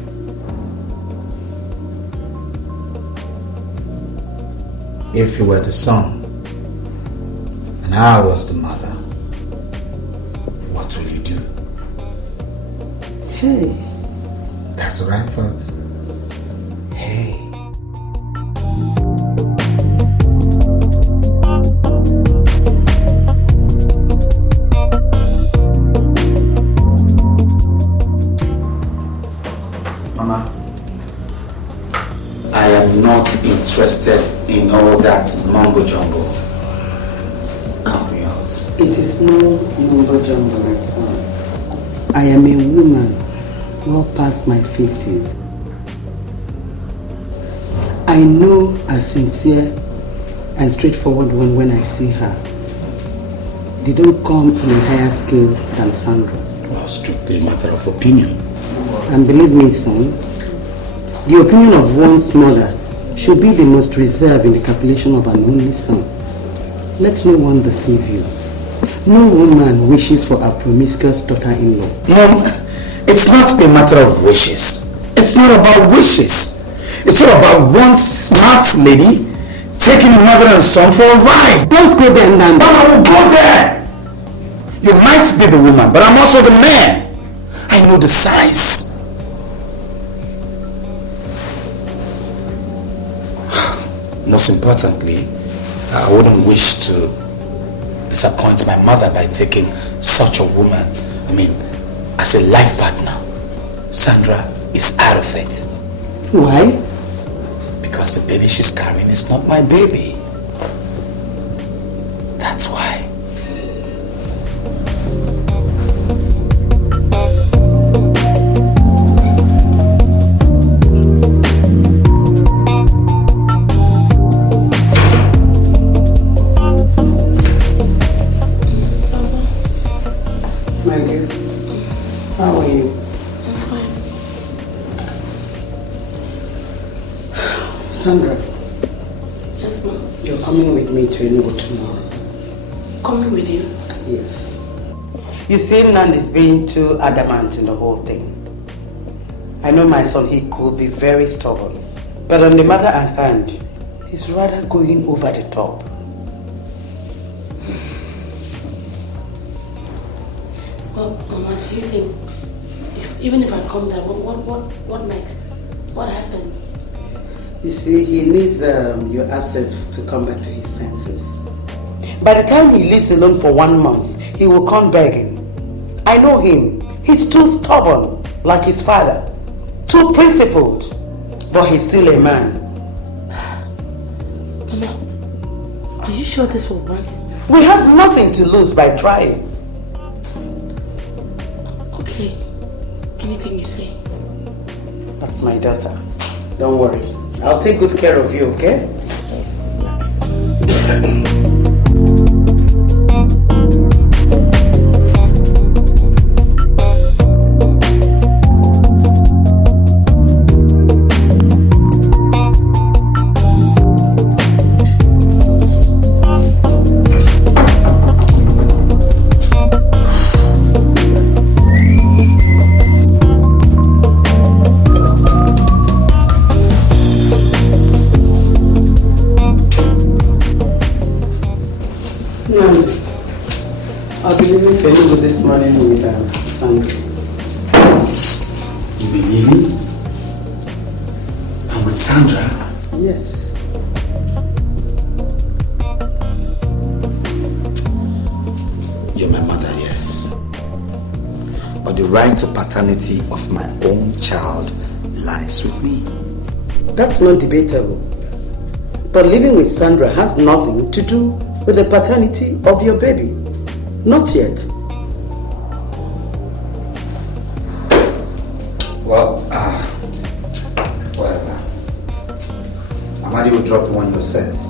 If you were the son, and I was the mother, what will you do? Hey. That's what I thought. Hey. Mama, I am not interested in all that mumbo jumbo. Count me out. It is no mumbo jumbo, my son. I am a woman well past my 50s. I know a sincere and straightforward one when I see her. They don't come in a higher scale than Sandra. Well, strictly a matter of opinion. And believe me, son, the opinion of one's mother should be the most reserved in the calculation of an only son. Let no one deceive you. No woman wishes for a promiscuous daughter-in-law. No, it's not a matter of wishes. It's not about wishes. It's all about one smart lady taking mother and son for a ride. Don't go there, Nanda. But I will go there. You might be the woman, but I'm also the man. I know the signs. Most importantly, I wouldn't wish to disappoint my mother by taking such a woman, as a life partner. Sandra is out of it. Why? Because the baby she's carrying is not my baby. That's why. Sandra. Yes, ma'am. You're coming with me to Enugu tomorrow. Coming with you? Yes. You see, Nan is being too adamant in the whole thing. I know my son, he could be very stubborn. But on the matter at hand, he's rather going over the top. Well, Mama, do you think, even if I come there, what next? What happens? You see, he needs your absence to come back to his senses. By the time he lives alone for 1 month, he will come begging. I know him. He's too stubborn, like his father. Too principled. But he's still a man. Mama, are you sure this will work? We have nothing to lose by trying. Okay. Anything you say. That's my daughter. Don't worry. I'll take good care of you, okay? Sandra? Yes. You're my mother, yes. But the right to paternity of my own child lies with me. That's not debatable. But living with Sandra has nothing to do with the paternity of your baby. Not yet. Well, whatever. Amadi will drop one of your sets.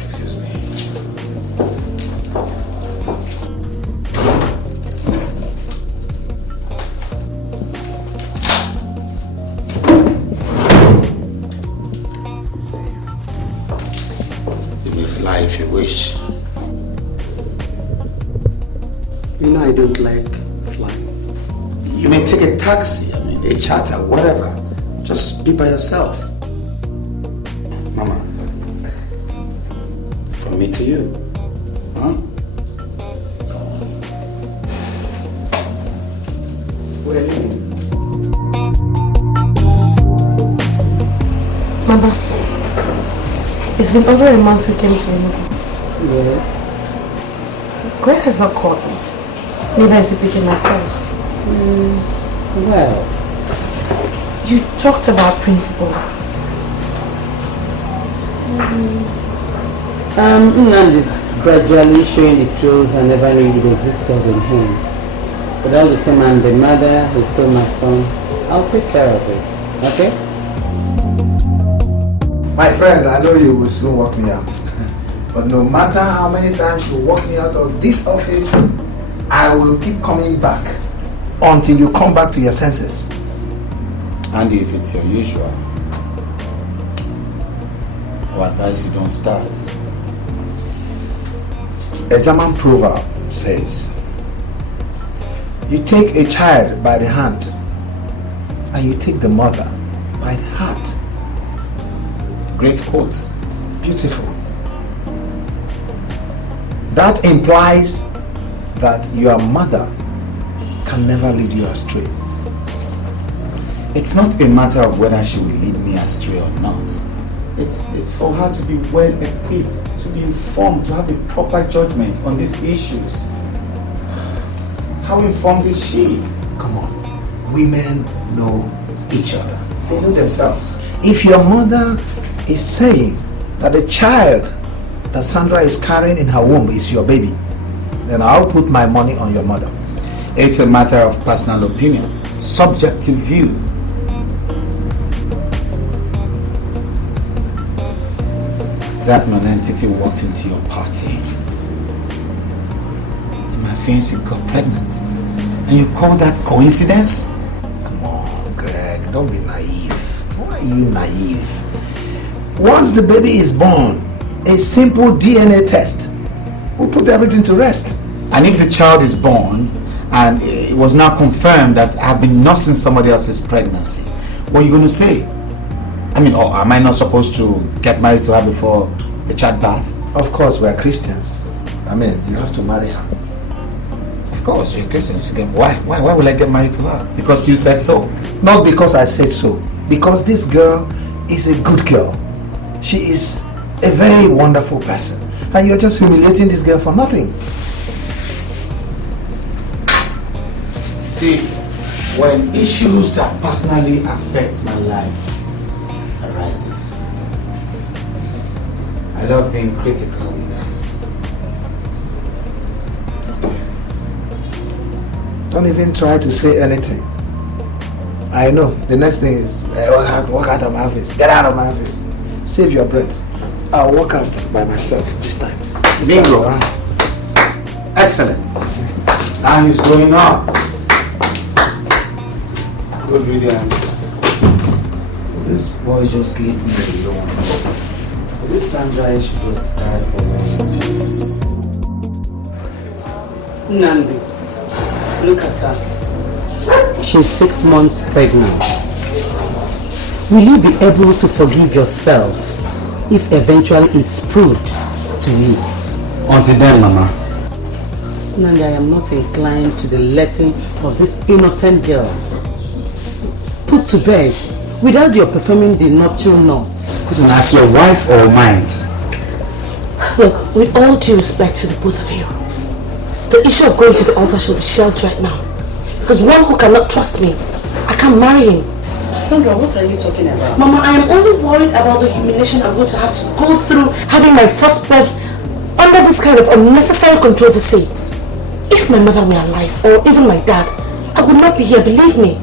Excuse me. You may fly if you wish. You know I don't like flying. You may take a taxi, a charter, whatever. Just be by yourself. Mama, from me to you. Huh? Mama, it's been over a month we came to Enugu. Yes. Greg has not called me. Neither is he picking my calls. Well, you talked about principal. Nand is gradually showing the truth I never knew it existed in him. But all the same, I'm the mother who stole my son. I'll take care of it. Okay? My friend, I know you will soon walk me out. But no matter how many times you walk me out of this office, I will keep coming back until you come back to your senses. Andy, if it's your usual, I would advise you don't start. A German proverb says, you take a child by the hand and you take the mother by the heart. Great quote. Beautiful. That implies that your mother can never lead you astray. It's not a matter of whether she will lead me astray or not. It's for her to be well equipped, to be informed, to have a proper judgment on these issues. How informed is she? Come on. Women know each other. They know themselves. If your mother is saying that the child that Sandra is carrying in her womb is your baby, then I'll put my money on your mother. It's a matter of personal opinion, subjective view. That non-entity walked into your party. My fiancée got pregnant. And you call that coincidence? Come on, Greg, don't be naive. Why are you naive? Once the baby is born, a simple DNA test will put everything to rest. And if the child is born and it was now confirmed that I've been nursing somebody else's pregnancy, what are you going to say? I mean, am I not supposed to get married to her before the childbirth? Of course, we are Christians. I mean, you have to marry her. Of course, you're a Christian. Why will I get married to her? Because you said so? Not because I said so. Because this girl is a good girl. She is a very wonderful person. And you're just humiliating this girl for nothing. See, when issues that personally affect my life arises, I love being critical with them. Don't even try to say anything. I know. The next thing is, walk out of my office. Get out of my office. Save your breath. I'll walk out by myself this time. Bingo. Excellent. Now he's going up. Good riddance. This boy just leave me alone. This Sandra should just die for once. Nandi, look at her. She's 6 months pregnant. Will you be able to forgive yourself if eventually it's proved to you? Until then, Mama. Nandi, I am not inclined to the letting of this innocent girl. put to bed without your performing the nuptial knot. Listen, as your wife or mine? Look, with all due respect to the both of you, the issue of going to the altar should be shelved right now. Because one who cannot trust me, I can't marry him. Sandra, what are you talking about? Mama, I am only worried about the humiliation I'm going to have to go through having my first birth under this kind of unnecessary controversy. If my mother were alive, or even my dad, I would not be here, believe me.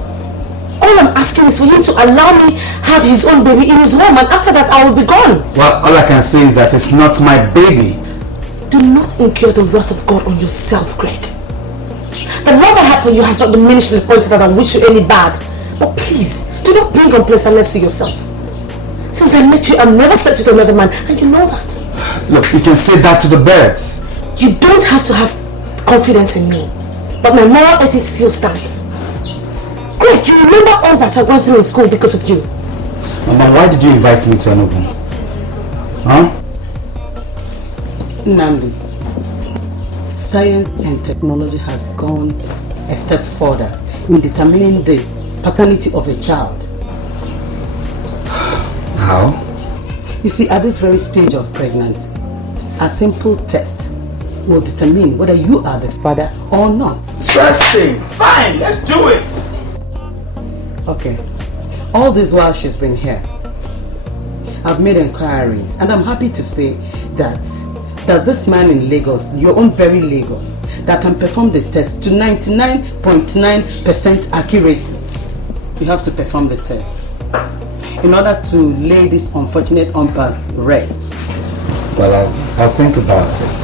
All I'm asking is for him to allow me have his own baby in his home, and after that I will be gone. Well, all I can say is that it's not my baby. Do not incur the wrath of God on yourself, Greg. The love I have for you has not diminished to the point that I wish you any bad. But please, do not bring unpleasantness to yourself. Since I met you, I've never slept with another man, and you know that. Look, you can say that to the birds. You don't have to have confidence in me, but my moral ethics still stands. Greg, you remember all that I went through in school because of you. Mama, why did you invite me to an open? Huh? Nnamdi, science and technology has gone a step further in determining the paternity of a child. How? You see, at this very stage of pregnancy, a simple test will determine whether you are the father or not. Interesting. Fine, let's do it. Okay. All this while she's been here, I've made inquiries, and I'm happy to say that there's this man in Lagos, your own very Lagos, that can perform the test to 99.9% accuracy. You have to perform the test in order to lay this unfortunate umpires rest. Well, I'll think about it.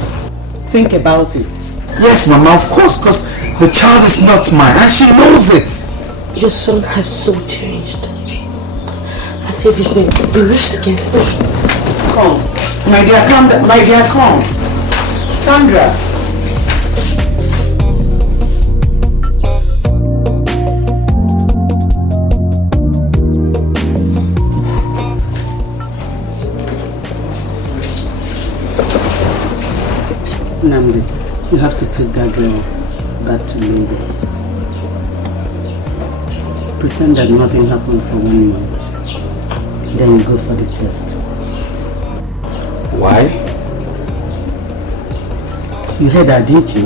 Think about it? Yes, Mama, of course, because the child is not mine, and she knows it. Your son has so changed. As if he's been bewitched against me. Come. My dear, come. My dear, come. Sandra. Nnamdi, you have to take that girl back to Lagos. Pretend that nothing happened for 1 month. Then you go for the test. Why? You heard that, didn't you?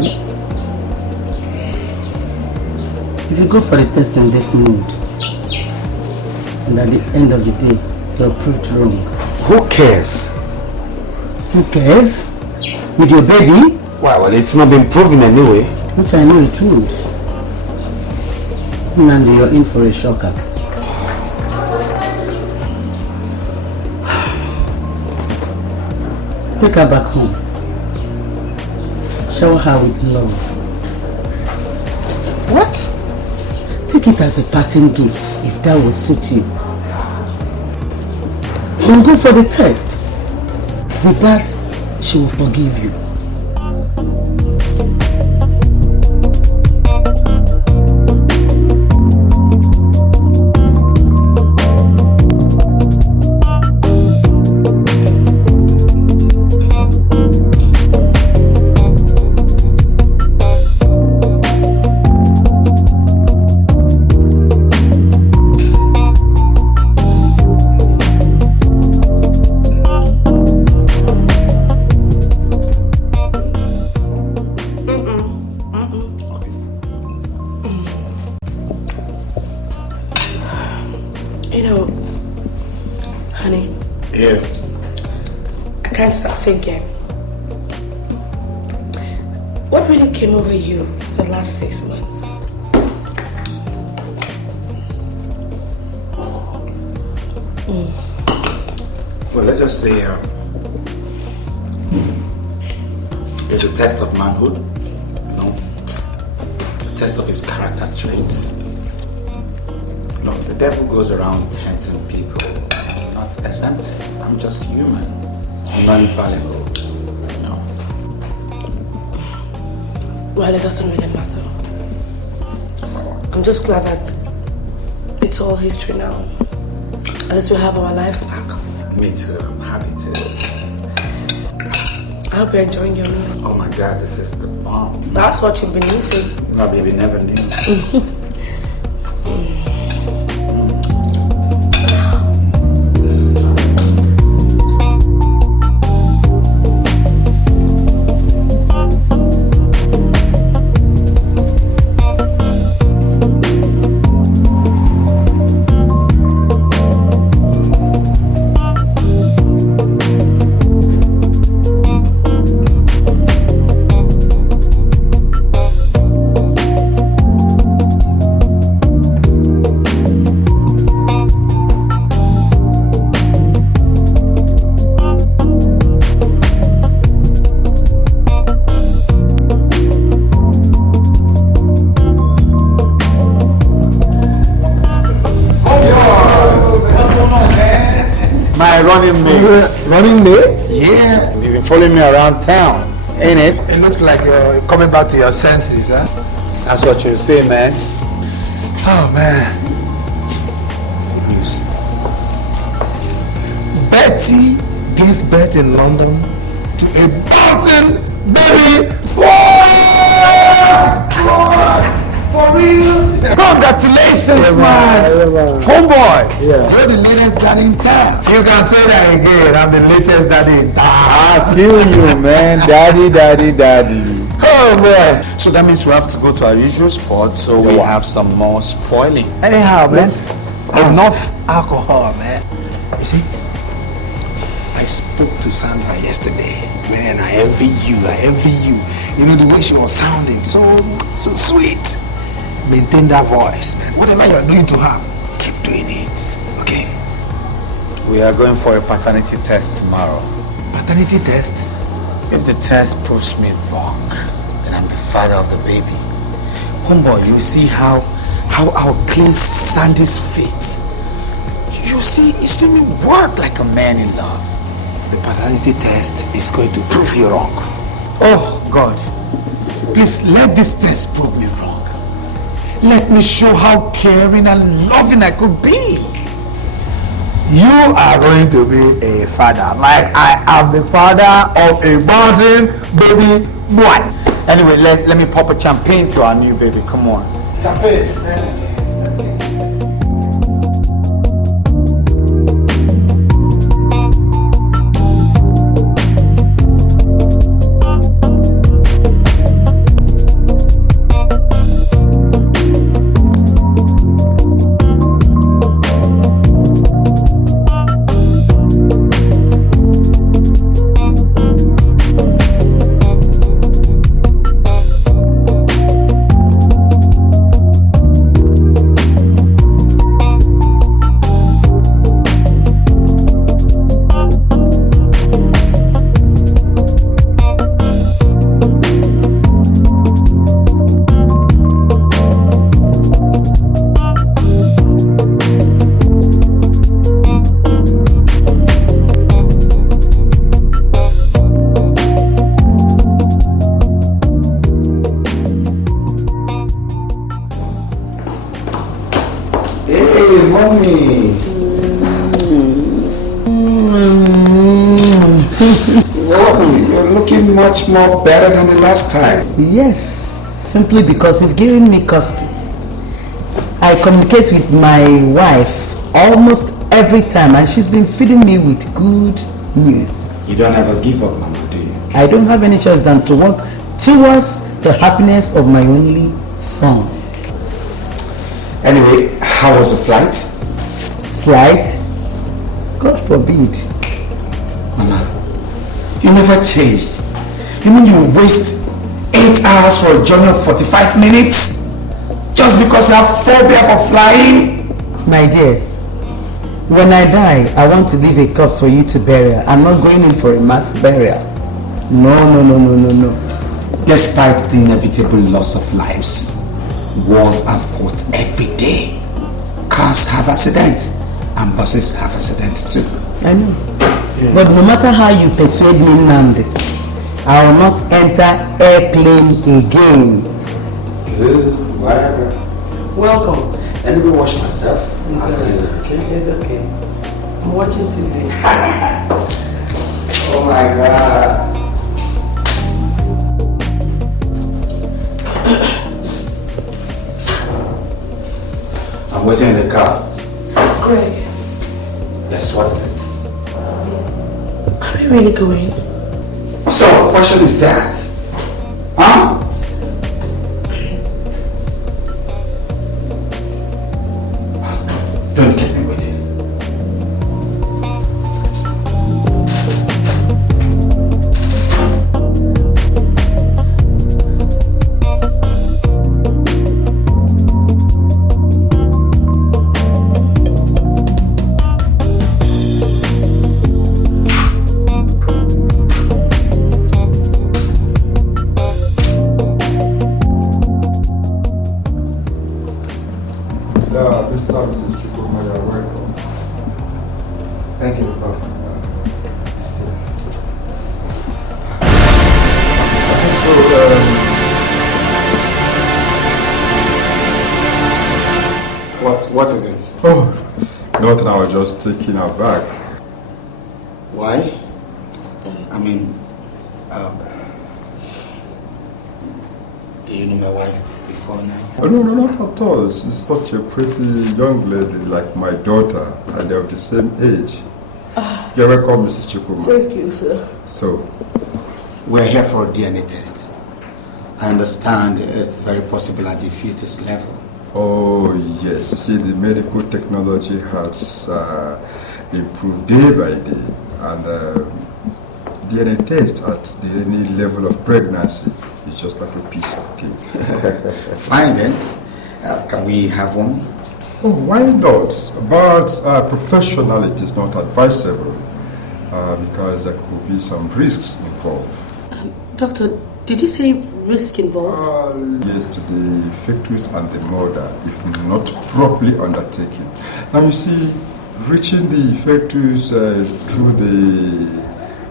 If you go for the test in this mood, and at the end of the day, you're proved wrong. Who cares? Who cares? With your baby? Why? Well, it's not been proven anyway. Which I know it would. Nnamdi, you're in for a shocker. Take her back home. Shower her with love. What? Take it as a parting gift, if that will suit you. Then go for the test. With that, she will forgive you. Can't stop thinking. What really came over you the last 6 months? Well, let's just say it's a test of manhood, you know, a test of his character traits. Look, the devil goes around tempting people. I'm not exempted. I'm just human. I'm not infallible. No. Well, it doesn't really matter. I'm just glad that it's all history now. At least we have our lives back. Me too. I'm happy to. I hope you're enjoying your meal. Oh my God, this is the bomb. That's what you've been using. No, baby, never knew. running mate. Running mate? Yeah. You've been following me around town, ain't it? It looks like you're coming back to your senses, huh? That's what you say, man. Oh, man. Good news. Betty gave birth in London to a bouncing baby boy! For real? Congratulations, man! Homeboy! You're the latest daddy in town. You can say that again. I'm the latest daddy in town. I feel you, man. Daddy. Oh, boy. So that means we have to go to our usual spot, so we have some more spoiling. Anyhow, man, enough alcohol, man. You see, I spoke to Sandra yesterday. Man, I envy you. You know, the way she was sounding, so sweet. Maintain that voice, man. Whatever you're doing to her, keep doing it, okay? We are going for a paternity test tomorrow. Paternity test? If the test proves me wrong, then I'm the father of the baby. Homeboy, you see how I'll clean Sandy's feet. You see me work like a man in love. The paternity test is going to prove you wrong. Oh, God. Please let this test prove me wrong. Let me show how caring and loving I could be. You are going to be a father, like I am the father of a bouncing baby boy. Anyway, let me pop a champagne to our new baby. Come on. Champagne. Much more better than the last time. Yes, simply because you've given me custody. I communicate with my wife almost every time and she's been feeding me with good news. You don't ever give up, Mama, do you? I don't have any choice than to work towards the happiness of my only son. Anyway, how was the flight? Flight? God forbid. Mama, you never changed. You mean you waste 8 hours for a journey of 45 minutes? Just because you have phobia for flying? My dear, when I die, I want to leave a corpse for you to bury. I'm not going in for a mass burial. No. Despite the inevitable loss of lives, wars are fought every day. Cars have accidents, and buses have accidents too. I know. Yeah. But no matter how you persuade me, Nnamdi, I will not enter airplane again. Whatever. Welcome. Let me go wash myself. I'll see you. Okay? It's okay. I'm watching TV. Oh my God. I'm waiting in the car. Greg. Yes, what is it? Are we really going? What sort of question is that? Huh? Don't keep me waiting. This service is Chukwuma, you're welcome. Thank you, Papa. What is it? Oh, nothing. I was just taking her back. Why? I mean, do you know my wife before now? Oh, no, not at all. She's such a pretty young lady, like my daughter, and they're of the same age. You're welcome, Mrs. Chukuma. Thank you, sir. So, we're here for a DNA test. I understand it's very possible at the fetus level. Oh, yes. You see, the medical technology has improved day by day, and DNA test at any level of pregnancy is just like a piece of cake. Fine then. Can we have one? Oh, why not? But professionality is not advisable because there could be some risks involved. Doctor, did you say risk involved? Yes, to the fetus and the mother, if not properly undertaken. Now you see, reaching the fetus through the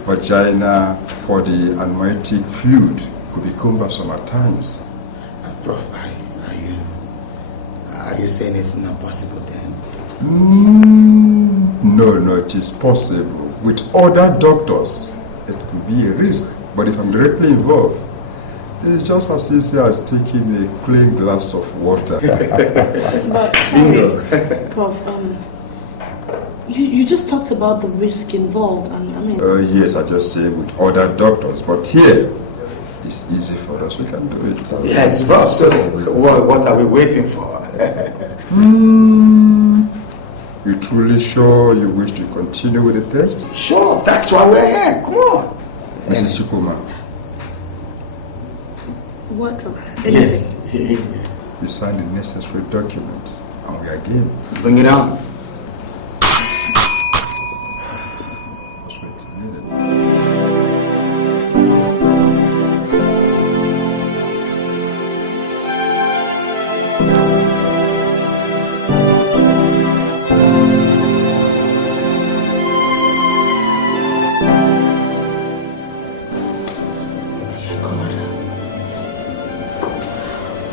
vagina for the amniotic fluid could be cumbersome at times. Prof, are you saying it's not possible then? No, it is possible. With other doctors, it could be a risk. But if I'm directly involved, it's just as easy as taking a clean glass of water. But sorry, Prof, you just talked about the risk involved, and I mean... Yes, I just say with other doctors, but here, it's easy for us, we can do it. Yes, Prof, so what are we waiting for? You truly sure you wish to continue with the test? Sure, that's why we're here, come on. Mrs. Chukuma. What? Yes. You signed the necessary documents, and we are game. Bring it on.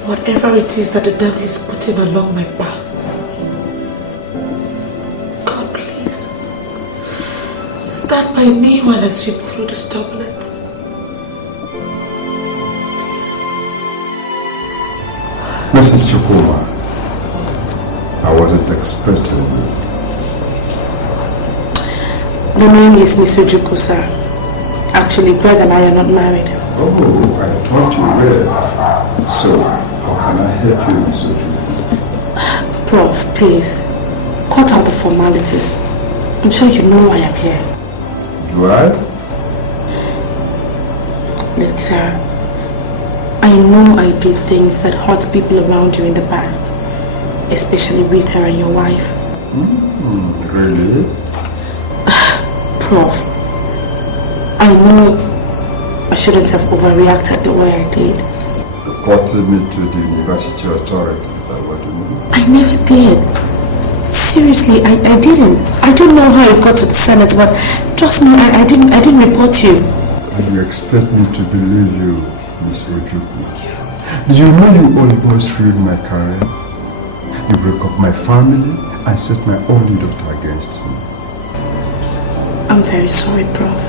Whatever it is that the devil is putting along my path, God, please, stand by me while I sweep through this turbulence. Mrs. Chukuma, I wasn't expecting you. The name is Mr. Juku, sir. Actually, Greg and I are not married. Oh, I thought you were. So, how can I help you, Mr. Juku? Prof, please, cut out the formalities. I'm sure you know why I'm here. Do I? Look, sir, I know I did things that hurt people around you in the past, especially Rita and your wife. Really? Prof, I know I shouldn't have overreacted the way I did. Reported me to the university authority, is that what you mean? I never did. Seriously, I didn't. I don't know how it got to the Senate, but trust me, I didn't report you. And you expect me to believe you, Miss Ojuku? Do you know you almost ruined my career? You broke up my family and set my only daughter against me. I'm very sorry, Prof.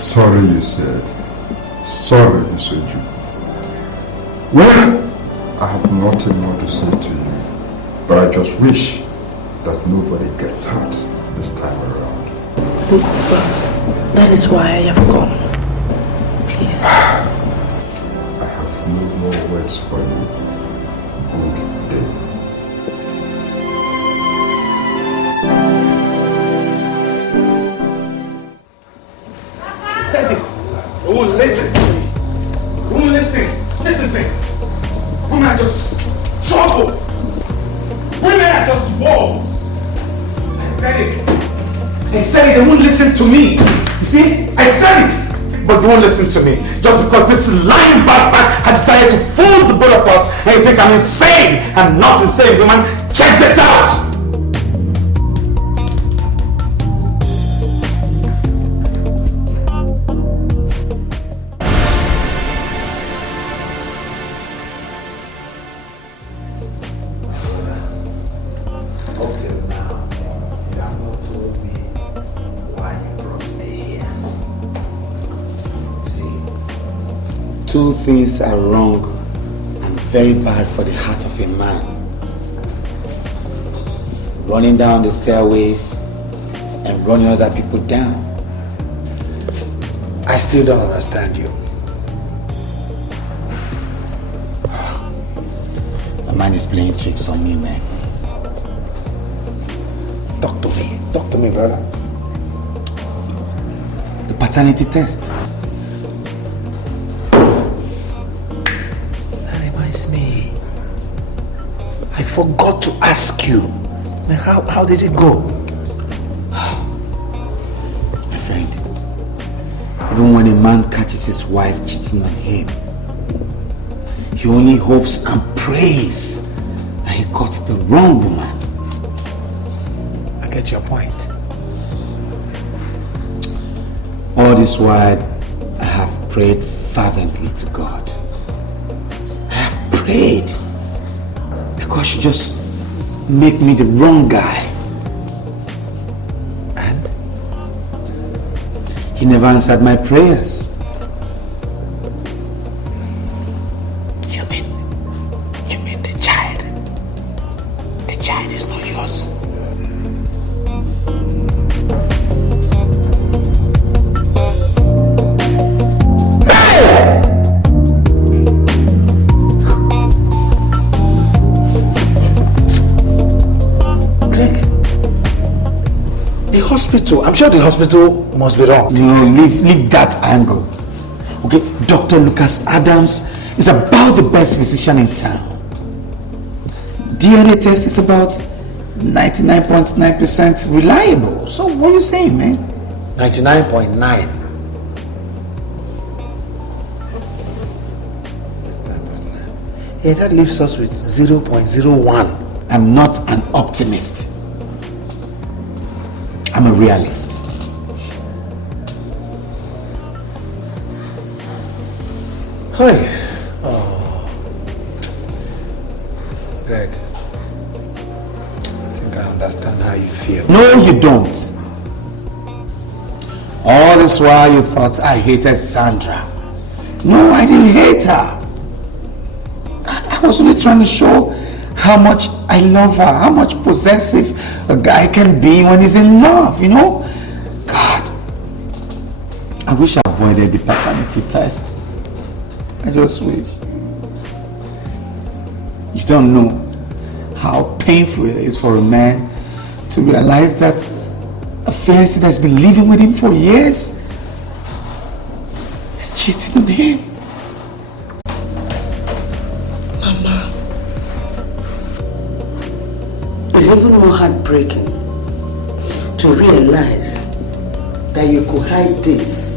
Sorry, you said. Sorry, Miss Ojuku. Well, I have nothing more to say to you, but I just wish that nobody gets hurt this time around. Look, Prof, that is why I have gone. Please. I have no more words for you. Good day. Said it. Who will listen to me? Who will listen? This is it. Women are just trouble. Women are just walls. I said it. I said it. They won't listen to me. You see? I said it. But they won't listen to me. Just because this lying bastard had decided to fool the both of us and you think I'm insane. I'm not insane, woman. Check this out. two things are wrong and very bad for the heart of a man. Running down the stairways and running other people down. I still don't understand you. A man is playing tricks on me, man. Talk to me. Talk to me, brother. The paternity test. That reminds me. I forgot to ask you. Man, how did it go? My friend, even when a man catches his wife cheating on him, he only hopes and prays that he caught the wrong woman. I get your point. All this while, I have prayed fervently to God. I have prayed that God should just make me the wrong guy. And He never answered my prayers. You mean the child? The child is not yours. Hospital. I'm sure the hospital must be wrong. No, leave that angle. Okay, Dr. Lucas Adams is about the best physician in town. DNA test is about 99.9% reliable. So what are you saying, man? 99.9. Yeah, that leaves us with 0.01. I'm not an optimist. I'm a realist. Hi. Oh. Greg. I think I understand how you feel. No, you don't. All this while you thought I hated Sandra. No, I didn't hate her. I was only trying to show how much I love her, how much possessive a guy can be when he's in love, you know? God, I wish I avoided the paternity test. I just wish. You don't know how painful it is for a man to realize that a fiancé that's been living with him for years is cheating on him. Mama, it's even more heartbreaking to realize that you could hide this,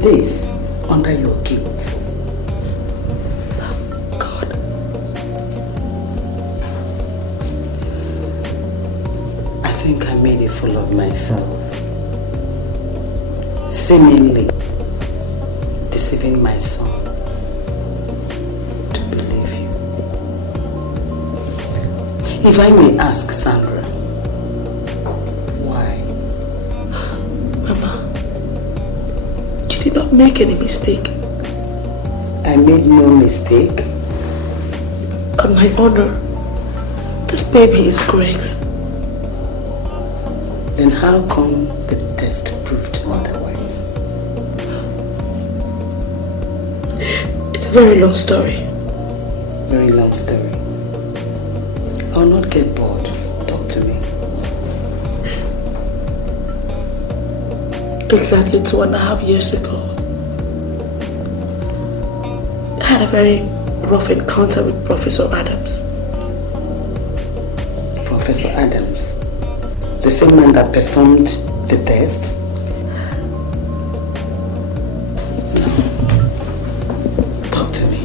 this under your guilt. God. I think I made a fool of myself, seemingly deceiving my son to believe you. If I may ask, Sandra, why? Mama, you did not make any mistake. I made no mistake. On my honor, this baby is Greg's. Then how come the test proved otherwise? It's a very long story. Very long story. I'll not get bored. Talk to me. Exactly 2.5 years ago, I had a very rough encounter with Professor Adams. Professor Adams? The same man that performed the test? No. Talk to me.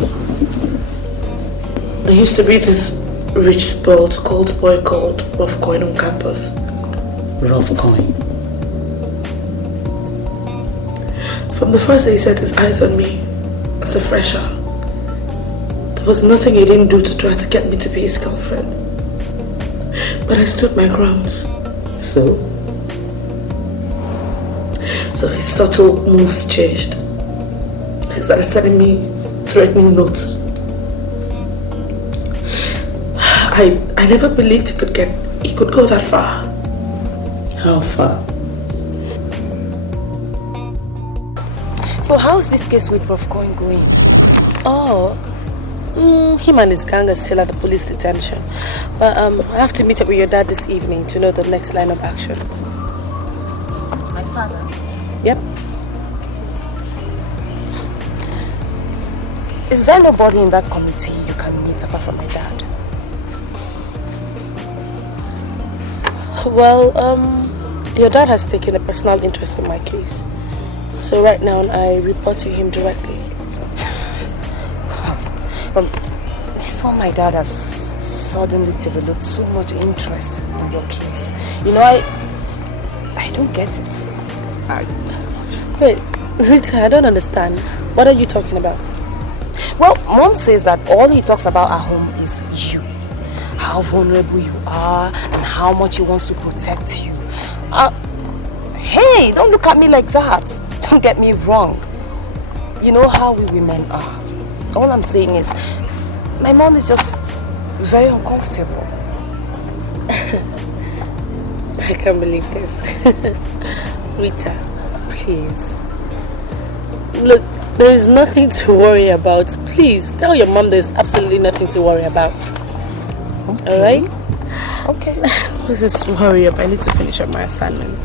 There used to be this rich, spoiled, cold boy called Rough Coin on campus. Rough Coin? From the first day he set his eyes on me as a fresher, there was nothing he didn't do to try to get me to be his girlfriend. But I stood my ground. So his subtle moves changed. He started sending me threatening notes. I never believed he could go that far. How far? So how's this case with Prof. Coin going? Oh, him and his gang are still at the police detention. But I have to meet up with your dad this evening to know the next line of action. My father? Yep. Is there nobody in that committee you can meet apart from my dad? Well, your dad has taken a personal interest in my case. So right now I report to him directly. This one, my dad has suddenly developed so much interest in your case. You know, I don't get it. Wait, Rita, I don't understand. What are you talking about? Well, Mom says that all he talks about at home is you. How vulnerable you are and how much he wants to protect you. Hey, don't look at me like that. Don't get me wrong. You know how we women are. All I'm saying is, my mom is just very uncomfortable. I can't believe this. Rita, please. Look, there is nothing to worry about. Please, tell your mom there's absolutely nothing to worry about. Okay. Alright? Okay. What's this worry about? I need to finish up my assignment.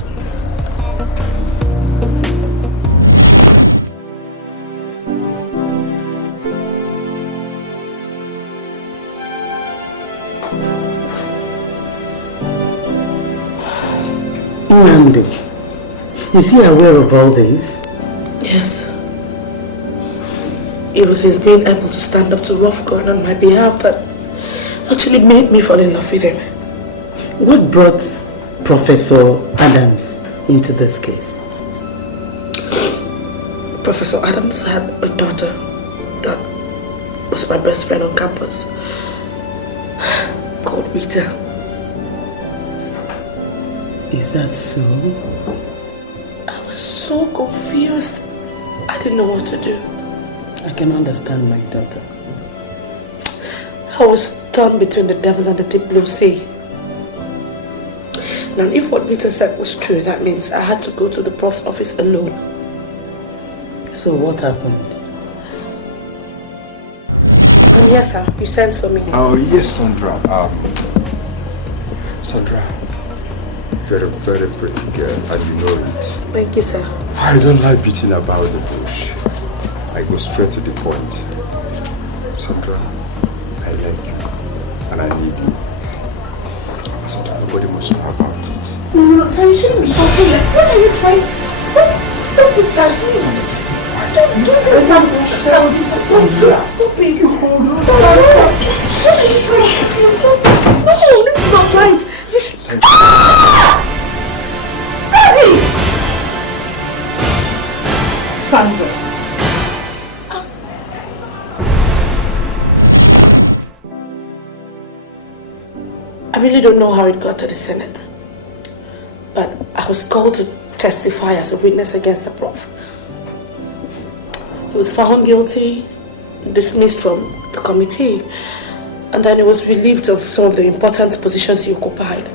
Nnamdi, is he aware of all this? Yes. It was his being able to stand up to Rough-Gun on my behalf that actually made me fall in love with him. What brought Professor Adams into this case? Professor Adams had a daughter that was my best friend on campus, called Rita. Is that so? I was so confused. I didn't know what to do. I can understand my daughter. I was torn between the devil and the deep blue sea. Now, if what Rita said was true, that means I had to go to the prof's office alone. So what happened? Yes, sir. You sent for me. Oh, yes, Sandra. Sandra, you're a very pretty girl, and you know it. Thank you, sir. I don't like beating about the bush. I go straight to the point. Sandra, I like you, and I need you. Sandra, nobody must know about it. No, sir, you shouldn't be talking like that. What are you trying? Stop it, sir, please. Don't do this. Stop it. Stop it. What are you trying to do? Stop it. No, this is not right. You should... Daddy! Sandra. I really don't know how it got to the Senate, but I was called to testify as a witness against the prof. He was found guilty, dismissed from the committee, and then he was relieved of some of the important positions he occupied.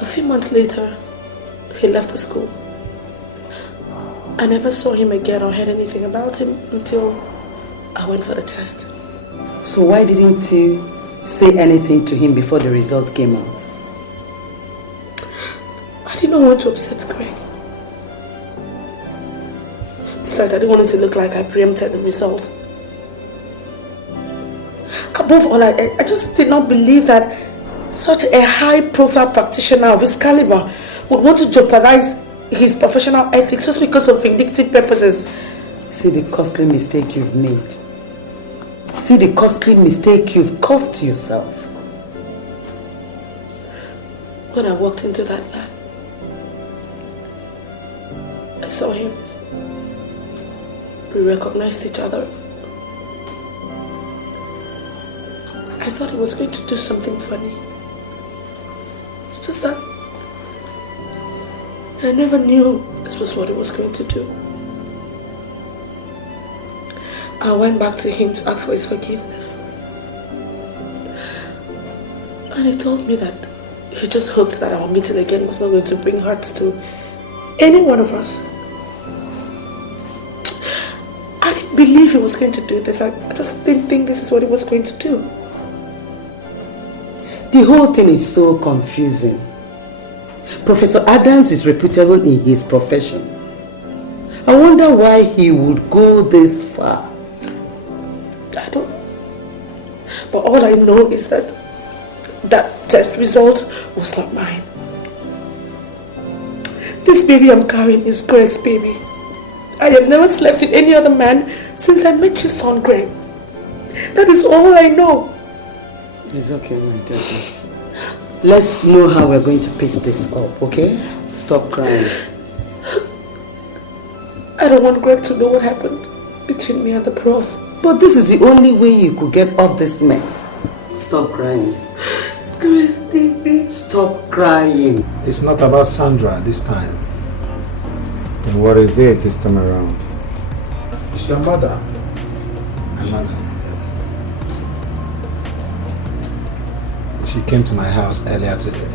A few months later, he left the school. I never saw him again or heard anything about him until I went for the test. So why didn't you say anything to him before the result came out? I didn't want to upset Greg. Besides, I didn't want it to look like I preempted the result. Above all, I just did not believe that such a high-profile practitioner of his caliber would want to jeopardize his professional ethics just because of vindictive purposes. See the costly mistake you've made. See the costly mistake you've caused yourself. When I walked into that lab, I saw him. We recognized each other. I thought he was going to do something funny. It's just that I never knew this was what he was going to do. I went back to him to ask for his forgiveness. And he told me that he just hoped that our meeting again was not going to bring hurt to any one of us. I didn't believe he was going to do this. I just didn't think this is what he was going to do. The whole thing is so confusing. Professor Adams is reputable in his profession. I wonder why he would go this far. I don't. But all I know is that that test result was not mine. This baby I'm carrying is Greg's baby. I have never slept with any other man since I met your son, Greg. That is all I know. It's okay, my dear. Let's know how we're going to piece this up, okay? Stop crying. I don't want Greg to know what happened between me and the prof. But this is the only way you could get off this mess. Stop crying. It's Greg's baby. Stop crying. It's not about Sandra this time. And what is it this time around? It's your mother. My mother. She came to my house earlier today.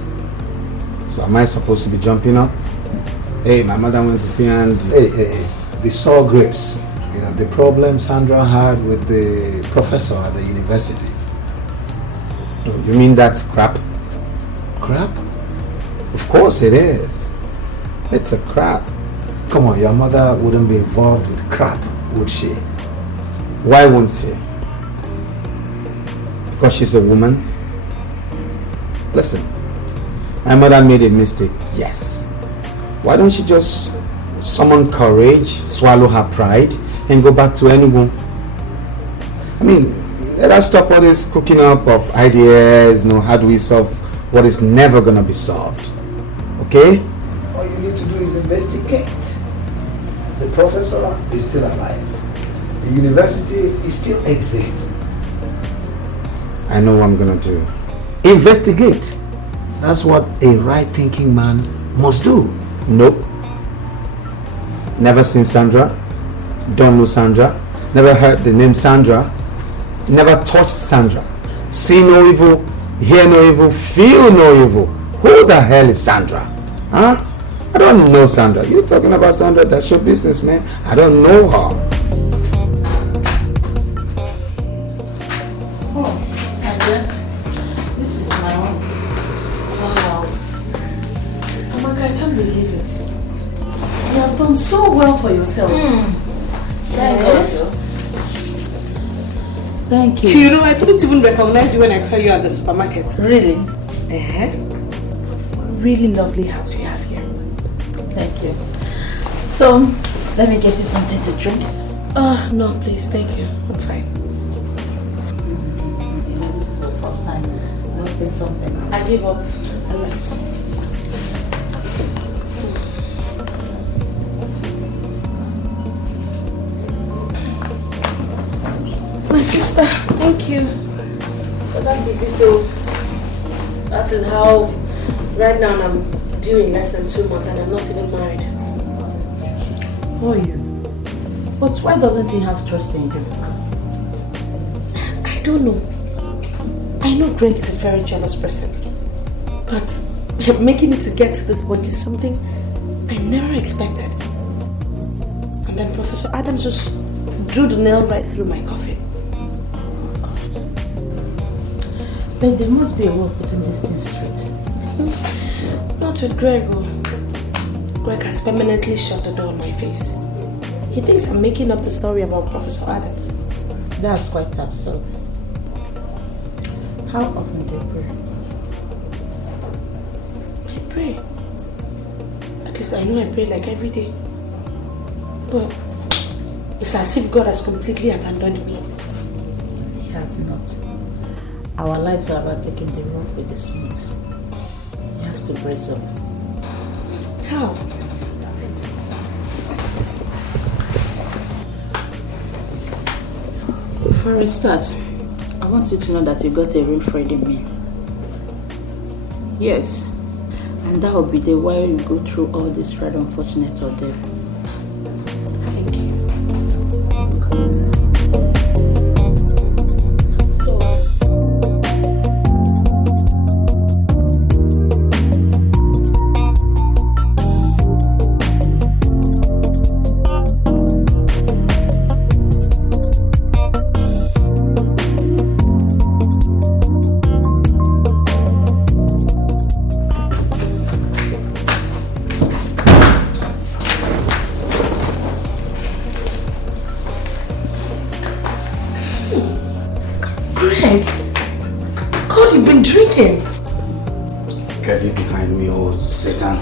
So am I supposed to be jumping up? Hey, my mother went to see and... Hey. The sour grapes. You know, the problem Sandra had with the professor at the university. You mean that's crap? Crap? Of course it is. It's a crap. Come on, your mother wouldn't be involved with crap, would she? Why won't she? Because she's a woman? Listen, my mother made a mistake, yes. Why don't she just summon courage, swallow her pride, and go back to anyone? I mean, let us stop all this cooking up of ideas, how do we solve what is never gonna be solved? Okay? All you need to do is investigate. The professor is still alive. The university is still existing. I know what I'm gonna do. Investigate. That's what a right-thinking man must do. Nope. Never seen Sandra. Don't know Sandra. Never heard the name Sandra. Never touched Sandra. See no evil, hear no evil, feel no evil. Who the hell is Sandra? Huh? I don't know Sandra. You're talking about Sandra, that's your business, man. I don't know her. So well for yourself. Thank God. Thank you. You know, I couldn't even recognize you when I saw you at the supermarket. Really? Really lovely house you have here. Thank you. So, let me get you something to drink. No, please, thank you. I'm fine. This is the first time I'm wasting something. I give up. Alright. My sister, thank you. So that is it though. That is how right now I'm due in less than 2 months and I'm not even married. Oh, you. But why doesn't he have trust in you? I don't know. I know Greg is a very jealous person. But making it to get to this point is something I never expected. And then Professor Adams just drew the nail right through my coffin. But there must be a way of putting this thing straight. Not with Greg. Greg has permanently shut the door on my face. He thinks I'm making up the story about Professor Adams. That's quite absurd. How often do you pray? I pray. At least I know I pray like every day. But it's as if God has completely abandoned me. He has not. Our lives are about taking the road with the smooth. You have to brace up. How? For a start, I want you to know that you got a real friend in me. Yes, and that will be the while you go through all this very unfortunate ordeal. Thank you. Meg, God, you've been drinking. Get it behind me, oh Satan.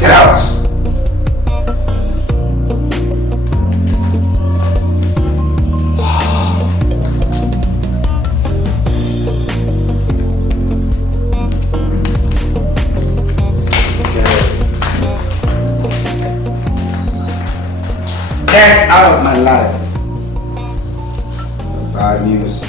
Get out! Get out of my life. Bad news.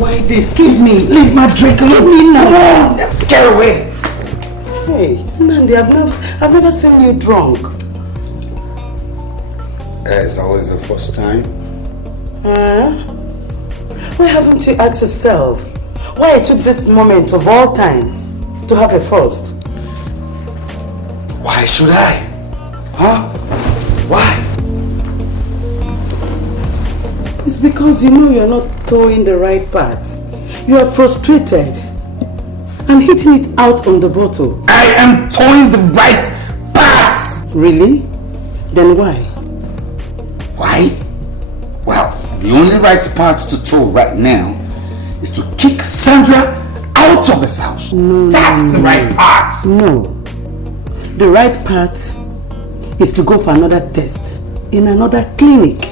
Why this? Give me. Leave my drink. Leave me now. Get away. Hey, Nandi, I've never seen you drunk. It's always the first time. Why haven't you asked yourself why I took this moment of all times to have a first? Why should I? Huh? Why? It's because you know you're not towing the right path. You are frustrated and hitting it out on the bottle. I am towing the right path! Really? Then why? Why? Well, the only right path to tow right now is to kick Sandra out of this house. No, That's the right path. No. The right path is to go for another test in another clinic.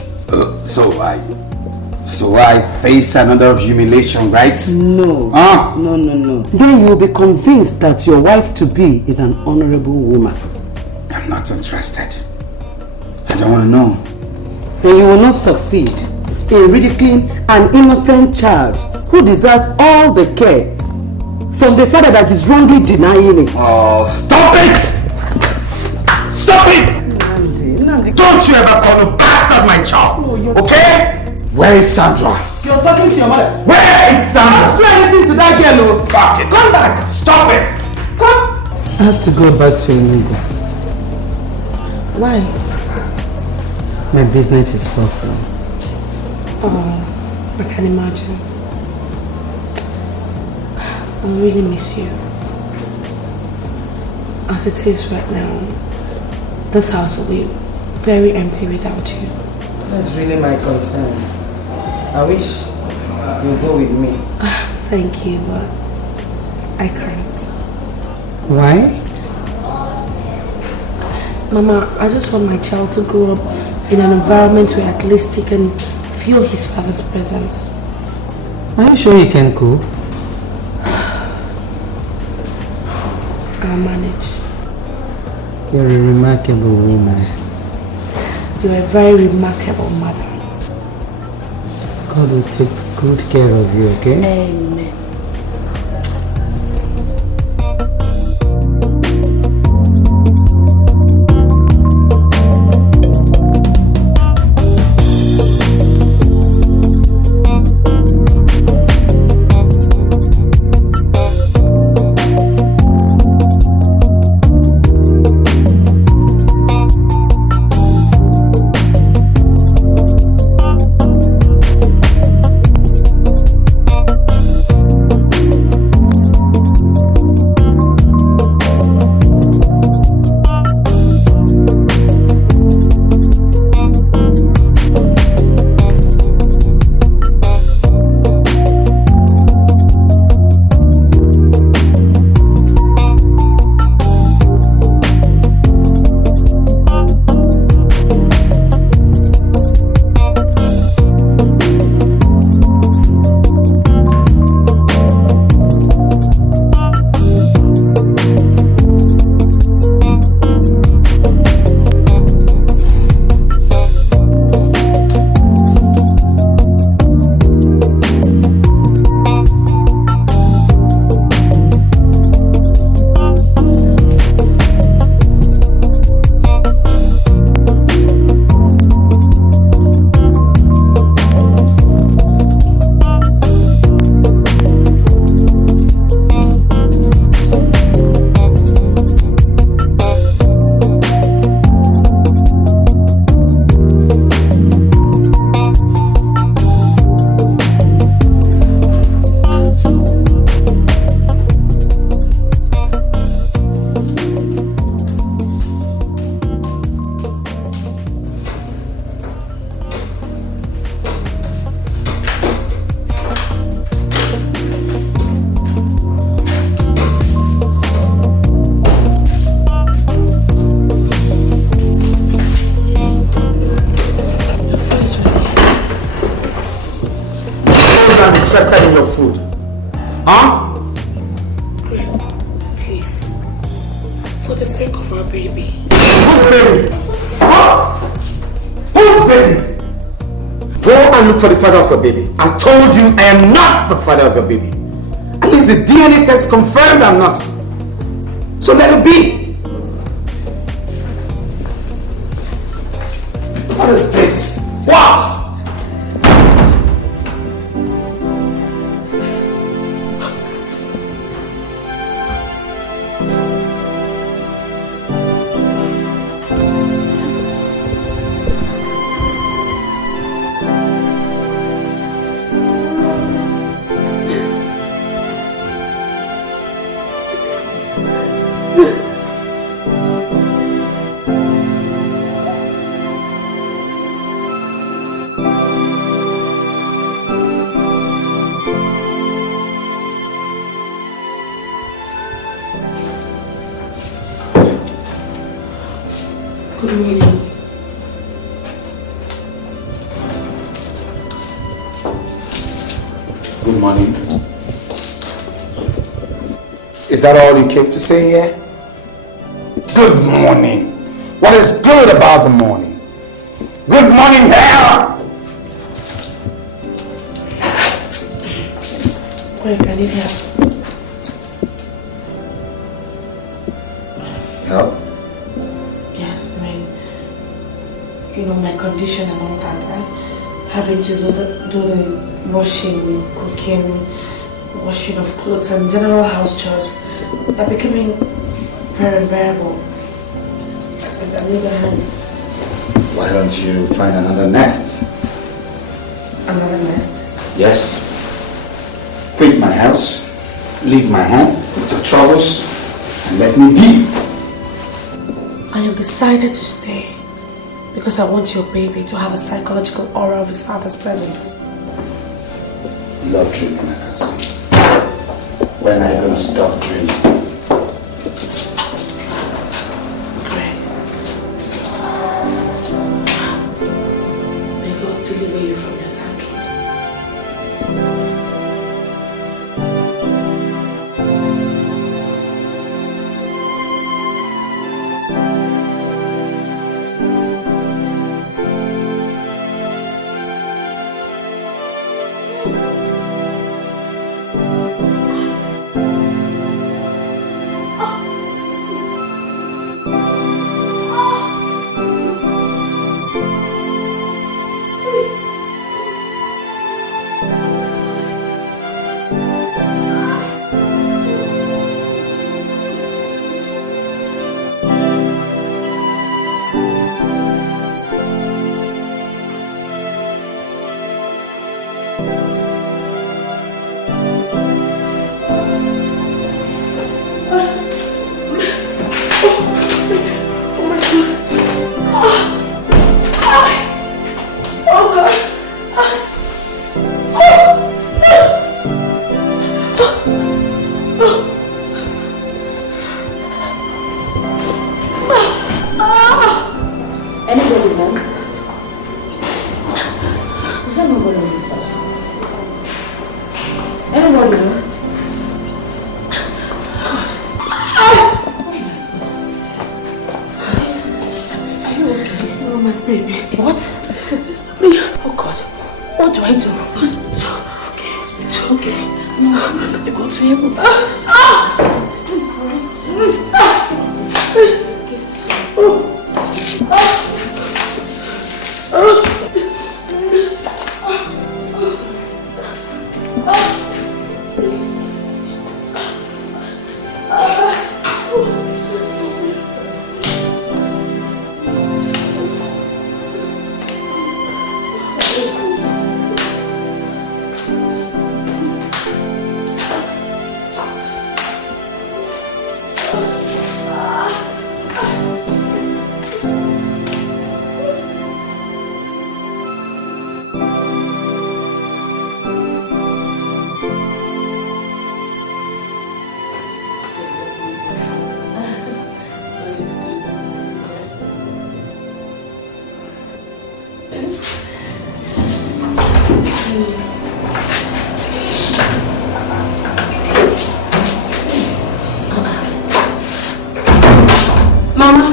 So I face another humiliation, right? No. No. Then you will be convinced that your wife-to-be is an honorable woman. I'm not interested. I don't want to know. Then you will not succeed in ridiculing an innocent child who deserves all the care from the father that is wrongly denying it. Oh, stop it! Stop it! Nandi. Don't you ever call a bastard my child, okay? Where is Sandra? You're talking to your mother. Where is Sandra? Don't do anything to that girl, oh. Fuck it. Come back. Stop it. Come. I have to go back to Enugu. Why? My business is suffering. Oh, I can imagine. I really miss you. As it is right now, this house will be very empty without you. That's really my concern. I wish you'd go with me. Thank you, but I can't. Why? Mama, I just want my child to grow up in an environment where at least he can feel his father's presence. Are you sure you can cook? I'll manage. You're a remarkable woman. You're a very remarkable mother. God will take good care of you, okay? Amen. Huh? Please. For the sake of our baby. Whose baby? What? Whose baby? Go and look for the father of your baby. I told you I am not the father of your baby. At least the DNA test confirmed I'm not. So let it be. What is this? What? Good morning. Good morning. Is that all you came to say here? Good morning. What is good about the morning? Good morning, hair! Wait, I need help. Help? Yes, I mean, you know, my condition and all that. I'm having to do the washing, cooking, washing of clothes and general house chores are becoming very unbearable. I need a hand. Why don't you find another nest? Another nest? Yes. Quit my house, leave my home with your troubles, and let me be. I have decided to stay because I want your baby to have a psychological aura of his father's presence. Love dreaming, I can see. When are you going to stop dreaming? May God deliver you from your tantrums.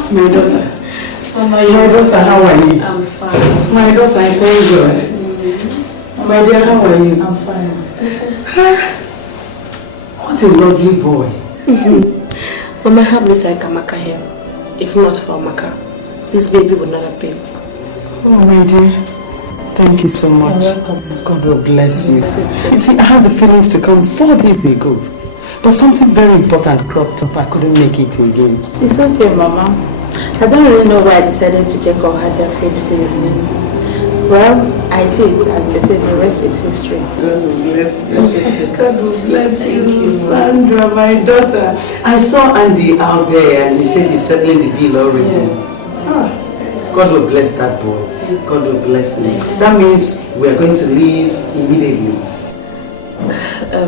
My daughter. Mama, My daughter, how are you? I'm fine. My daughter, I'm very good. My dear, how are you? I'm fine. What a lovely boy. Mama, help me thank Amaka here. If not for Amaka, this baby would not have been. Oh, my dear. Thank you so much. You're welcome. God will bless you. You see, I had the feelings to come 4 days ago. But something very important cropped up. I couldn't make it again. It's okay, Mama. I don't really know why I decided to check on her that faithfully with me. Well, I did, and they said the rest is history. God will bless you. God will bless you, Sandra, my daughter. I saw Andy out there and he said he's settling the bill already. Yes. God will bless that boy. God will bless me. That means we are going to leave immediately.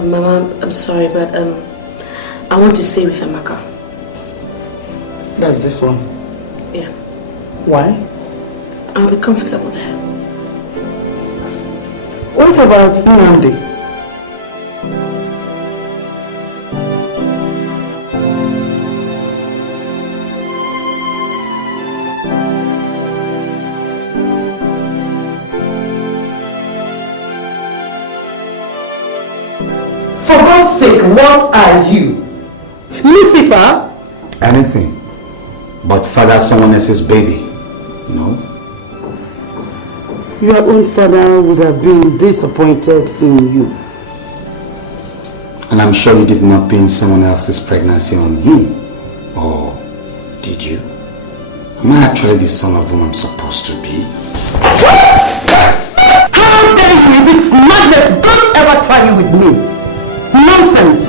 Mama, I'm sorry, but I want to stay with Amaka. That's this one? Yeah. Why? I'll be comfortable there. What about Nnamdi? For God's sake, what are you? Lucifer? Anything but father someone else's baby, you know? Your own father would have been disappointed in you. And I'm sure you did not pin someone else's pregnancy on him. Or did you? Am I actually the son of whom I'm supposed to be? How dare you? If it's madness, don't ever try it with me. Nonsense!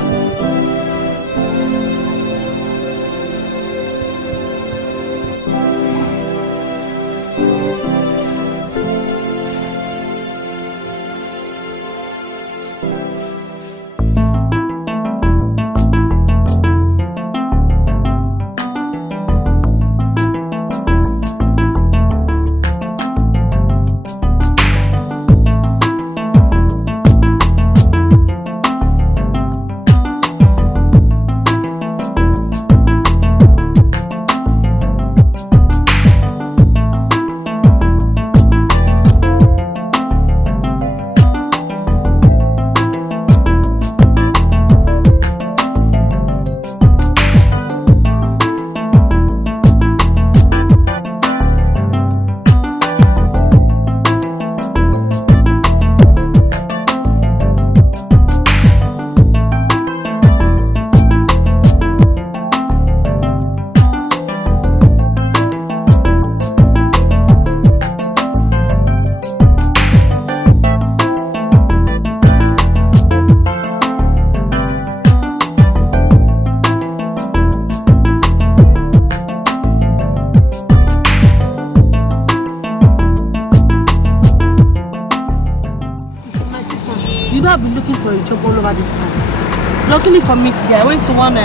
Luckily for me today, I went to one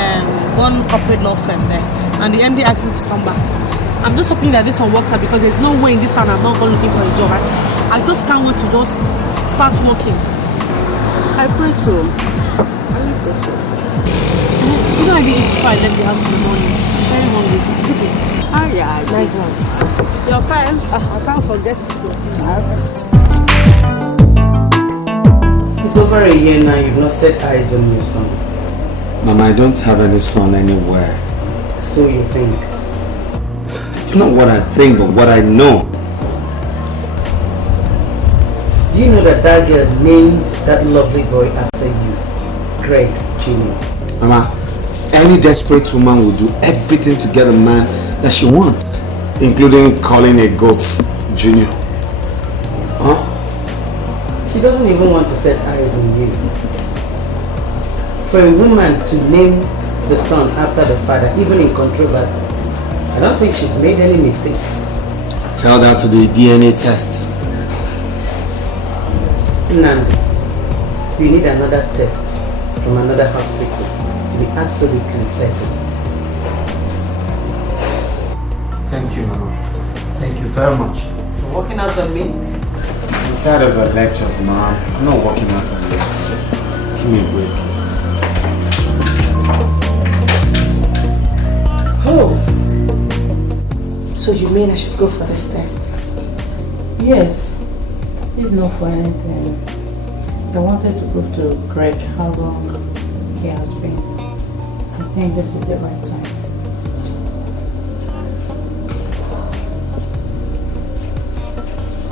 corporate law firm there, and the MD asked me to come back. I'm just hoping that this one works out because there's no way in this town I'm not going looking for a job. I just can't wait to just start working. I pray so. You know, I'd be easy if I left the house in the morning. I'm very hungry. Ah, yeah, nice one. You're fine. I can't forget to. It's over a year now, you've not set eyes on your son. Mama, I don't have any son anywhere. So you think? It's not what I think, but what I know. Do you know that that girl named that lovely boy after you? Greg Jr. Mama, any desperate woman will do everything to get a man that she wants, including calling a goat Junior. Huh? She doesn't even want to set eyes on you. For a woman to name the son after the father, even in controversy, I don't think she's made any mistake. Tell that to the DNA test. Now, you need another test from another hospital to be absolutely certain. Thank you, Mama. Thank you very much. You're working out on me? I'm tired of your lectures, Mom. I'm not working out on you. Give me a break. Oh, So you mean I should go for this test? Yes. If not for anything, I wanted to prove to Greg how long he has been. I think this is the right time.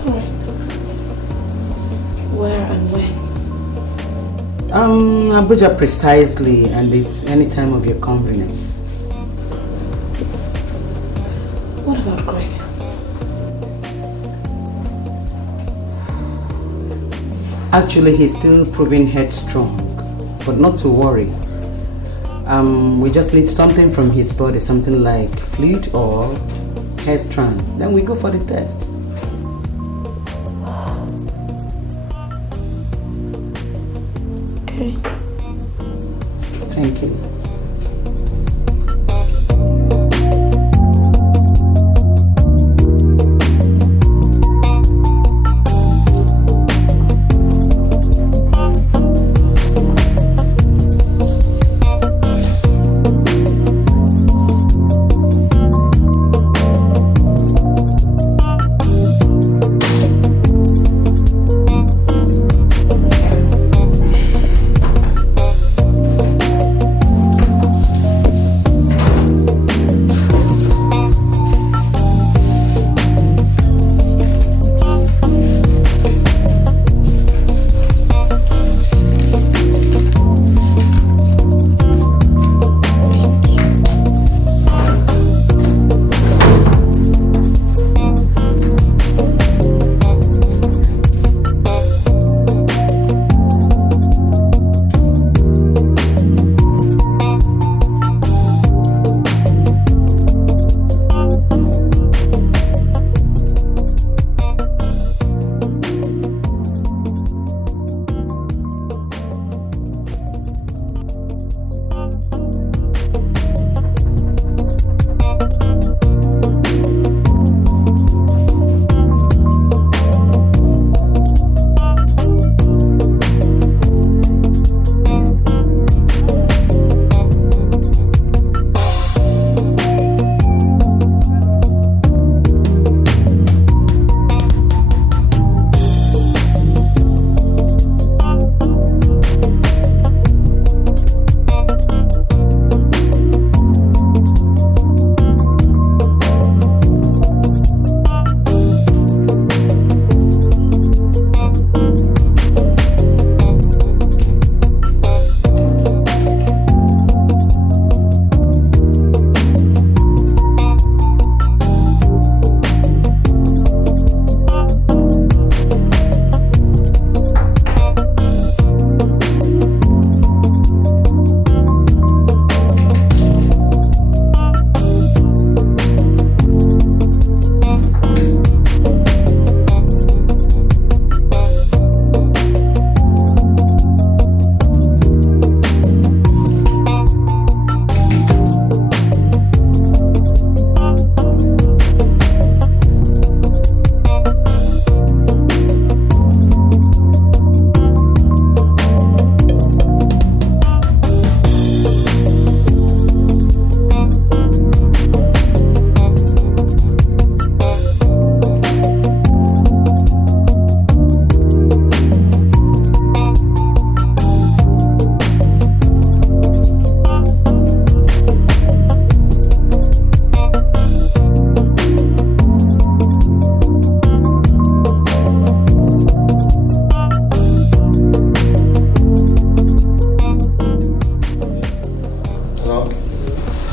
Alright. Where and when? Abuja precisely, and it's any time of your convenience. What about Greg? Actually, he's still proving headstrong, but not to worry. We just need something from his body, something like fluid or hair strand. Then we go for the test. Okay. Thank you.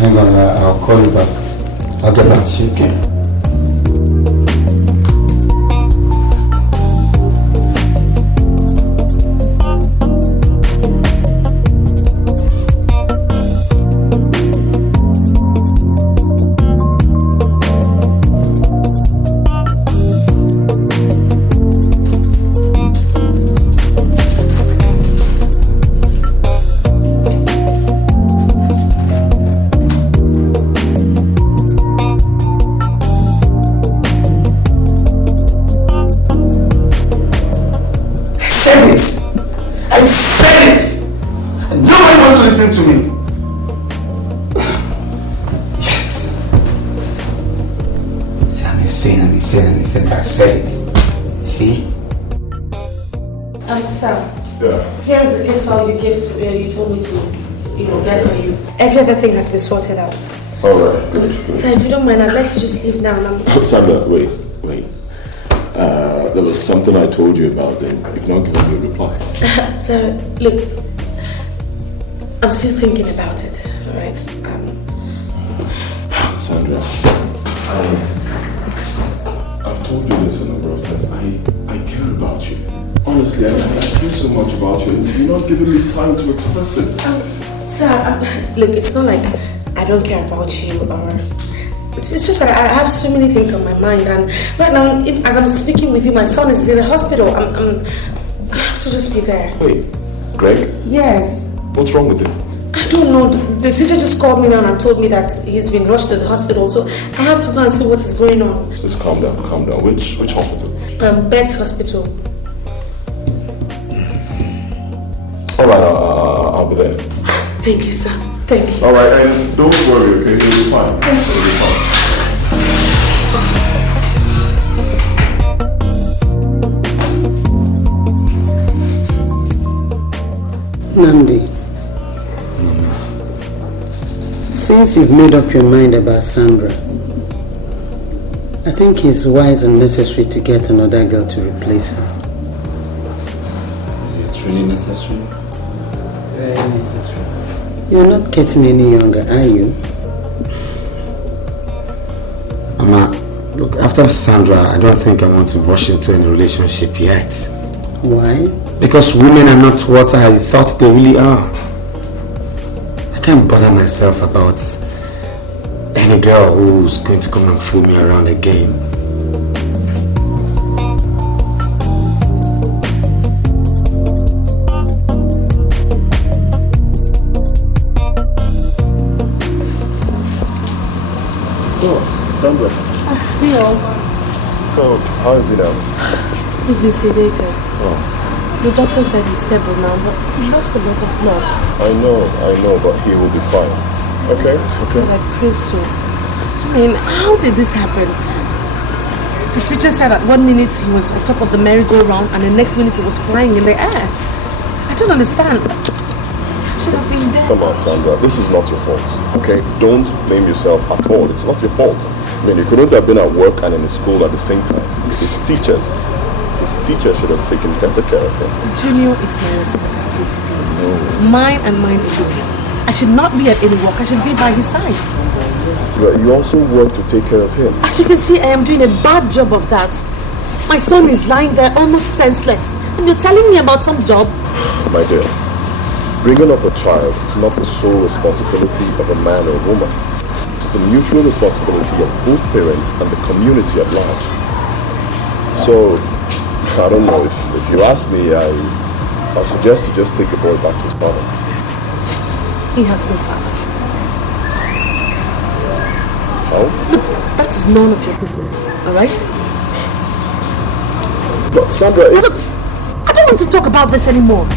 Hang on, I'll call you back. I'll get back to you, okay? To me. Yes. said it. See? Sir. Yeah. Here is the case file you gave to you told me to, get for you. Every other thing has been sorted out. Alright. Sir, if you don't mind, I'd like to just leave now. Sandra, wait. There was something I told you about and you've not given me a reply. Sir, look, I'm still thinking about it, alright? Sandra, I've told you this a number of times. I care about you. Honestly, I care so much about you and you're not giving me time to express it. Sir, look, it's not like I don't care about you or... It's just that I have so many things on my mind, and right now, as I'm speaking with you, my son is in the hospital. I have to just be there. Wait, Greg? Yes. What's wrong with him? I don't know. The teacher just called me now and told me that he's been rushed to the hospital, so I have to go and see what is going on. Just calm down. Which hospital? Bed's hospital. Alright, I'll be there. Thank you, sir. Thank you. Alright, and don't worry, okay? You'll be fine. You'll be fine. Namdi, since you've made up your mind about Sandra, I think it's wise and necessary to get another girl to replace her. Is it really necessary? Very necessary. You're not getting any younger, are you? Mama, look, after Sandra, I don't think I want to rush into any relationship yet. Why? Because women are not what I thought they really are. I can't bother myself about any girl who's going to come and fool me around again. Sandra. Rio. So, how is he now? He's been sedated. Oh. The doctor said he's stable now, but he lost a lot of blood. I know, but he will be fine. Okay? I pray so. I mean, how did this happen? The teacher said that 1 minute he was on top of the merry-go-round and the next minute he was flying in the air. I don't understand. I should have been there. Come on, Sandra. This is not your fault. Okay? Don't blame yourself at all. It's not your fault. I mean, you couldn't have been at work and in school at the same time. His teacher should have taken better care of him. Junior is my responsibility. Mine and mine alone. I should not be at any work. I should be by his side. But you also work to take care of him. As you can see, I am doing a bad job of that. My son is lying there almost senseless. And you're telling me about some job? My dear, bringing up a child is not the sole responsibility of a man or a woman. It's the mutual responsibility of both parents and the community at large. So, I don't know, if you ask me, I suggest you just take the boy back to his father. He has no father. How? Look, that is none of your business, alright? But Sandra, Look, I don't want to talk about this anymore.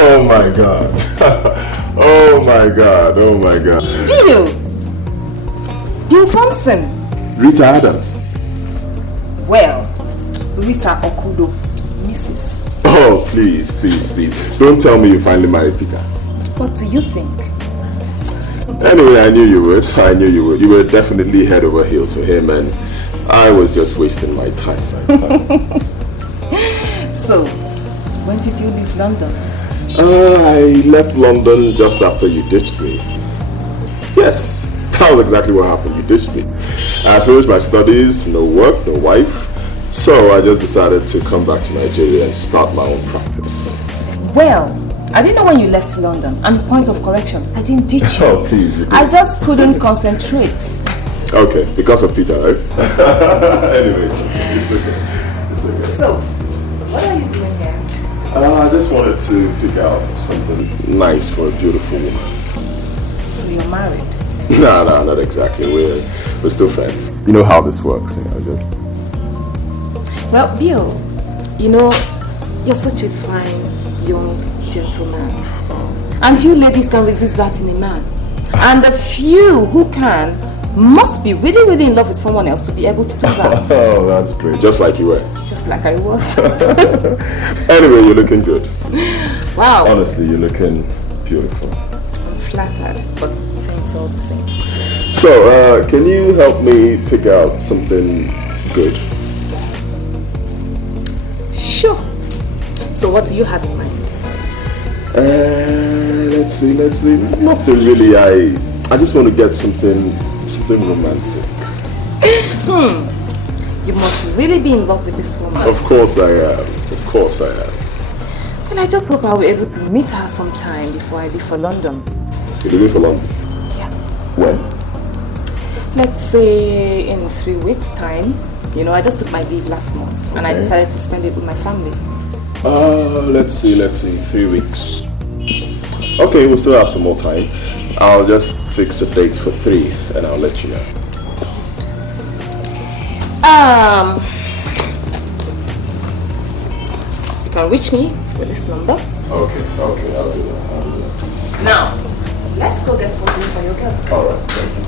Oh my God. Oh my God. Oh my God. Bill! Bill Thompson. Rita Adams. Well, Rita Okudo, Mrs. Oh, please, please, please. Don't tell me you finally married Peter. What do you think? Anyway, I knew you would. I knew you would. You were definitely head over heels for him, and I was just wasting my time. So, when did you leave London? I left London just after you ditched me. Yes, that was exactly what happened. You ditched me. I finished my studies, no work, no wife. So I just decided to come back to Nigeria and start my own practice. Well, I didn't know when you left London. And point of correction, I didn't ditch you. Oh, please. You I just couldn't concentrate. Okay, because of Peter, right? Anyway, it's okay. It's okay. So, what are you doing here? I just wanted to pick out something nice for a beautiful woman. So you're married? No, not exactly. We're still friends. You know how this works, just... Well, Bill, you're such a fine, young gentleman. And you ladies can resist that in a man. And the few who can must be really, really in love with someone else to be able to do that. Oh, that's great. Just like you were. Just like I was. Anyway, you're looking good. Wow. Honestly, you're looking beautiful. I'm flattered, but thanks all the same. So, can you help me pick out something good? Sure. So what do you have in mind? Let's see. Nothing really. I just want to get something romantic. You must really be in love with this woman. Of course I am. And I just hope I'll be able to meet her sometime before I leave for London. You're leaving for London? Yeah. When? Let's say in 3 weeks' time. I just took my leave last month and I decided to spend it with my family. Let's see. 3 weeks. Okay, we'll still have some more time. I'll just fix a date for 3 and I'll let you know. You can reach me with this number. Okay, I'll do that. Now, let's go get something for your girl. Alright, thank you.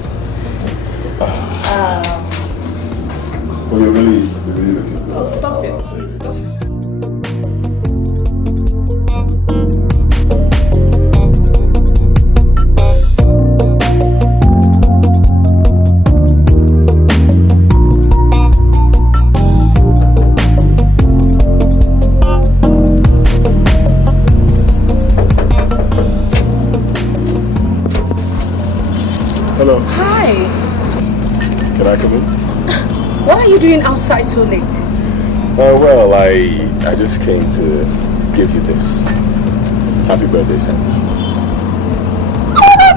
Well, you're really looking good. Oh, stop it. Hello. Hi. Can I come in? What are you doing outside so late? Well, I just came to give you this. Happy birthday, Sandra. Oh my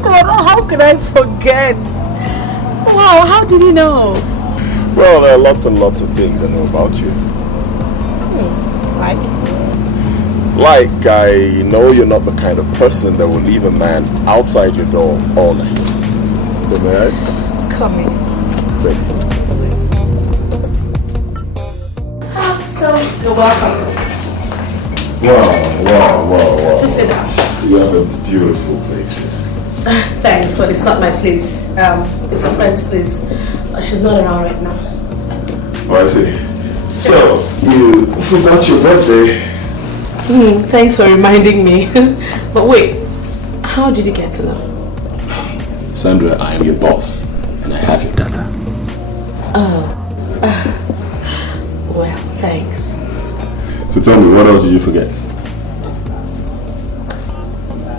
God! How could I forget? Wow, how did you know? Well, there are lots and lots of things I know about you. Like? Like, I know you're not the kind of person that will leave a man outside your door all night. So may I? Come in. Thank you. So, you're welcome. Wow. Please sit down. You have a beautiful place here. Thanks, but it's not my place. It's a friend's place. She's not around right now. Oh, I see. So, you forgot your birthday. Thanks for reminding me. But wait, how did you get to know? Sandra, I am your boss, and I have your data. Well, thanks. So tell me, what else did you forget?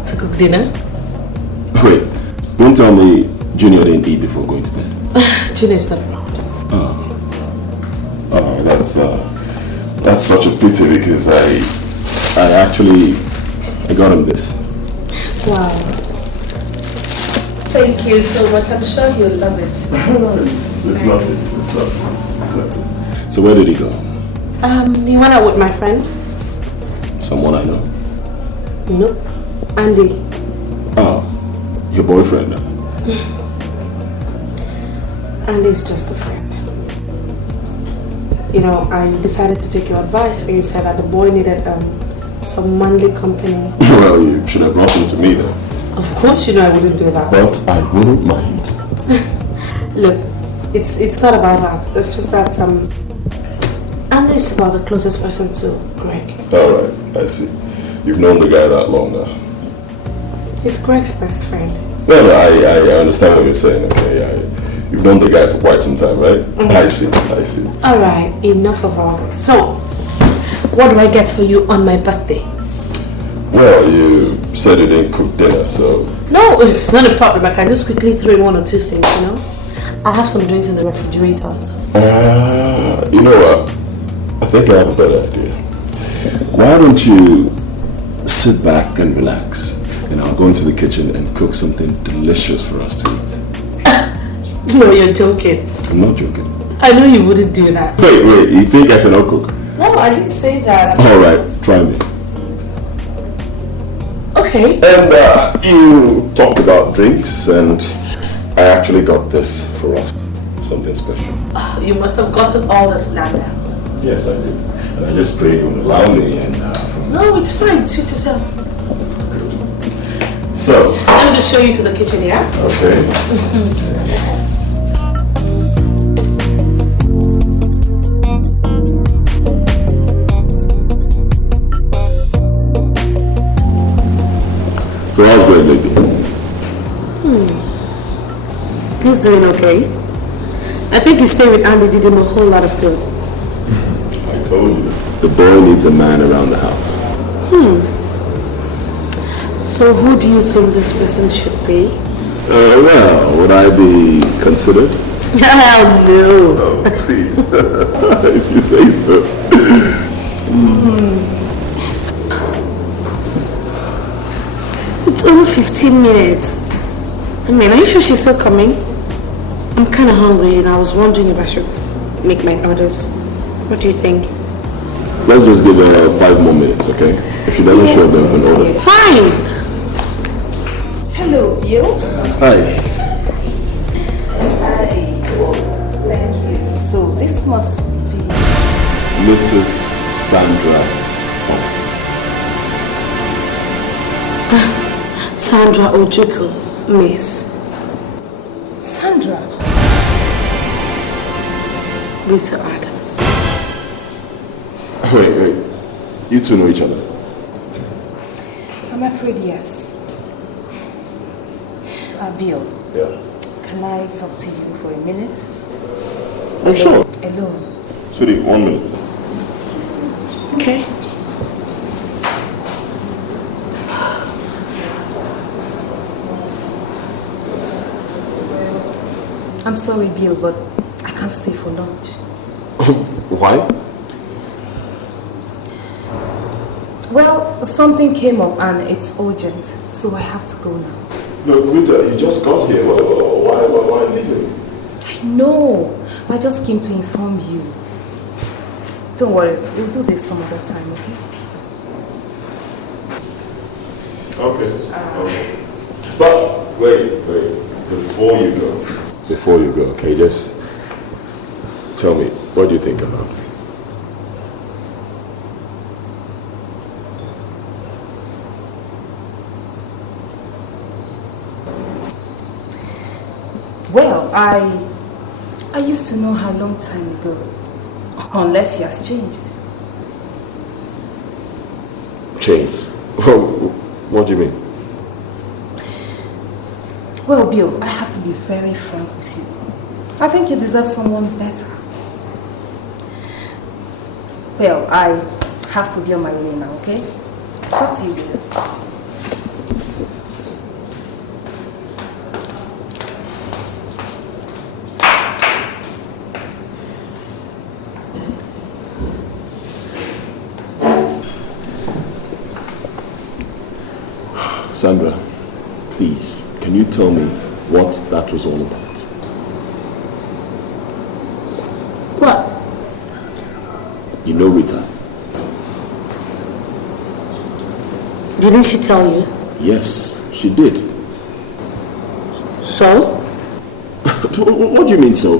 To cook dinner? Wait, don't tell me Junior didn't eat before going to bed. Junior's not around. Oh, that's such a pity because I got him this. Wow. Thank you so much. I'm sure he'll love it. It's nothing. So where did he go? He went out with my friend. Someone I know? Nope. Andy. Oh, your boyfriend now? Andy's just a friend. I decided to take your advice when you said that the boy needed some manly company. Well, you should have brought him to me then. Of course I wouldn't do that. But I wouldn't mind. Look, it's not about that. It's just that Andy is about the closest person to Greg. Alright, I see. You've known the guy that long now. He's Greg's best friend. No, I understand what you're saying, okay? You've known the guy for quite some time, right? I see. Alright, enough of all this. So, what do I get for you on my birthday? Well, you said you didn't cook dinner, so... No, it's not a problem. I can just quickly throw in one or two things, you know? I have some drinks in the refrigerator. You know what? I think I have a better idea. Why don't you sit back and relax, and I'll go into the kitchen and cook something delicious for us to eat. No, you're joking. I'm not joking. I know you wouldn't do that. Wait, you think I cannot cook? No, I didn't say that. Alright, try me. Okay. And you talked about drinks, and I actually got this for us. Something special. You must have gotten all this planned out. Yes, I did. And I just prayed you would allow me, and No, it's fine. Suit yourself. So... I'll just show you to the kitchen, yeah? Okay. So how's Greg lately? He's doing okay. I think his stay with Andy did him a whole lot of good. I told you. The boy needs a man around the house. So who do you think this person should be? Well, would I be considered? Hell no. Oh, please. If you say so. It's over 15 minutes. I mean, are you sure she's still coming? I'm kind of hungry and I was wondering if I should make my orders. What do you think? Let's just give her 5 more minutes, okay? If she doesn't show up, then we can order. Fine! Hello, you? Hi. Thank you. So this must be... Mrs. Sandra Sandra Ojuku, miss. Sandra? Rita Adams. Wait. You two know each other? I'm afraid yes. Bill. Yeah. Can I talk to you for a minute? Oh, sure. Alone. Sweetie, 1 minute. Okay. I'm sorry, Bill, but I can't stay for lunch. Why? Well, something came up and it's urgent, so I have to go now. No, Rita, you just got here. Why leaving? I know. I just came to inform you. Don't worry, we'll do this some other time, okay? Okay. But wait. Before you go, okay, just tell me, what do you think about me? Well, I used to know her a long time ago, unless she has changed. Changed? What do you mean? Well, Bill, I have to be very frank with you. I think you deserve someone better. Well, I have to be on my way now, okay? Talk to you, Bill. Sandra, please, can you tell me what that was all about? What? You know Rita? Didn't she tell you? Yes, she did. So? What do you mean so?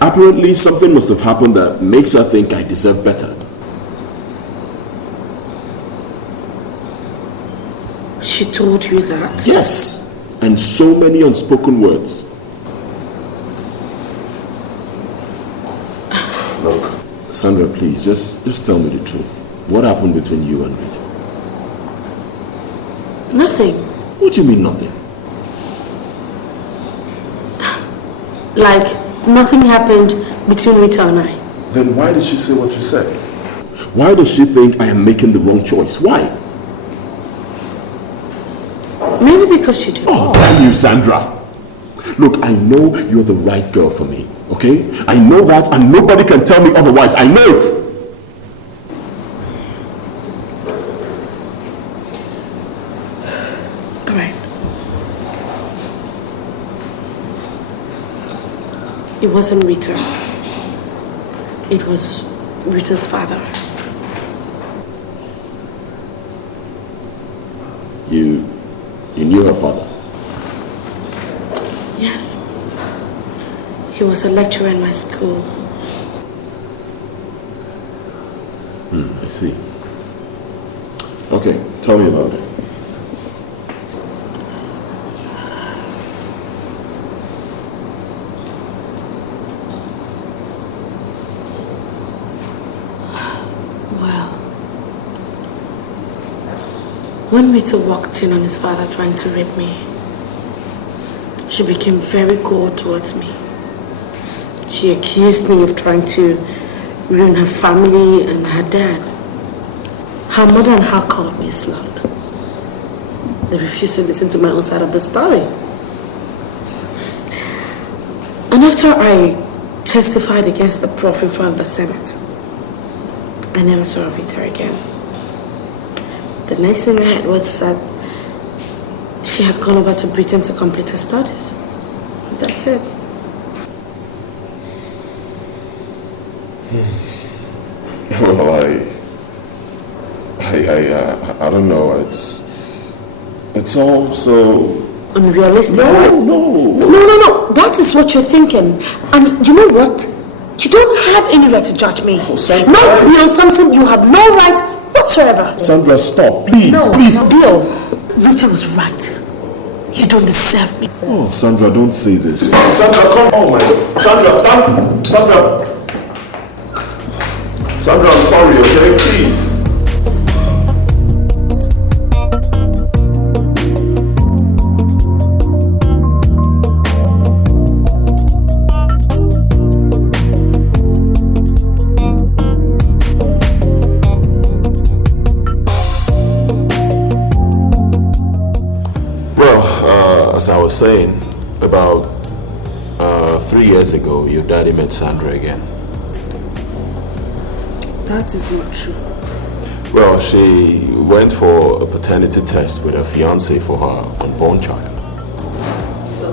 Apparently something must have happened that makes her think I deserve better. She told you that? Yes, and so many unspoken words. Look, Sandra, please, just tell me the truth. What happened between you and Rita? Nothing. What do you mean nothing? Like nothing happened between Rita and I. Then why did she say what she said? Why does she think I am making the wrong choice? Why? Maybe because she did. Oh, damn you, Sandra. Look, I know you're the right girl for me, okay? I know that and nobody can tell me otherwise. I know it. Alright. It wasn't Rita. It was Rita's father. You knew her father? Yes. He was a lecturer in my school. I see. Okay, tell me about it. When Rita walked in on his father trying to rape me, she became very cold towards me. She accused me of trying to ruin her family and her dad. Her mother and her called me a slut. They refused to listen to my own side of the story. And after I testified against the prof in front of the Senate, I never saw Rita again. The next thing I heard was that she had gone over to Britain to complete her studies. That's it. Well, I don't know. It's all so unrealistic. No. That is what you're thinking. And you know what? You don't have any right to judge me. No, Bill Thompson, you have no right whatsoever. Sandra, stop, please, No, please. Bill, Rita was right. You don't deserve me. Oh, Sandra, don't say this. Sandra, come. Oh my God. Sandra. Sandra, I'm sorry, okay? Please. As I was saying, about 3 years ago, your daddy met Sandra again. That is not true. Well, she went for a paternity test with her fiance for her unborn child. So?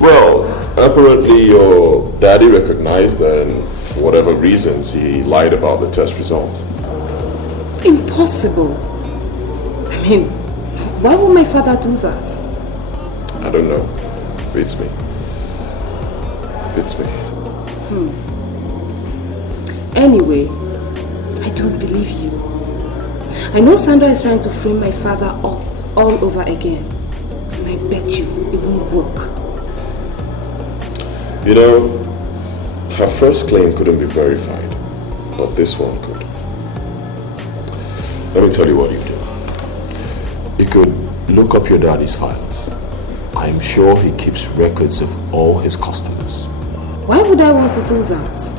Well, apparently your daddy recognized her and for whatever reasons he lied about the test result. Impossible. I mean, why would my father do that? I don't know. Beats me. Anyway, I don't believe you. I know Sandra is trying to frame my father up all over again. And I bet you it won't work. You know, her first claim couldn't be verified, but this one could. Let me tell you what you do. You could look up your daddy's files. I'm sure he keeps records of all his customers. Why would I want to do that?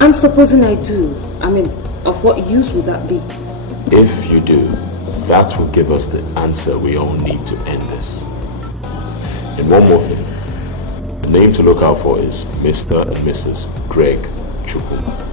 And supposing I do, I mean, of what use would that be? If you do, that will give us the answer we all need to end this. And one more thing. The name to look out for is Mr. and Mrs. Greg Chukuma.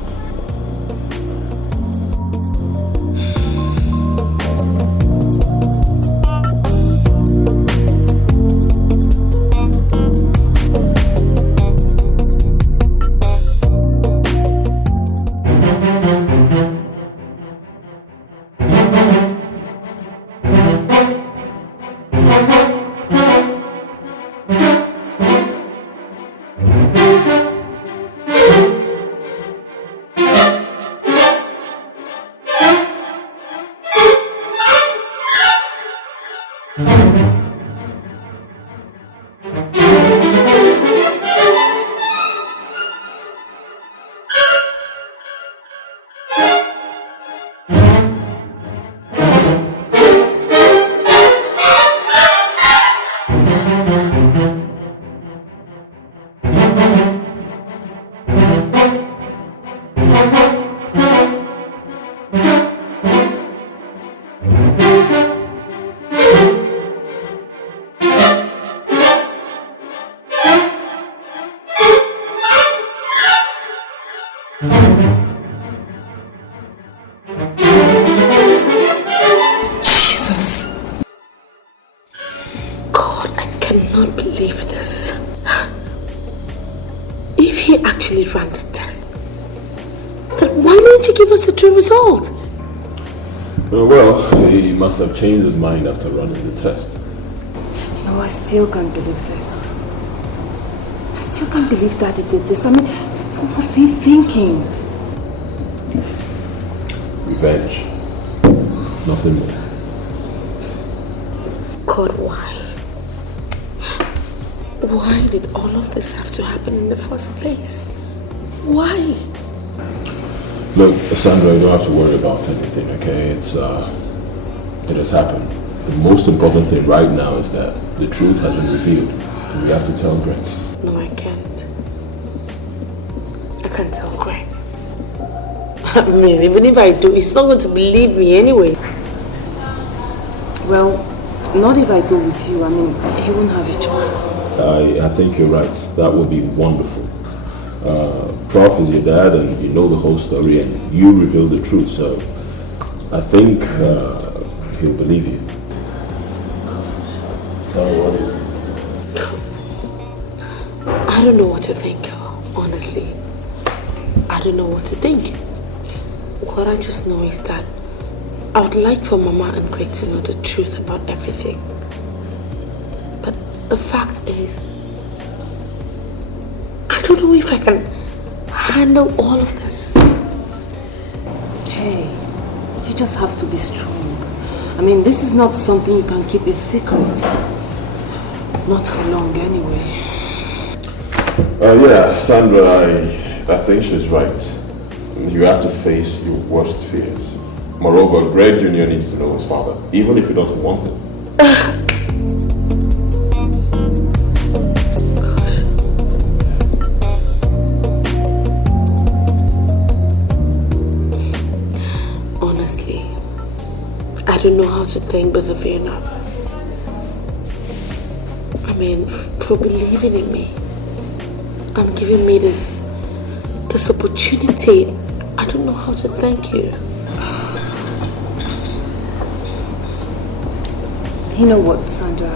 Jesus. God, I cannot believe this. If he actually ran the test, then why didn't he give us the true result? Well, he must have changed his mind after running the test. No, I still can't believe this. I still can't believe that he did this. I mean, what was he thinking? Revenge. Nothing more. God, why? Why did all of this have to happen in the first place? Why? Look, Sandra, you don't have to worry about anything, okay? It has happened. The most important thing right now is that the truth has been revealed. And we have to tell Greg. No, I can't. I can't tell Greg. I mean, even if I do, he's not going to believe me anyway. Well, not if I go with you. I mean, he won't have a choice. I think you're right. That would be wonderful. Prof is your dad and you know the whole story and you reveal the truth, so I think he'll believe you. Tell me what is it? I don't know what to think, honestly. I don't know what to think. What I just know is that I would like for Mama and Craig to know the truth about everything. But the fact is, I don't know if I can handle all of this. Hey, you just have to be strong. I mean, this is not something you can keep a secret. Not for long anyway. Yeah, Sandra, I think she's right. You have to face your worst fears. Moreover, Greg Jr. needs to know his father, even if he doesn't want it. Honestly, I don't know how to thank both of you enough. I mean, for believing in me and giving me this opportunity. I don't know how to thank you. You know what, Sandra?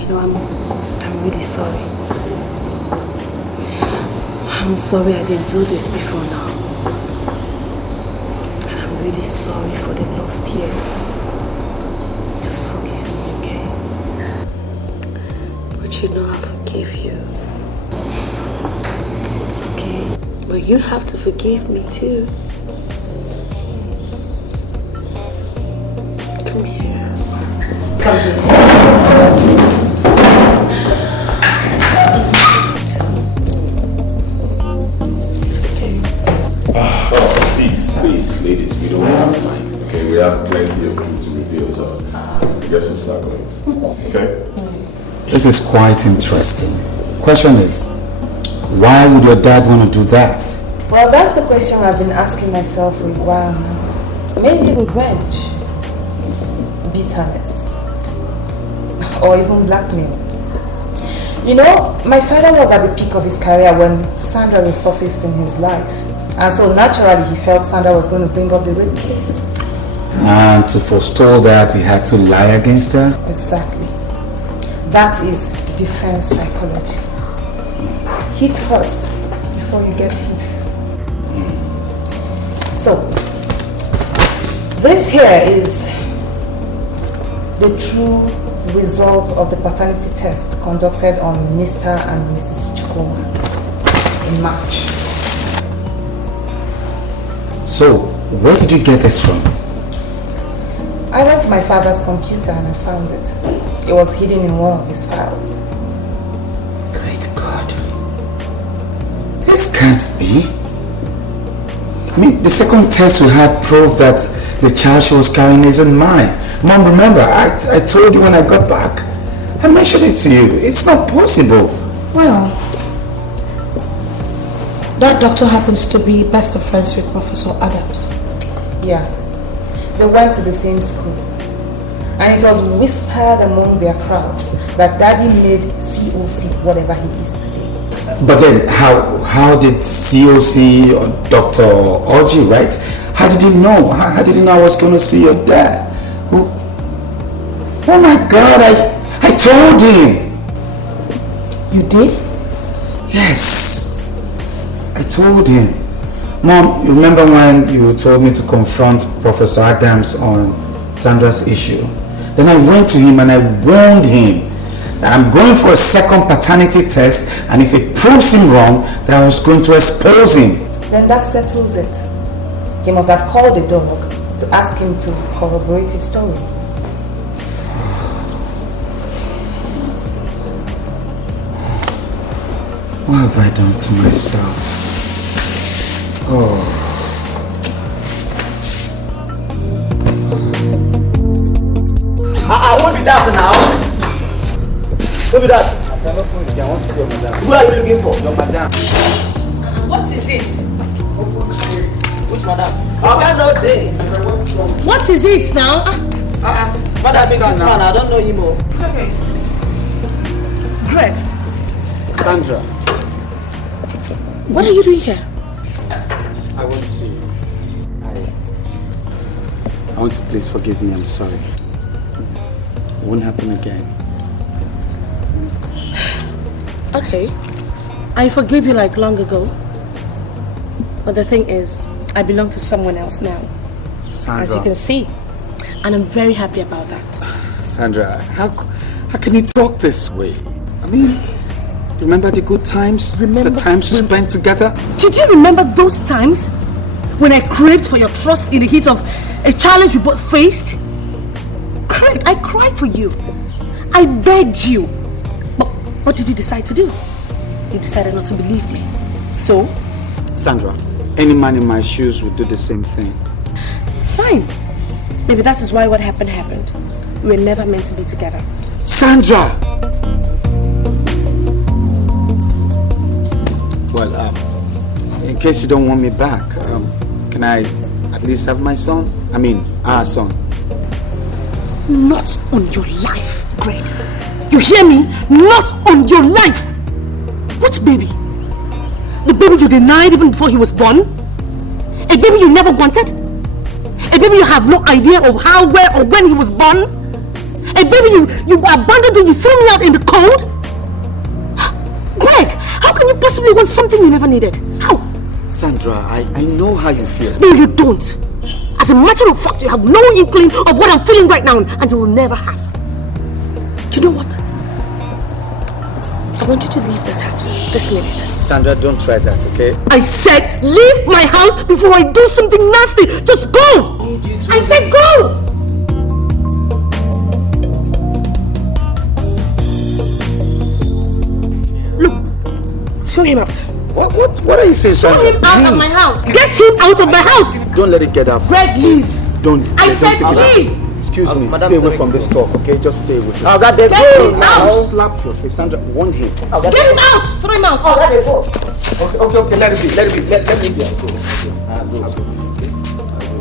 You know, I'm really sorry. I'm sorry I didn't do this before now. And I'm really sorry for the lost years. Just forgive me, okay? But you know I forgive you. It's okay. But you have to forgive me too. Come here. Come here. It's okay. Oh, please, ladies, we don't have time. Okay, we have plenty of food to reveal, so I guess we'll start going. Okay? This is quite interesting. Question is, why would your dad want to do that? Well, that's the question I've been asking myself for a while now. Maybe revenge, bitterness, or even blackmail. You know, my father was at the peak of his career when Sandra resurfaced in his life. And so naturally he felt Sandra was going to bring up the rape case. And to forestall that, he had to lie against her? Exactly. That is defense psychology. Hit first before you get hit. So, this here is the true result of the paternity test conducted on Mr. and Mrs. Chukwu in March. So, where did you get this from? I went to my father's computer and I found it. It was hidden in one of his files. Great God. This can't be. I mean, the second test we had proved that the child she was carrying isn't mine. Mom, remember, I told you when I got back. I mentioned it to you. It's not possible. Well, that doctor happens to be best of friends with Professor Adams. Yeah. They went to the same school. And it was whispered among their crowd that Daddy made COC whatever he is today. But then, how did COC or Dr. Orji, right? How did he know? How did he know I was going to see your dad? Oh my God, I told him. You did? Yes, I told him. Mom, you remember when you told me to confront Professor Adams on Sandra's issue? Then I went to him and I warned him that I'm going for a second paternity test, and if it proves him wrong, that I was going to expose him. Then that settles it. He must have called the dog to ask him to corroborate his story. What have I done to myself? Oh. I won't be that now. Who be that? Who are you looking for? Your madam. What is it? Which madam? I got no day. What is it now? Madam, this man, I don't know him. It's okay. Greg. Sandra. What are you doing here? I want to see you. I want to please forgive me. I'm sorry. It won't happen again. Okay. I forgive you like long ago. But the thing is, I belong to someone else now. Sandra. As you can see. And I'm very happy about that. Sandra, how can you talk this way? I mean, remember the good times? The times we spent together? Did you remember those times when I craved for your trust in the heat of a challenge we both faced? Craig, I cried for you. I begged you. But what did you decide to do? You decided not to believe me. So? Sandra, any man in my shoes would do the same thing. Fine. Maybe that is why what happened happened. We were never meant to be together. Sandra! Well, in case you don't want me back, can I at least have my son? I mean, our son. Not on your life, Greg. You hear me? Not on your life! What baby? The baby you denied even before he was born? A baby you never wanted? A baby you have no idea of how, where or when he was born? A baby you abandoned when you threw me out in the cold? Greg, how can you possibly want something you never needed? How? Sandra, I know how you feel. No, you don't. As a matter of fact, you have no inkling of what I'm feeling right now, and you will never have. You know what? I want you to leave this house this minute. Sandra, don't try that, okay? I said leave my house before I do something nasty. Just go! I said go! Look, show him out. What are you saying, Sandra? Show him out of my house. Get him out of my house. Don't let it get out. Greg, leave. Don't. I said leave. Excuse me. Stay away from this talk, okay? Just stay with me. I got the Get go him now. out. Slap your face, Sandra. Warn him. Get him out. Throw him out. Let it go. Okay. Let it be. Let me be.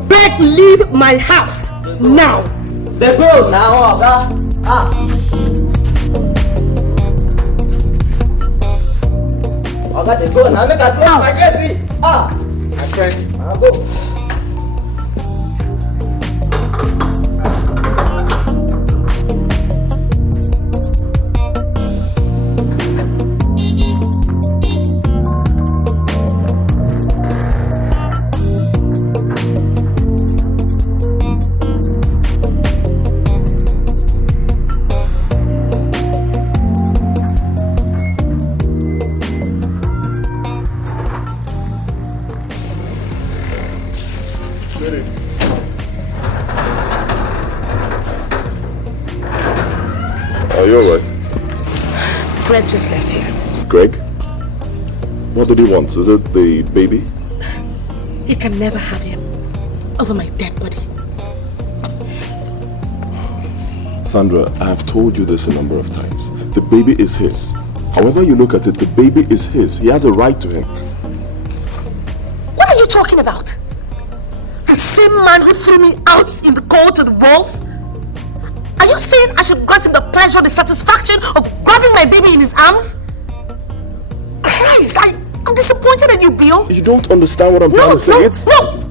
Greg, leave my house now. The go now, I got the go now. Make a go. I get it. My friend. I'll go. Are you alright? Greg just left here. Greg? What did he want? Is it the baby? You can never have him over my dead body. Sandra, I have told you this a number of times. The baby is his. However you look at it, the baby is his. He has a right to him. What are you talking about? The same man who threw me out in the cold to the wolves? Are you saying I should grant him the pleasure, the satisfaction of grabbing my baby in his arms? Greg! surprised. I'm disappointed in you, Bill. You don't understand what I'm trying to say. No!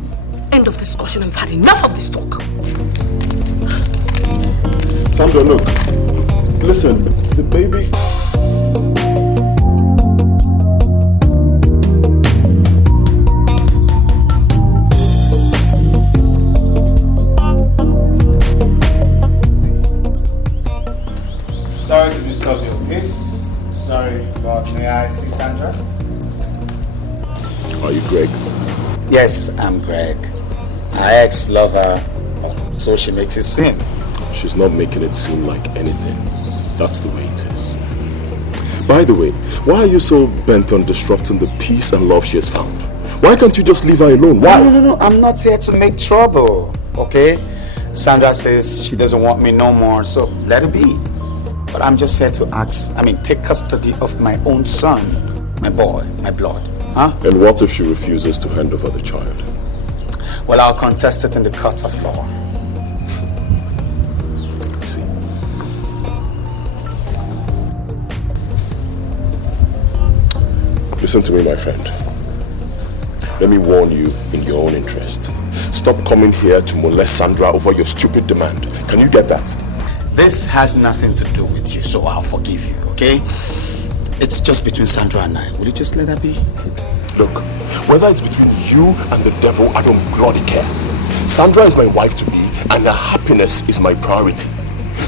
End of discussion. I've had enough of this talk. Sandra, look. Listen, the baby... Sorry to disturb your case. Sorry, but may I see Sandra? Are you Greg? Yes, I'm Greg. My ex love her, so she makes it seem. She's not making it seem like anything. That's the way it is. By the way, why are you so bent on disrupting the peace and love she has found? Why can't you just leave her alone? Why? No. I'm not here to make trouble, okay? Sandra says she doesn't want me no more, so let it be. But I'm just here to take custody of my own son, my boy, my blood. Huh? And what if she refuses to hand over the child? Well, I'll contest it in the court of law. See. Listen to me, my friend. Let me warn you in your own interest. Stop coming here to molest Sandra over your stupid demand. Can you get that? This has nothing to do with you, so I'll forgive you, okay? It's just between Sandra and I. Will you just let that be? Look, whether it's between you and the devil, I don't bloody care. Sandra is my wife to be, and her happiness is my priority.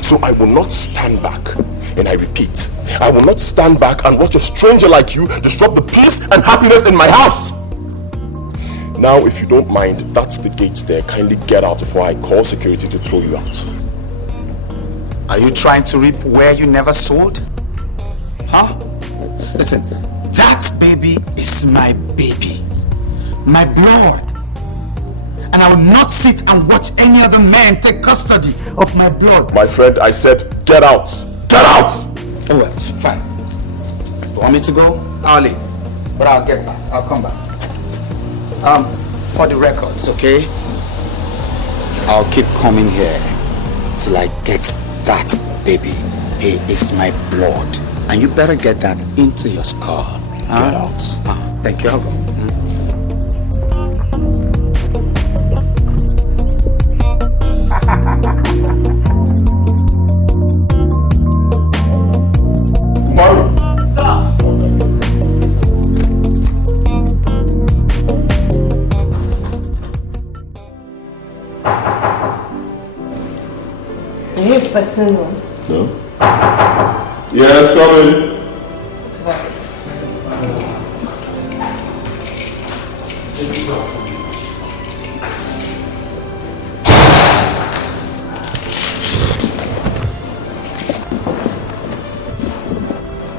So I will not stand back. And I repeat, I will not stand back and watch a stranger like you disrupt the peace and happiness in my house. Now, if you don't mind, that's the gates there. Kindly get out before I call security to throw you out. Are you trying to reap where you never sowed? Huh? Listen, that baby is my baby. My blood. And I will not sit and watch any other man take custody of my blood. My friend, I said, get out. Get out! Oh, well, fine. You want me to go? I'll leave. But I'll get back. I'll come back. For the records, okay? I'll keep coming here till I get that baby. He is my blood. And you better get that into your skull. Get out. Thank you. I'll go. Are you expecting one? No. Yes, come in.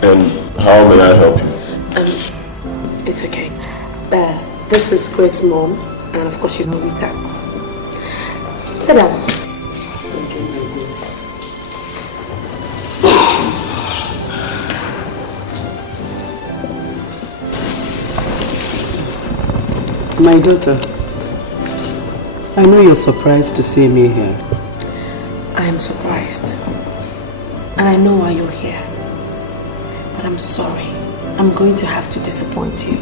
And how may I help you? It's okay. This is Greg's mom, and of course you know Rita. Sit down. My daughter, I know you're surprised to see me here. I am surprised. And I know why you're here. But I'm sorry. I'm going to have to disappoint you.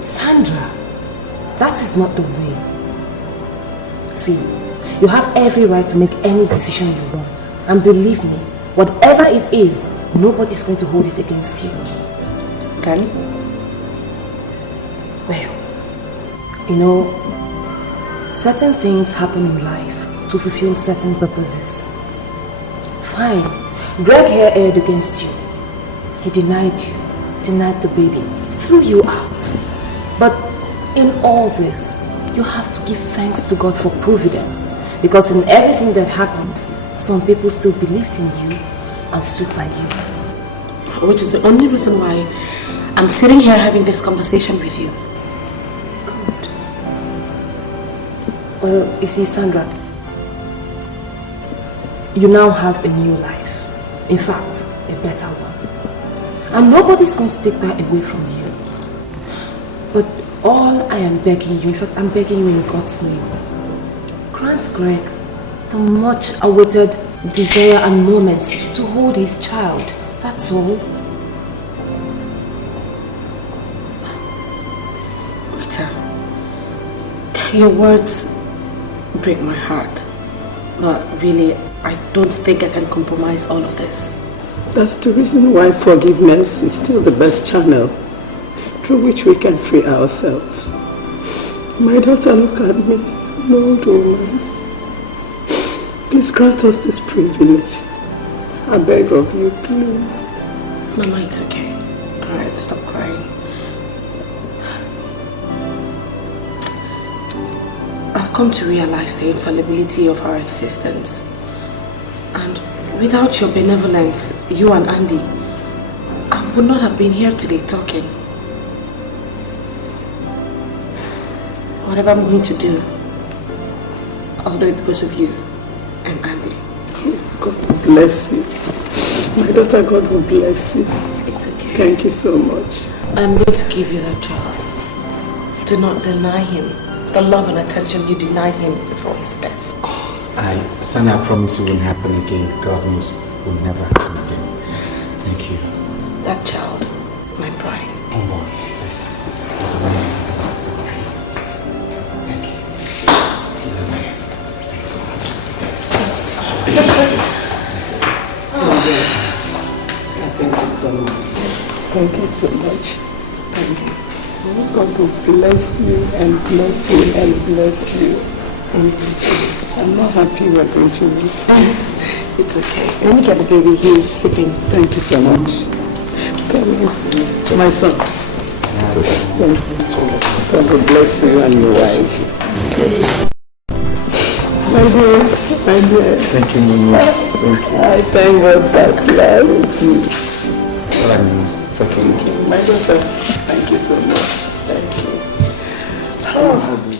Sandra, that is not the way. See, you have every right to make any decision you want. And believe me, whatever it is, nobody's going to hold it against you. Then? Well, you know, certain things happen in life to fulfill certain purposes. Fine, Greg here erred against you. He denied you, denied the baby, threw you out. But in all this, you have to give thanks to God for providence. Because in everything that happened, some people still believed in you and stood by you. Which is the only reason why I'm sitting here having this conversation with you. Good. Well, you see, Sandra, you now have a new life. In fact, a better one. And nobody's going to take that away from you. But all I am begging you, in fact, I'm begging you in God's name, grant Greg the much awaited desire and moment to hold his child. That's all. Your words break my heart. But really, I don't think I can compromise all of this. That's the reason why forgiveness is still the best channel through which we can free ourselves. My daughter, look at me, an old woman. Please grant us this privilege. I beg of you, please. Mama, it's okay. Alright, stop crying. I've come to realize the infallibility of our existence. And without your benevolence, you and Andy, I would not have been here today talking. Whatever I'm going to do, I'll do it because of you and Andy. God will bless you. My daughter, God will bless you. It's okay. Thank you so much. I'm going to give you that child. Do not deny him the love and attention you denied him before his birth. Sonny, I promise it won't happen again. God knows it will never happen again. Thank you. That child is my pride. Oh boy, yes. Thank you. Thanks so much. Thank you so much. Thank you. God will bless you and bless you and bless you. I'm not happy we're going to miss you. It's okay. Let me get the baby. He is sleeping. Thank you so much. Thank you. To my son. Thank you. God will bless you and your wife. My dear. Thank you, Mama. Thank you. I thank God that last. It's okay. My daughter, thank you so much. Thank you. Oh.